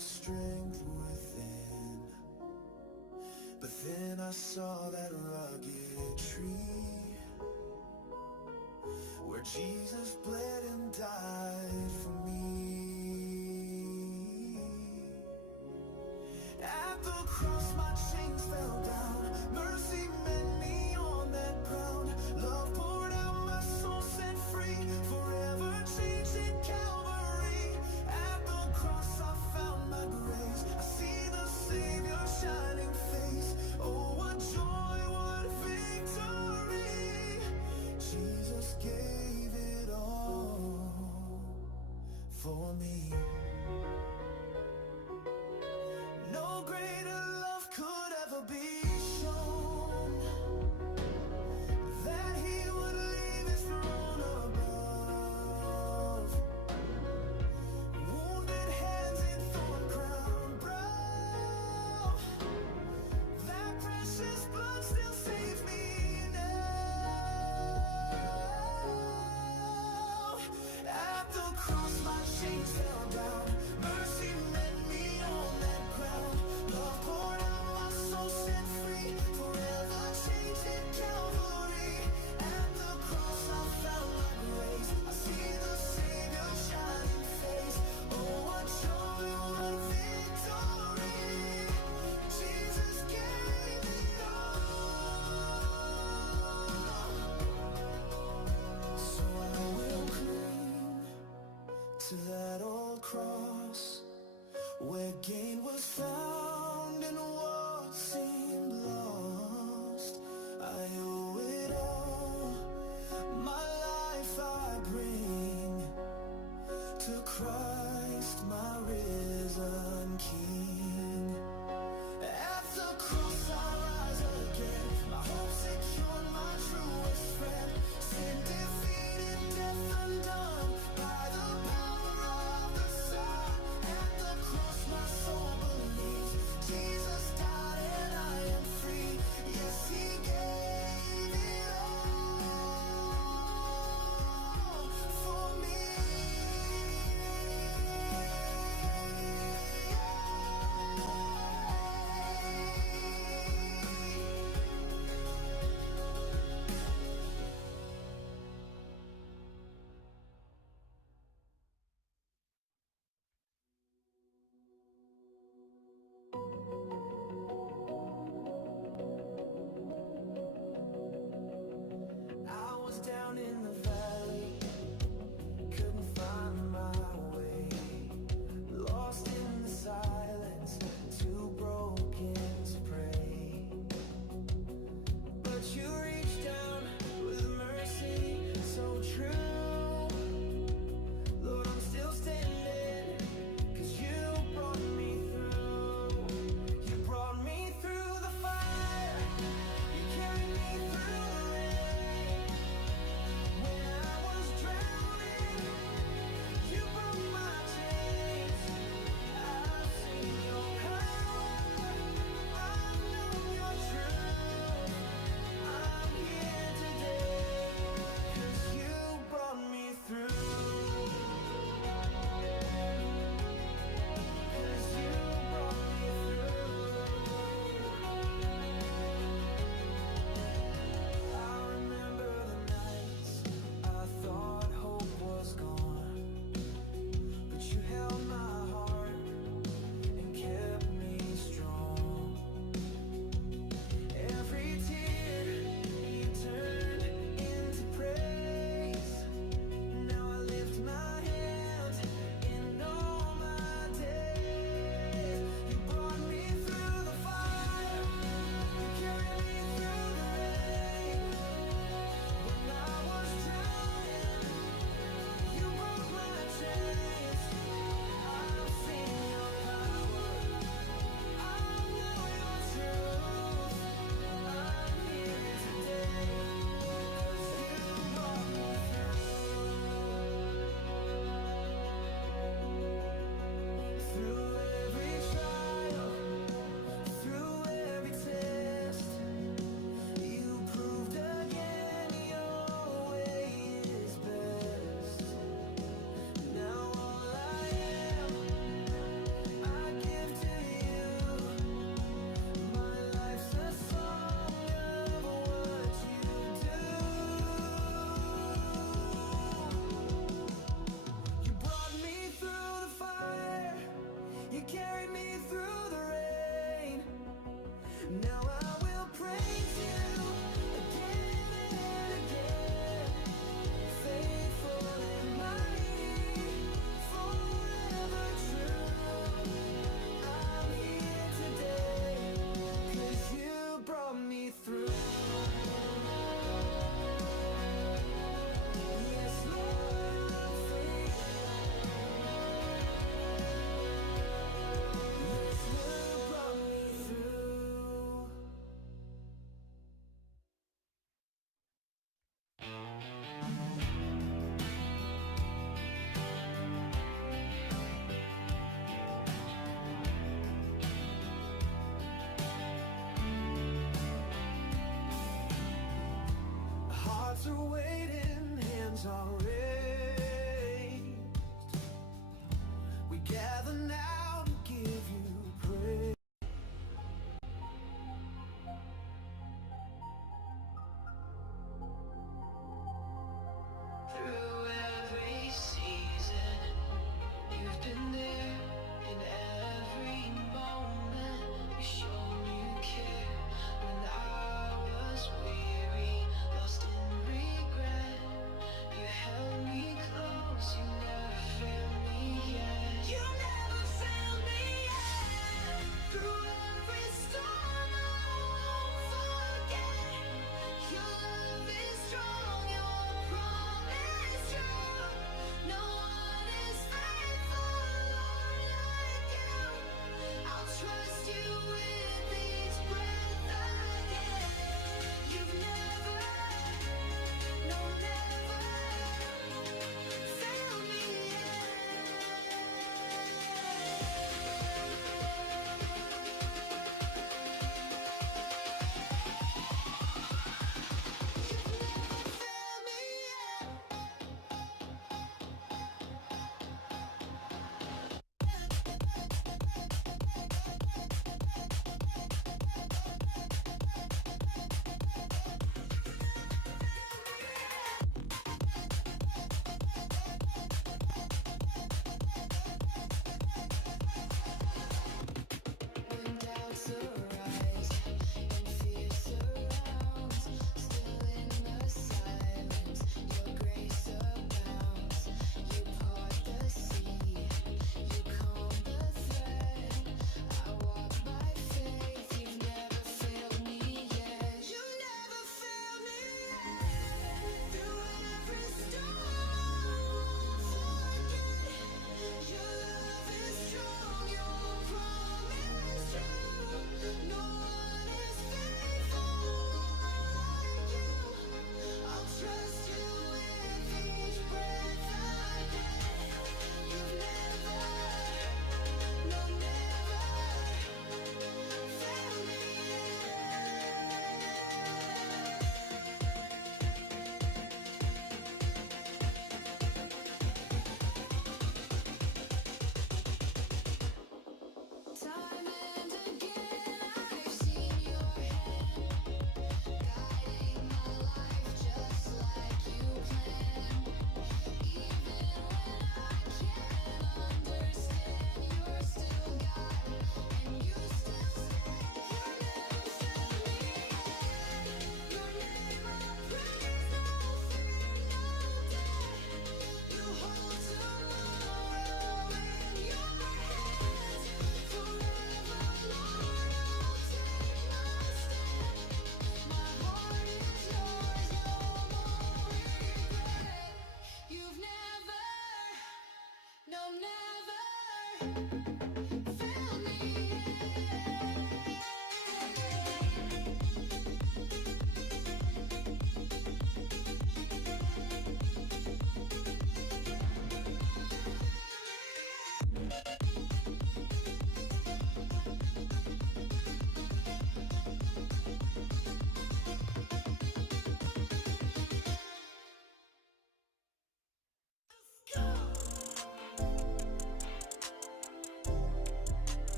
strength within. But then I saw that rugged tree where Jesus bled and died for me. At the cross my chains fell down, mercy met me on that ground. Love poured out, my soul set free, forever changed in Calvary. At the cross I found my grace, I see the Savior shining face. Oh, what joy, what victory! Jesus gave it all for me. No greater love could ever be shown, that he would leave his throne above. Wounded hands and thorn crown brow, that precious blood still saves me now. At the cross my chains fell down, mercy met me on that ground. Love poured out, my soul set free, forever changed in Calvary. At the cross I found my grace, I see the Savior shining face. Oh, what joy, what victory! Jesus gave it all. So I will cling to that old cross, where gain was found and what seemed lost. I owe it all, my life I bring to Christ, my risen King. At the cross I rise again, my hope secured, my truest friend. Sin defeated, death undone, by the power of the Son. At the cross my soul believes, Jesus died and I am free. Yes, he gave it all for me. I was down in the valley, couldn't find my way, lost in the silence, too broken to pray. But you reached down with mercy so true. Lord, I'm still standing, 'cause you brought me through. You brought me through the fire, you carried me through the rain.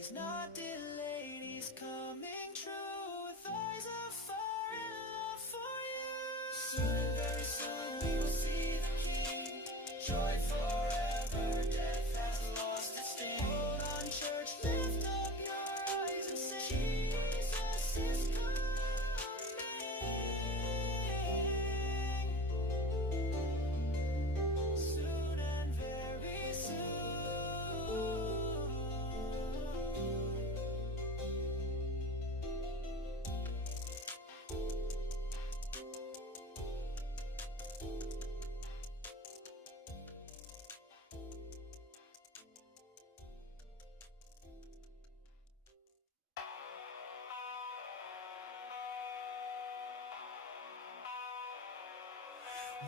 he's not delayed, he's coming true with eyes of fire and love for you. Soon and very soon we will see the King, joy forever, death has lost its sting. Hold on, church, lift up your eyes and sing, Jesus is coming. Soon and very soon.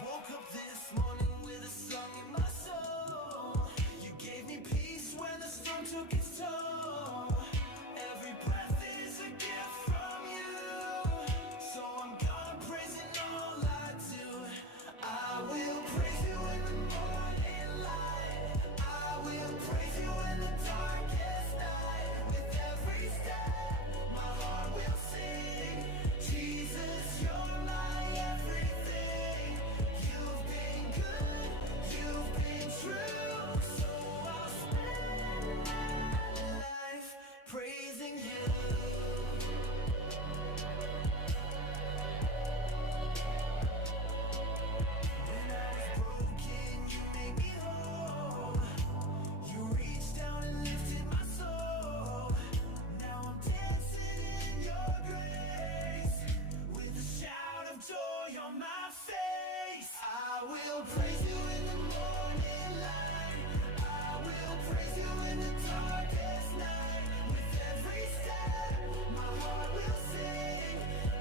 Woke up this morning with a song in my soul. You gave me peace when the storm took its toll. Every breath is a gift from you, so I'm gonna praise in all I do. I will praise you in the morning light, I will praise you in the darkest night. With every step my heart will sing, Jesus, you're my everything. You've been good, you've been true, so I'll spend my life praising you. When I was broken, you made me whole. You reached down and lifted my soul. Now I'm dancing in your grace, with a shout of joy on my face. I will praise you in the morning light, I will praise you in the darkest night. With every step my heart will sing,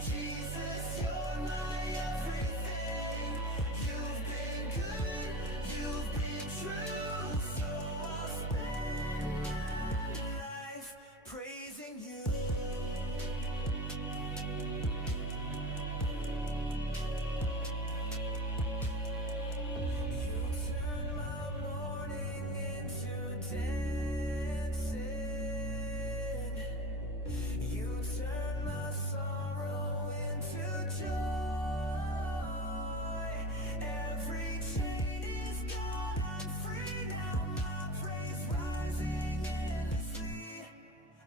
Jesus, you're my everything. You've been good, you've been true, so I'll spend my life praising you. You turn my morning into dancing. You turn my sorrow into joy. Every chain is gone, I'm free now. My praise rising endlessly.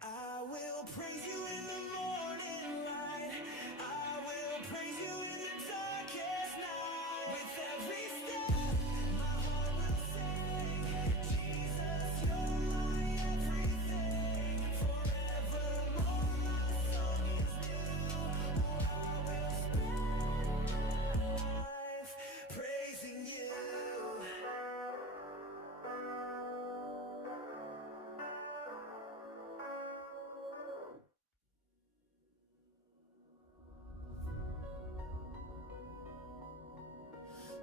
I will praise you in the morning light, I will praise you in the darkest night. With every step my heart will sing, Jesus, you're my everything. Forevermore my song is new, I will spend my life praising you.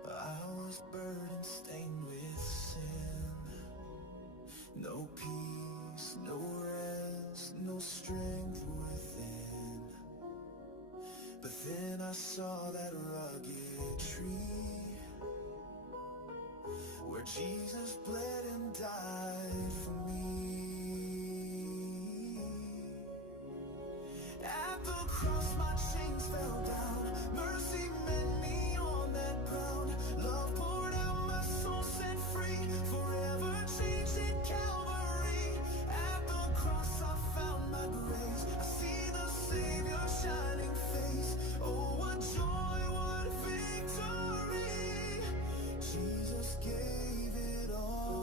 I was burdened, stained with sin. No peace, no rest, no strength within. But then I saw that rugged tree, where Jesus bled and died for me. At the cross my chains fell down, mercy met me on that ground. Love poured out, my soul set free, forever changed at Calvary. At the cross I found my grace, I see the Savior shining face. Oh, what joy, what victory, Jesus gave it all.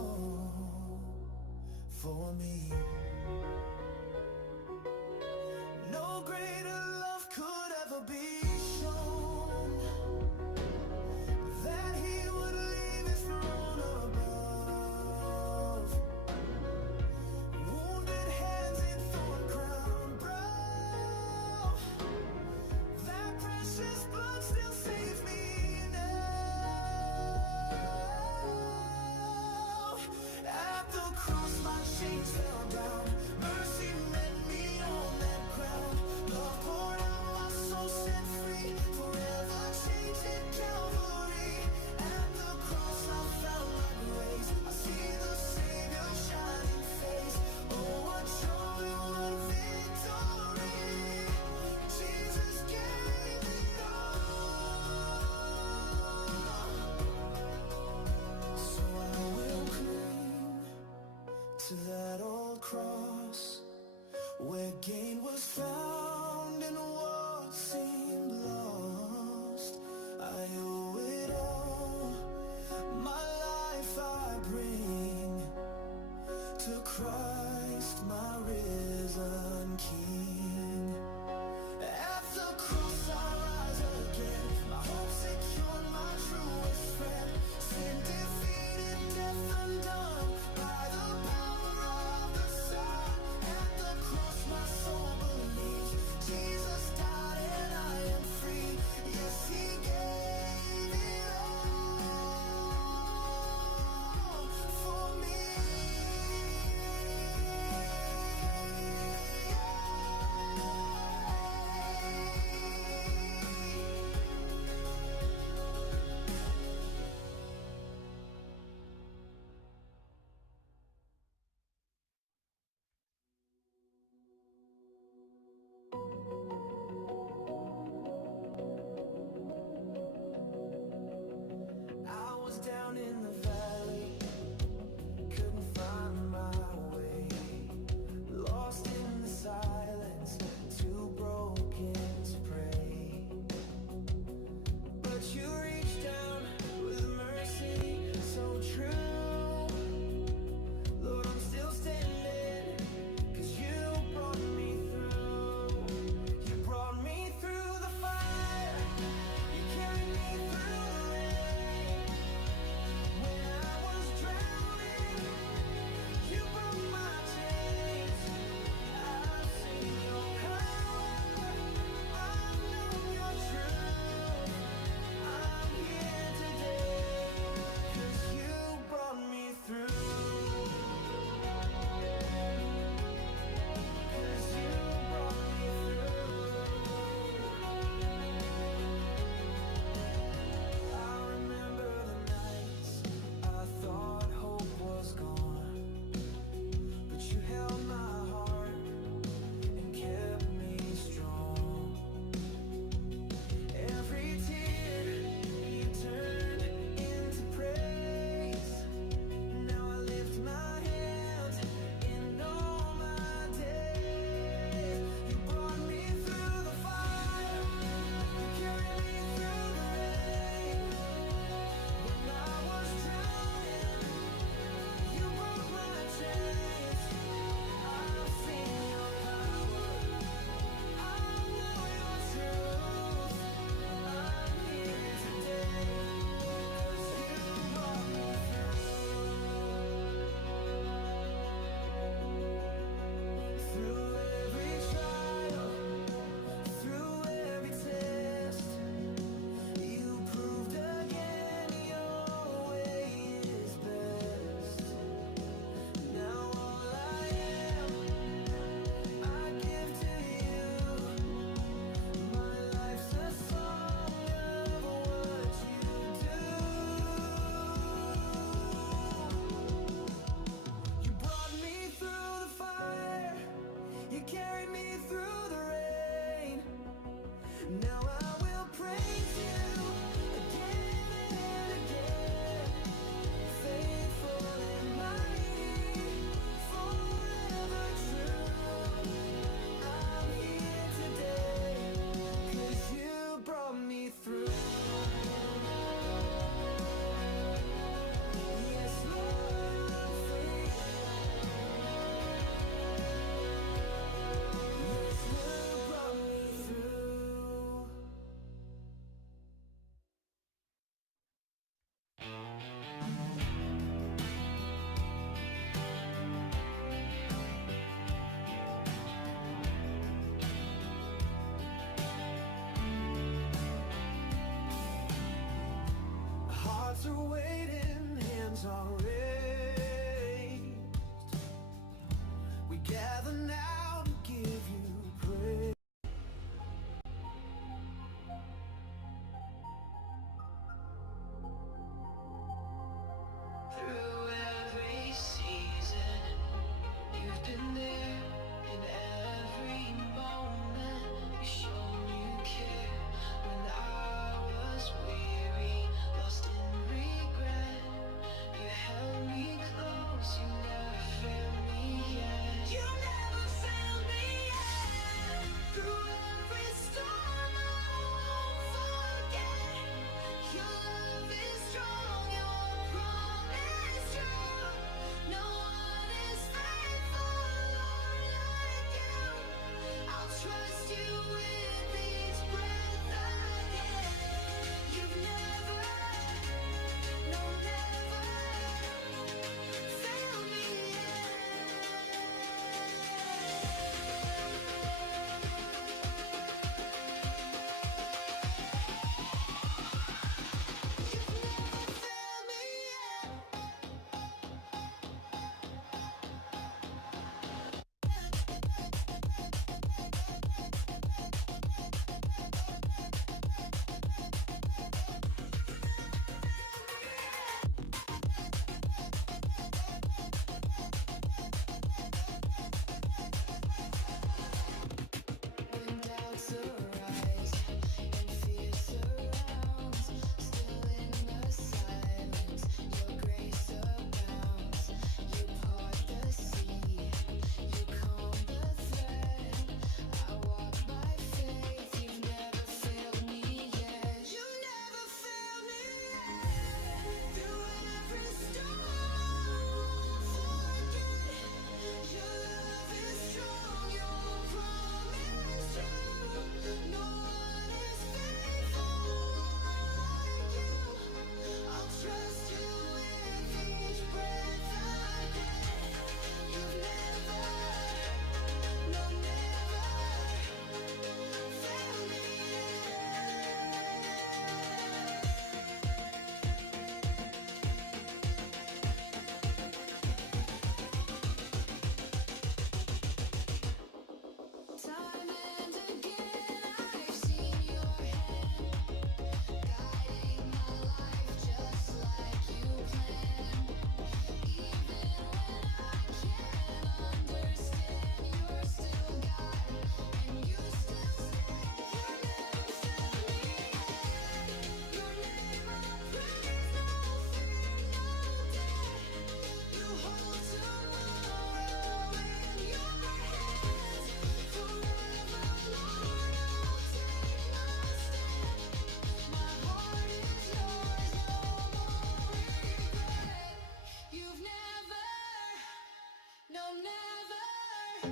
where gain was found and what seemed lost. I owe it all, my life I bring to Christ, my risen King. At the cross I rise again, my hope secured, my truest friend. Sin defeated, death undone, by the power of the Son. At the cross my soul believes, Jesus died and I am free. Yes, He gave it all for me. I was down in the valley, couldn't find my way, lost in the silence, too broken to pray. But you reached down with mercy so true. Lord, I'm still standing, 'cause you brought me through. You brought me through the fire, you carried me through the rain.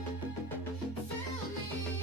Fill me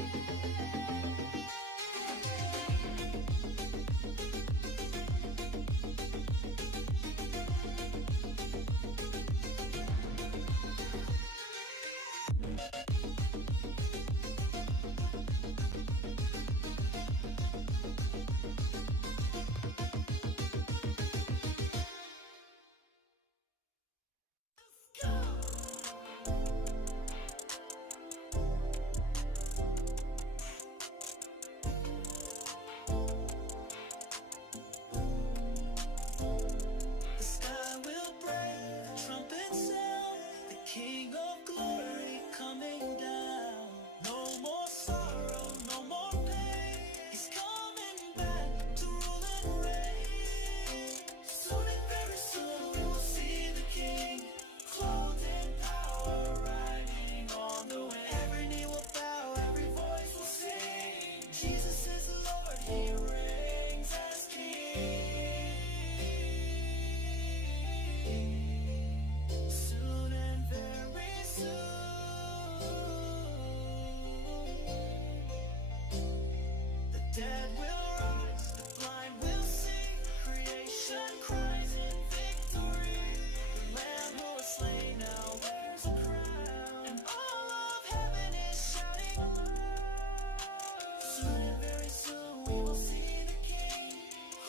The sky will break, the trumpet sound, the King of glory coming down. No more sorrow, no more pain. He's coming back to rule and reign. Soon and very soon we will see the King, clothed in power, riding on the wind. Every knee will bow, every voice will sing. Jesus is Lord, He reigns as King. Soon and very soon, the dead will rise, the blind will see. Creation cries in victory. The Lamb who was slain now wears a crown, and all of heaven is shouting aloud. Soon and very soon we will see the King,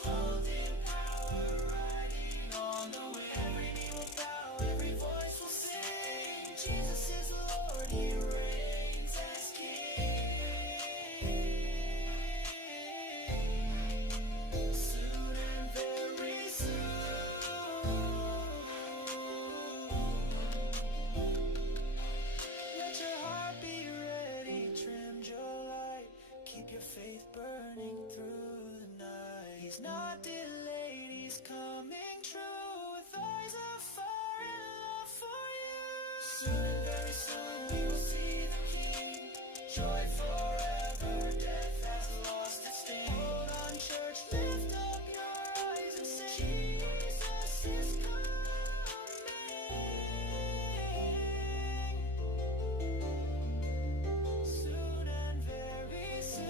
clothed in power, riding on the wind. Every knee will bow, every voice will sing. Jesus is Lord, He reigns as King. Soon and very soon. Let your heart be ready, trim your light. Keep your faith burning through the night. He's not delayed, He's coming true with eyes of fire and love for you. Soon and very soon we will see the King. Joy forever, death has lost its sting. Hold on, church, lift up your eyes and sing. Jesus is coming. Soon and very soon.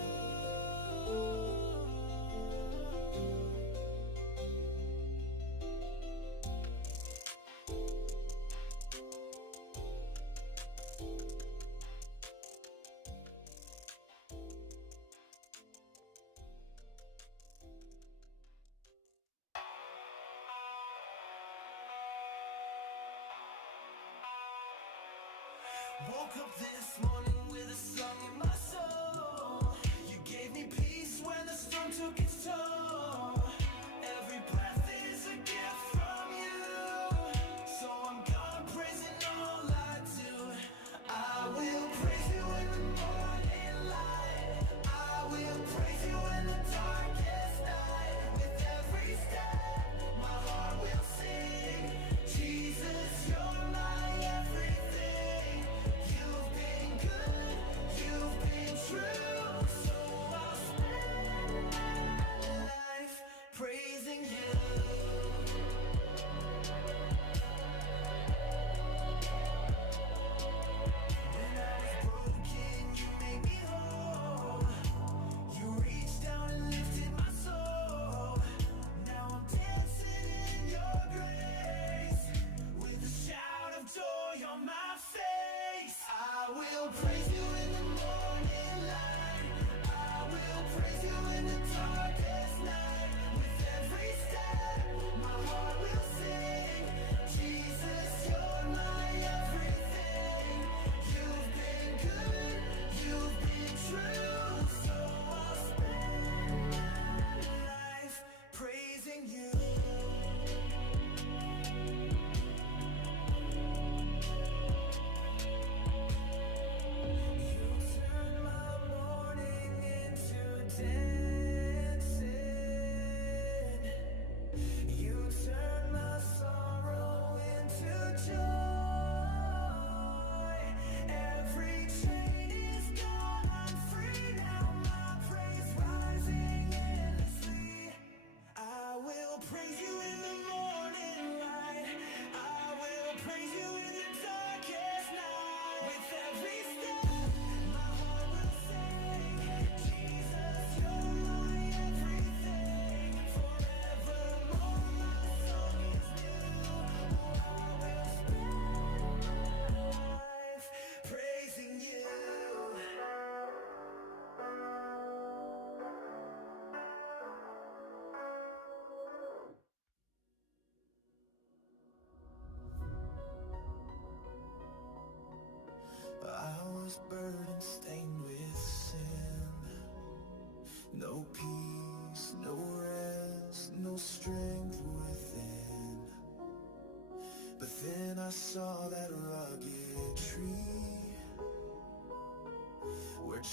Woke up this morning with a song in my soul. You gave me peace when the storm took its toll. Every breath is a gift from you, so I'm gonna praise in all I do. I will praise you in the morning light. I will praise you in the darkest night. With every step, my heart will sing. Jesus, you're my everything. You've been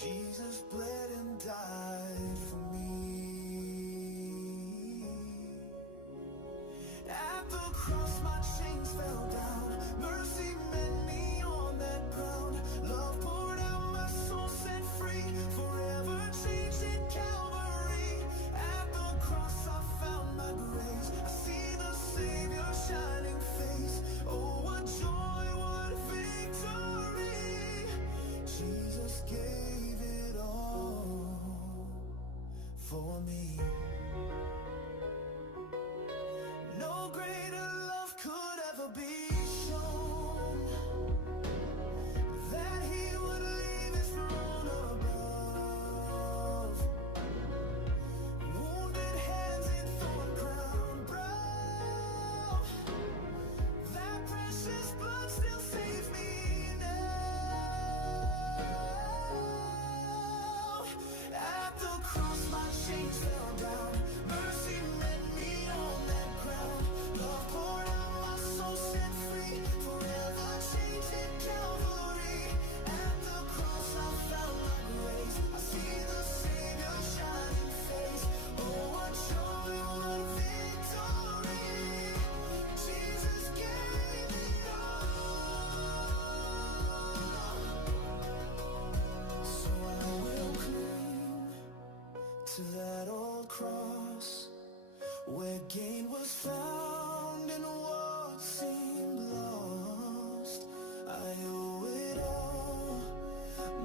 Jesus bled and died for me. At the cross my chains fell down. Mercy met me on that ground. Love poured out, my soul set free. Forever changed in Calvary. At the cross I found my grace. I see the Savior's shining face. Oh, what joy, what victory. Jesus gave it all for me. No greater love could ever be shown, that he would leave his throne above. Wounded hands and thorn crown brow, that precious blood still saves me now. At the cross my chains fell down. Mercy met me on that ground. Love poured out, my soul set free. Forever changed in Calvary. At the cross I found my grace. I see the Savior's shining face. Oh, what joy, what victory. Jesus gave it all. So I will cling to that old cross, where gain was found in what seemed lost. I owe it all,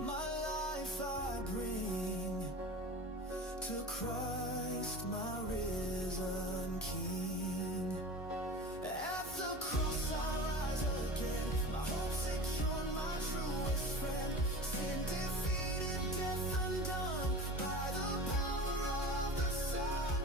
my life I bring to Christ, my risen King. At the cross I rise again, my hope secured, my truest friend. Sin defeated, death undone, by the power of the Son.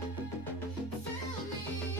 Fill me.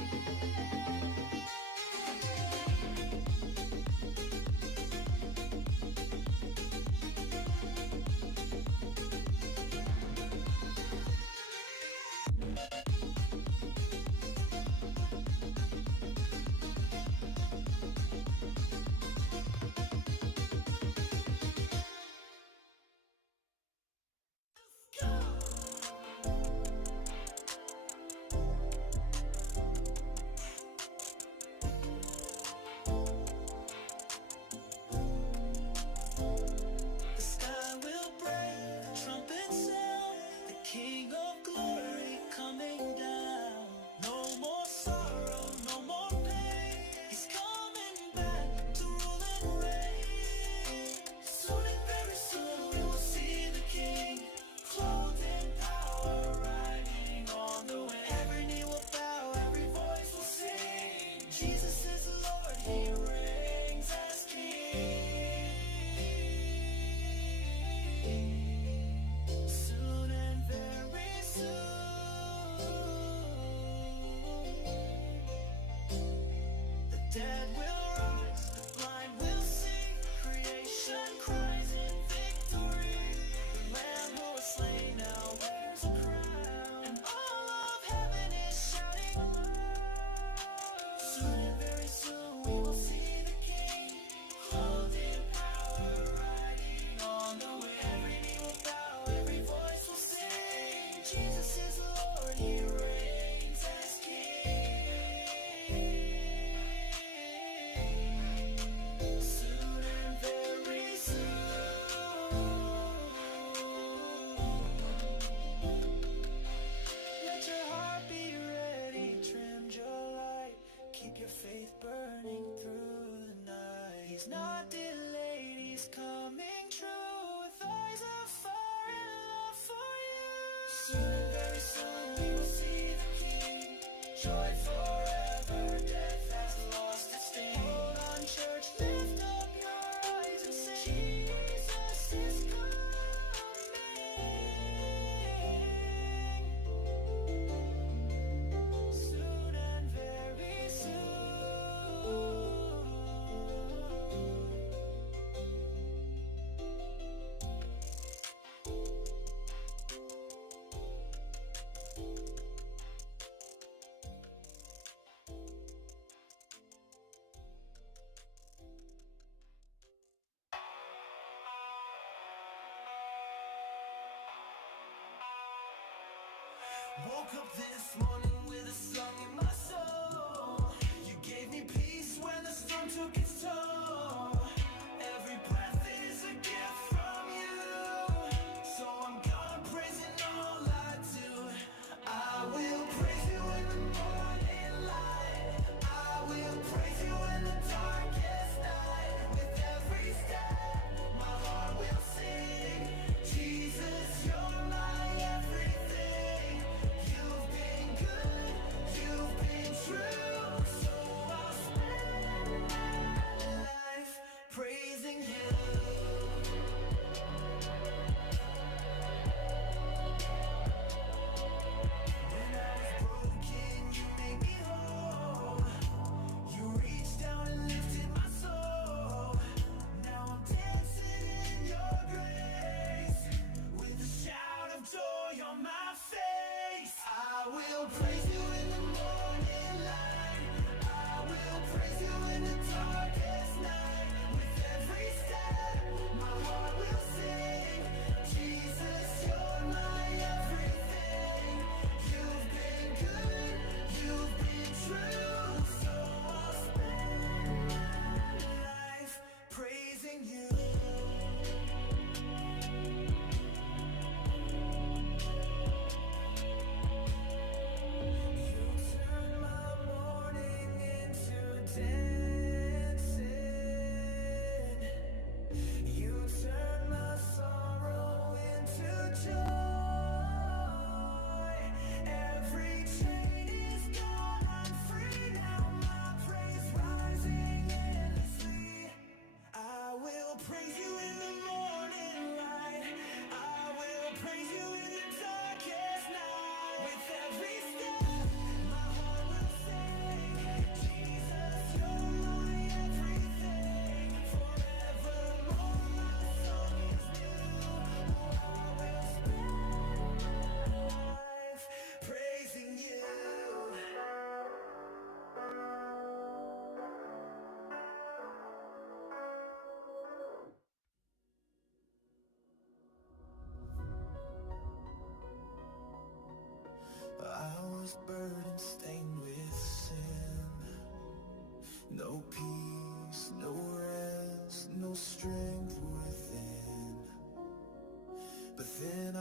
The sky will break, the trumpet sound, the King of glory coming down. No more sorrow, no more pain. He's coming back to rule and reign. Soon and very soon we will see the King, clothed in power, riding on the wind. Every knee will bow, every voice will sing. Jesus is Lord, He reigns as King. Soon and very soon, the dead will rise, the blind will see. Creation cries in victory. The Lamb who was slain now wears a crown, and all of heaven is shouting aloud. Soon and very soon we will see the King, clothed in power, riding on the wind. Every knee will bow, every voice will sing. Jesus is Lord, He reigns as King. Soon and very soon. Let your heart be ready, trim your light. Keep your faith burning through the night. He's not delayed, He's coming true, with eyes of fire and love for you. Soon and very soon we will see the King, joy forever, death has lost its sting. Hold on, church, lift up your eyes and sing. Jesus is coming. Soon and very soon. Woke up this morning with a song in my soul. You gave me peace when the storm took its toll. Every breath is a gift from you, so I'm gonna praise in all I do. I will praise you in the morning light. I will praise you in the darkest night. With every step, my heart will sing. Jesus, you're my everything. You've been good, you've been true, so I'll spend my life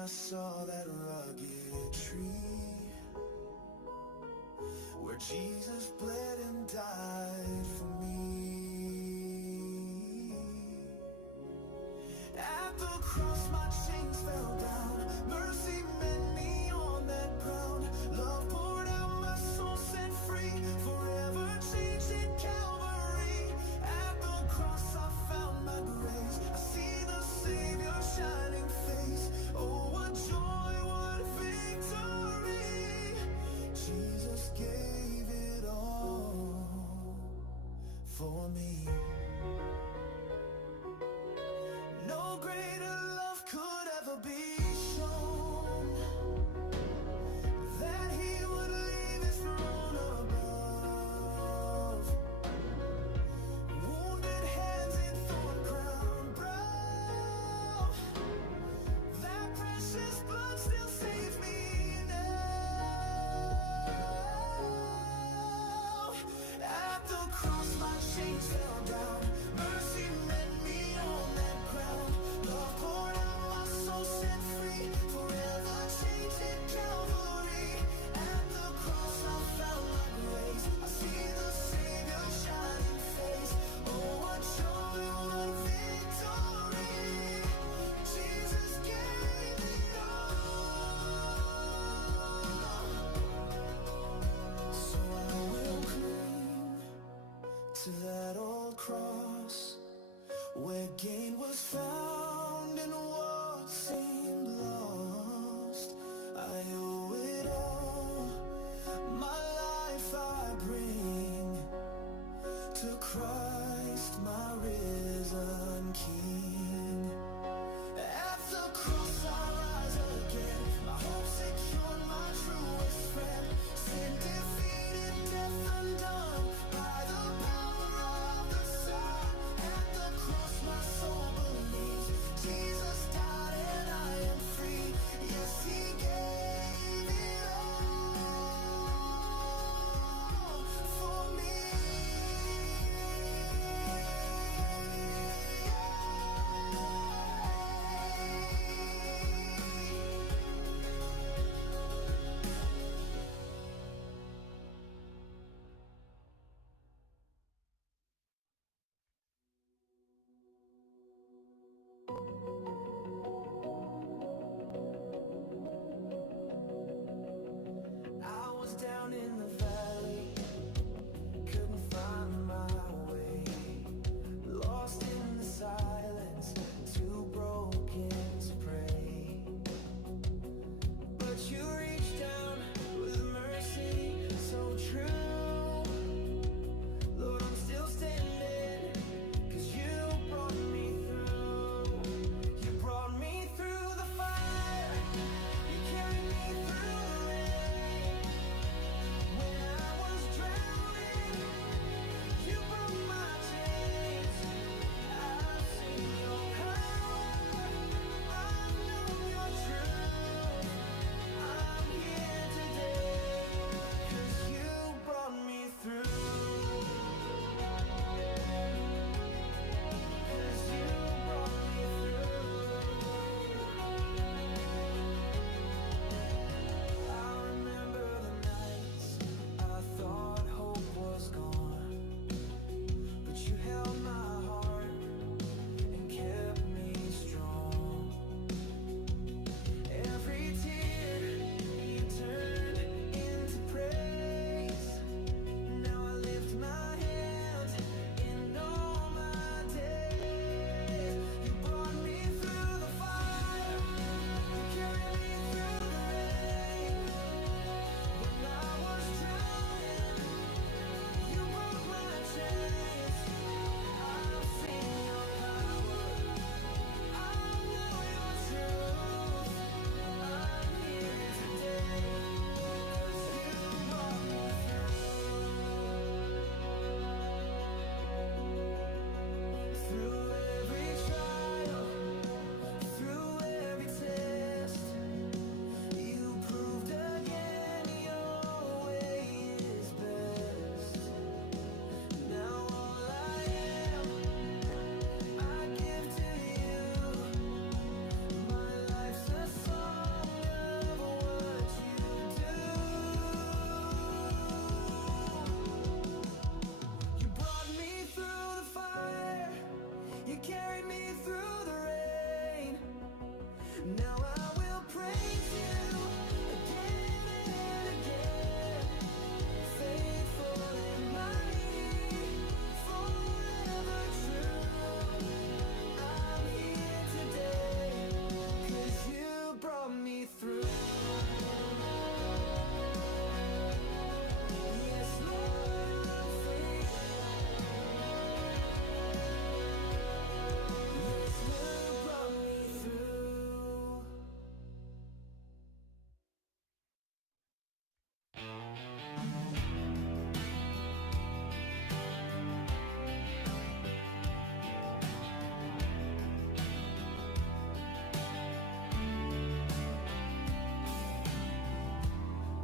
saw that rugged tree where Jesus bled and died for me. At the cross my chains fell down, mercy met me on that ground. Love poured out, my soul set free, forever changed in Calvary. At the cross I found my grace, I see the Savior shining face. Oh, what joy, what victory! Jesus gave it all for me. No greater love Now I will praise you again and again. Faithful and mighty, forever true. I'm here today 'cause you brought me through. Yes, Lord, I'm faithful. Yes, you brought me through.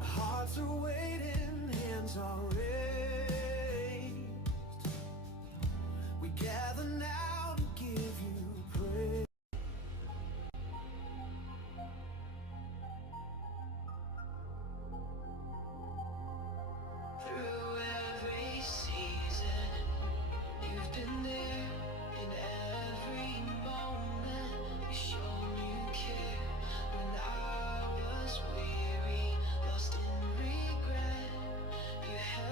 Hearts are waiting, hands are raised. We gather now to give you praise. Through every season, you've been there in every moment. You showed you care when I was weary, lost in regret. You held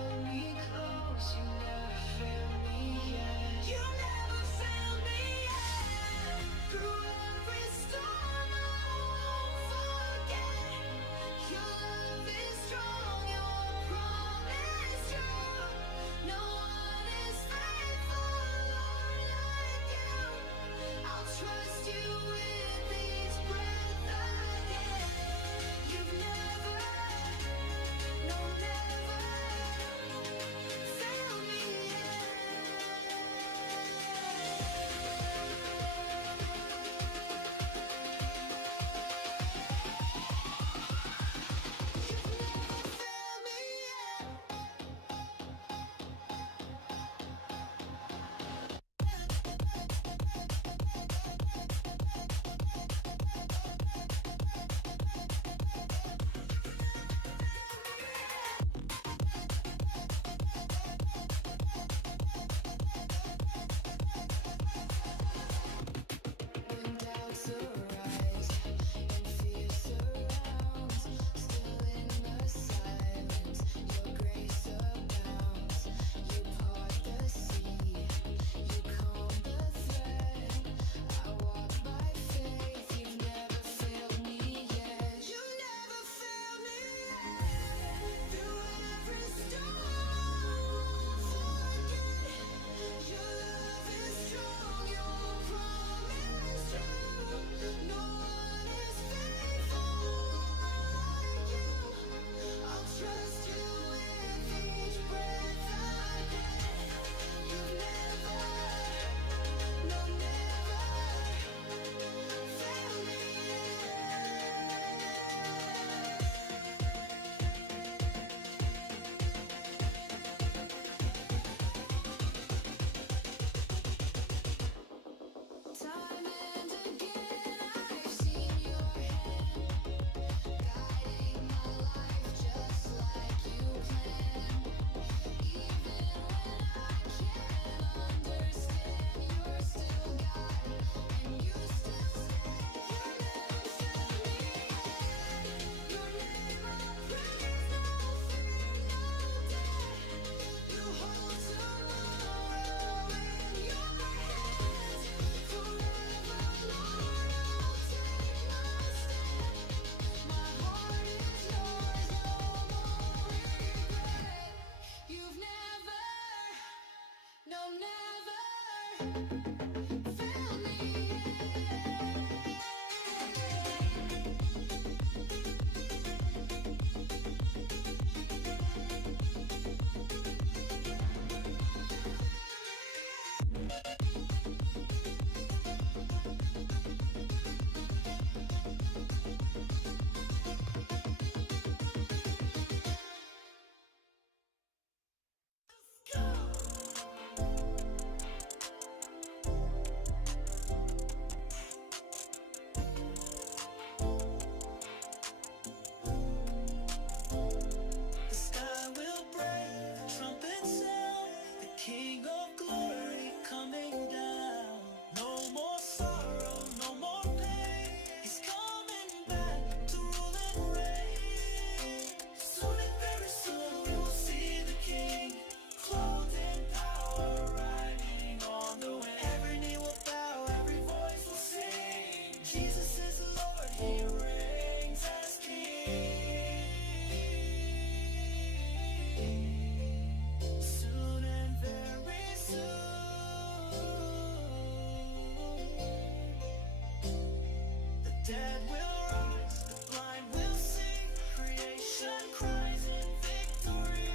will rise, the blind will sing, creation cries in victory.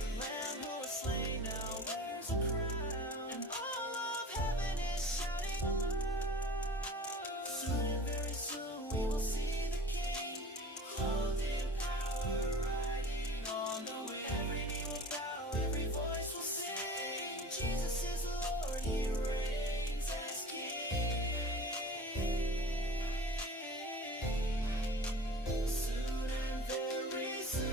The Lamb who was slain now wears a crown, and all of heaven is shouting aloud. Soon and very soon we will see the King, clothed in power, riding on the wind. Every knee will bow, every voice will sing, Jesus is Lord, He reigns as King. Soon and very soon,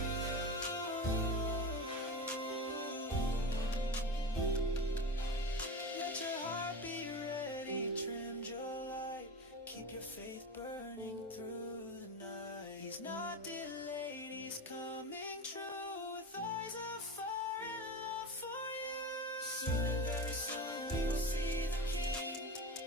let your heart be ready, trim your light, keep your faith burning through the night. He's not delayed, He's coming true, with eyes of fire and love for you. Soon and very soon we will see the King,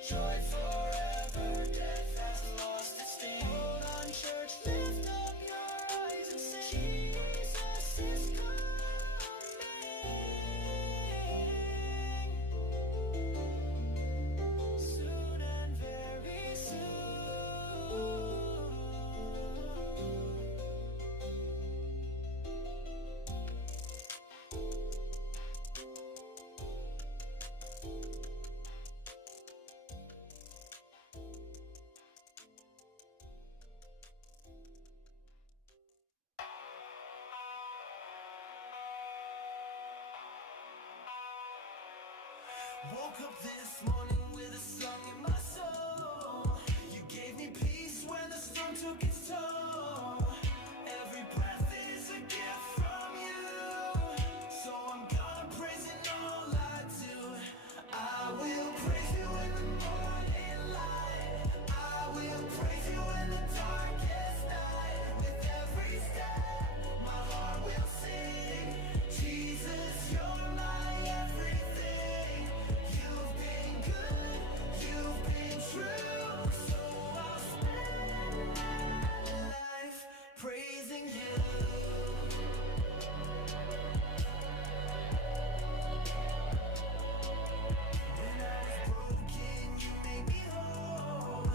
joy forever, death has lost its sting. Hold on, church, lift up your eyes and sing, Jesus is coming. Soon and very soon. Woke up this morning with a song in my soul. You gave me peace when the storm took its toll. Every breath is a gift from you, so I'm gonna praise in all I do. I will praise you in the morning light, I will praise you in the darkest night. With every step, my heart will sing, Jesus, you're my everything. You've been good, you've been true, so I'll spend my life praising you. When I was broken, you made me whole.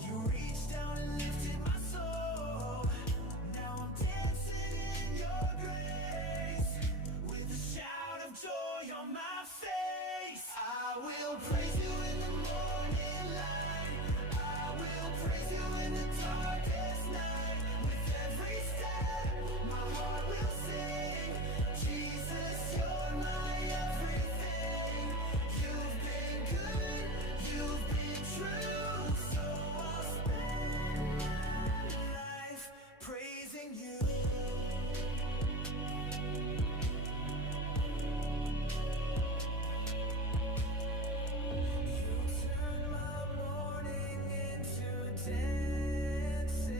You reached down and lifted my soul. Now I'm dancing in your grace, with a shout of joy on my face. I will praise you in the morning light, I will praise you in the darkest night. With every step, my heart will sing, Jesus, you're my everything. You've been good, you've been true, so I'll spend my life praising you. You turn my morning into dancing.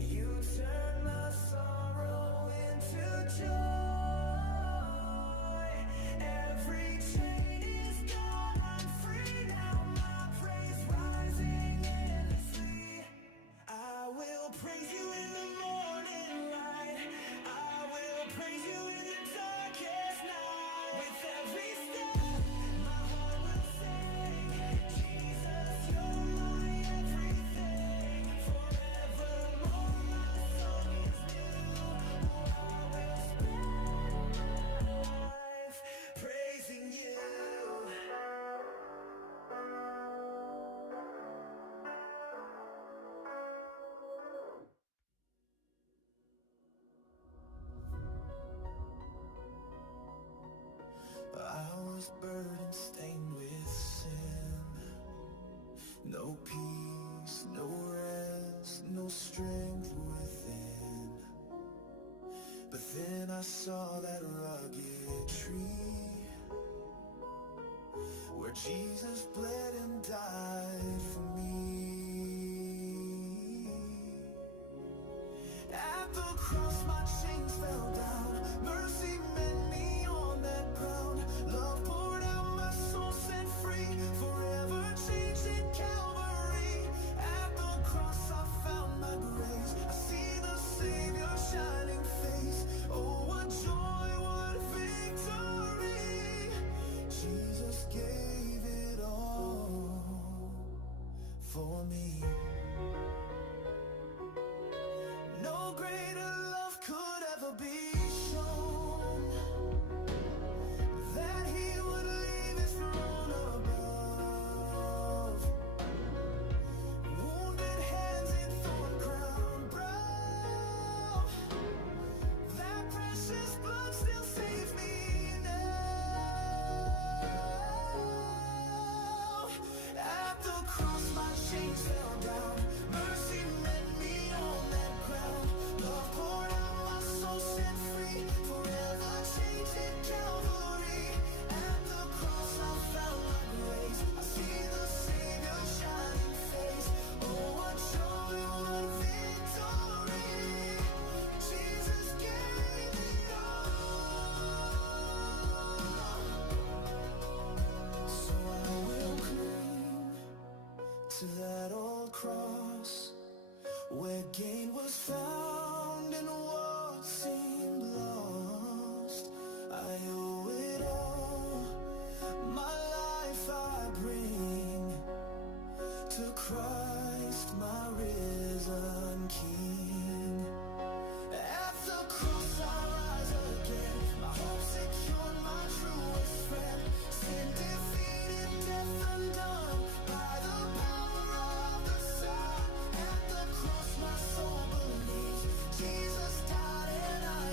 You turn my sorrow into joy. Every chain is gone, I'm free now. My praise rising endlessly. I will praise you in the morning light, I will praise you in the darkest night. With every step, my heart will sing, Jesus, you're my everything. Forevermore, my song is new. Oh, I will spend my life praising you. I was burdened, stained with sin. No peace, no rest, no strength within. But then I saw that rugged tree, where Jesus bled and died for me. At the cross my chains fell down, mercy met me on that ground. Love poured out, my soul set free, forever changed in Calvary. At the cross I found my grace, I see the Savior shining face. Oh, what joy, what victory! Jesus gave it all for for me. No greater love could ever be shown, that he would leave his throne above. Wounded hands and thorn crown brow, that precious blood still saves me now. At the cross my chains fell down, mercy met me on that ground. Love poured out, my soul set free, forever changed in Calvary. At the cross I found my grace, I see the Savior's shining face. Oh, what joy, what victory, Jesus gave me all. So I will cling to that old cross, where gain was found in what seemed lost. I owe it all, my life I bring to Christ, my risen King. At the cross I rise again, my hope secured, my truest friend. Sin defeated, death undone, by the power of the Son. At the cross my soul believes, Jesus died and I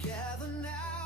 together now.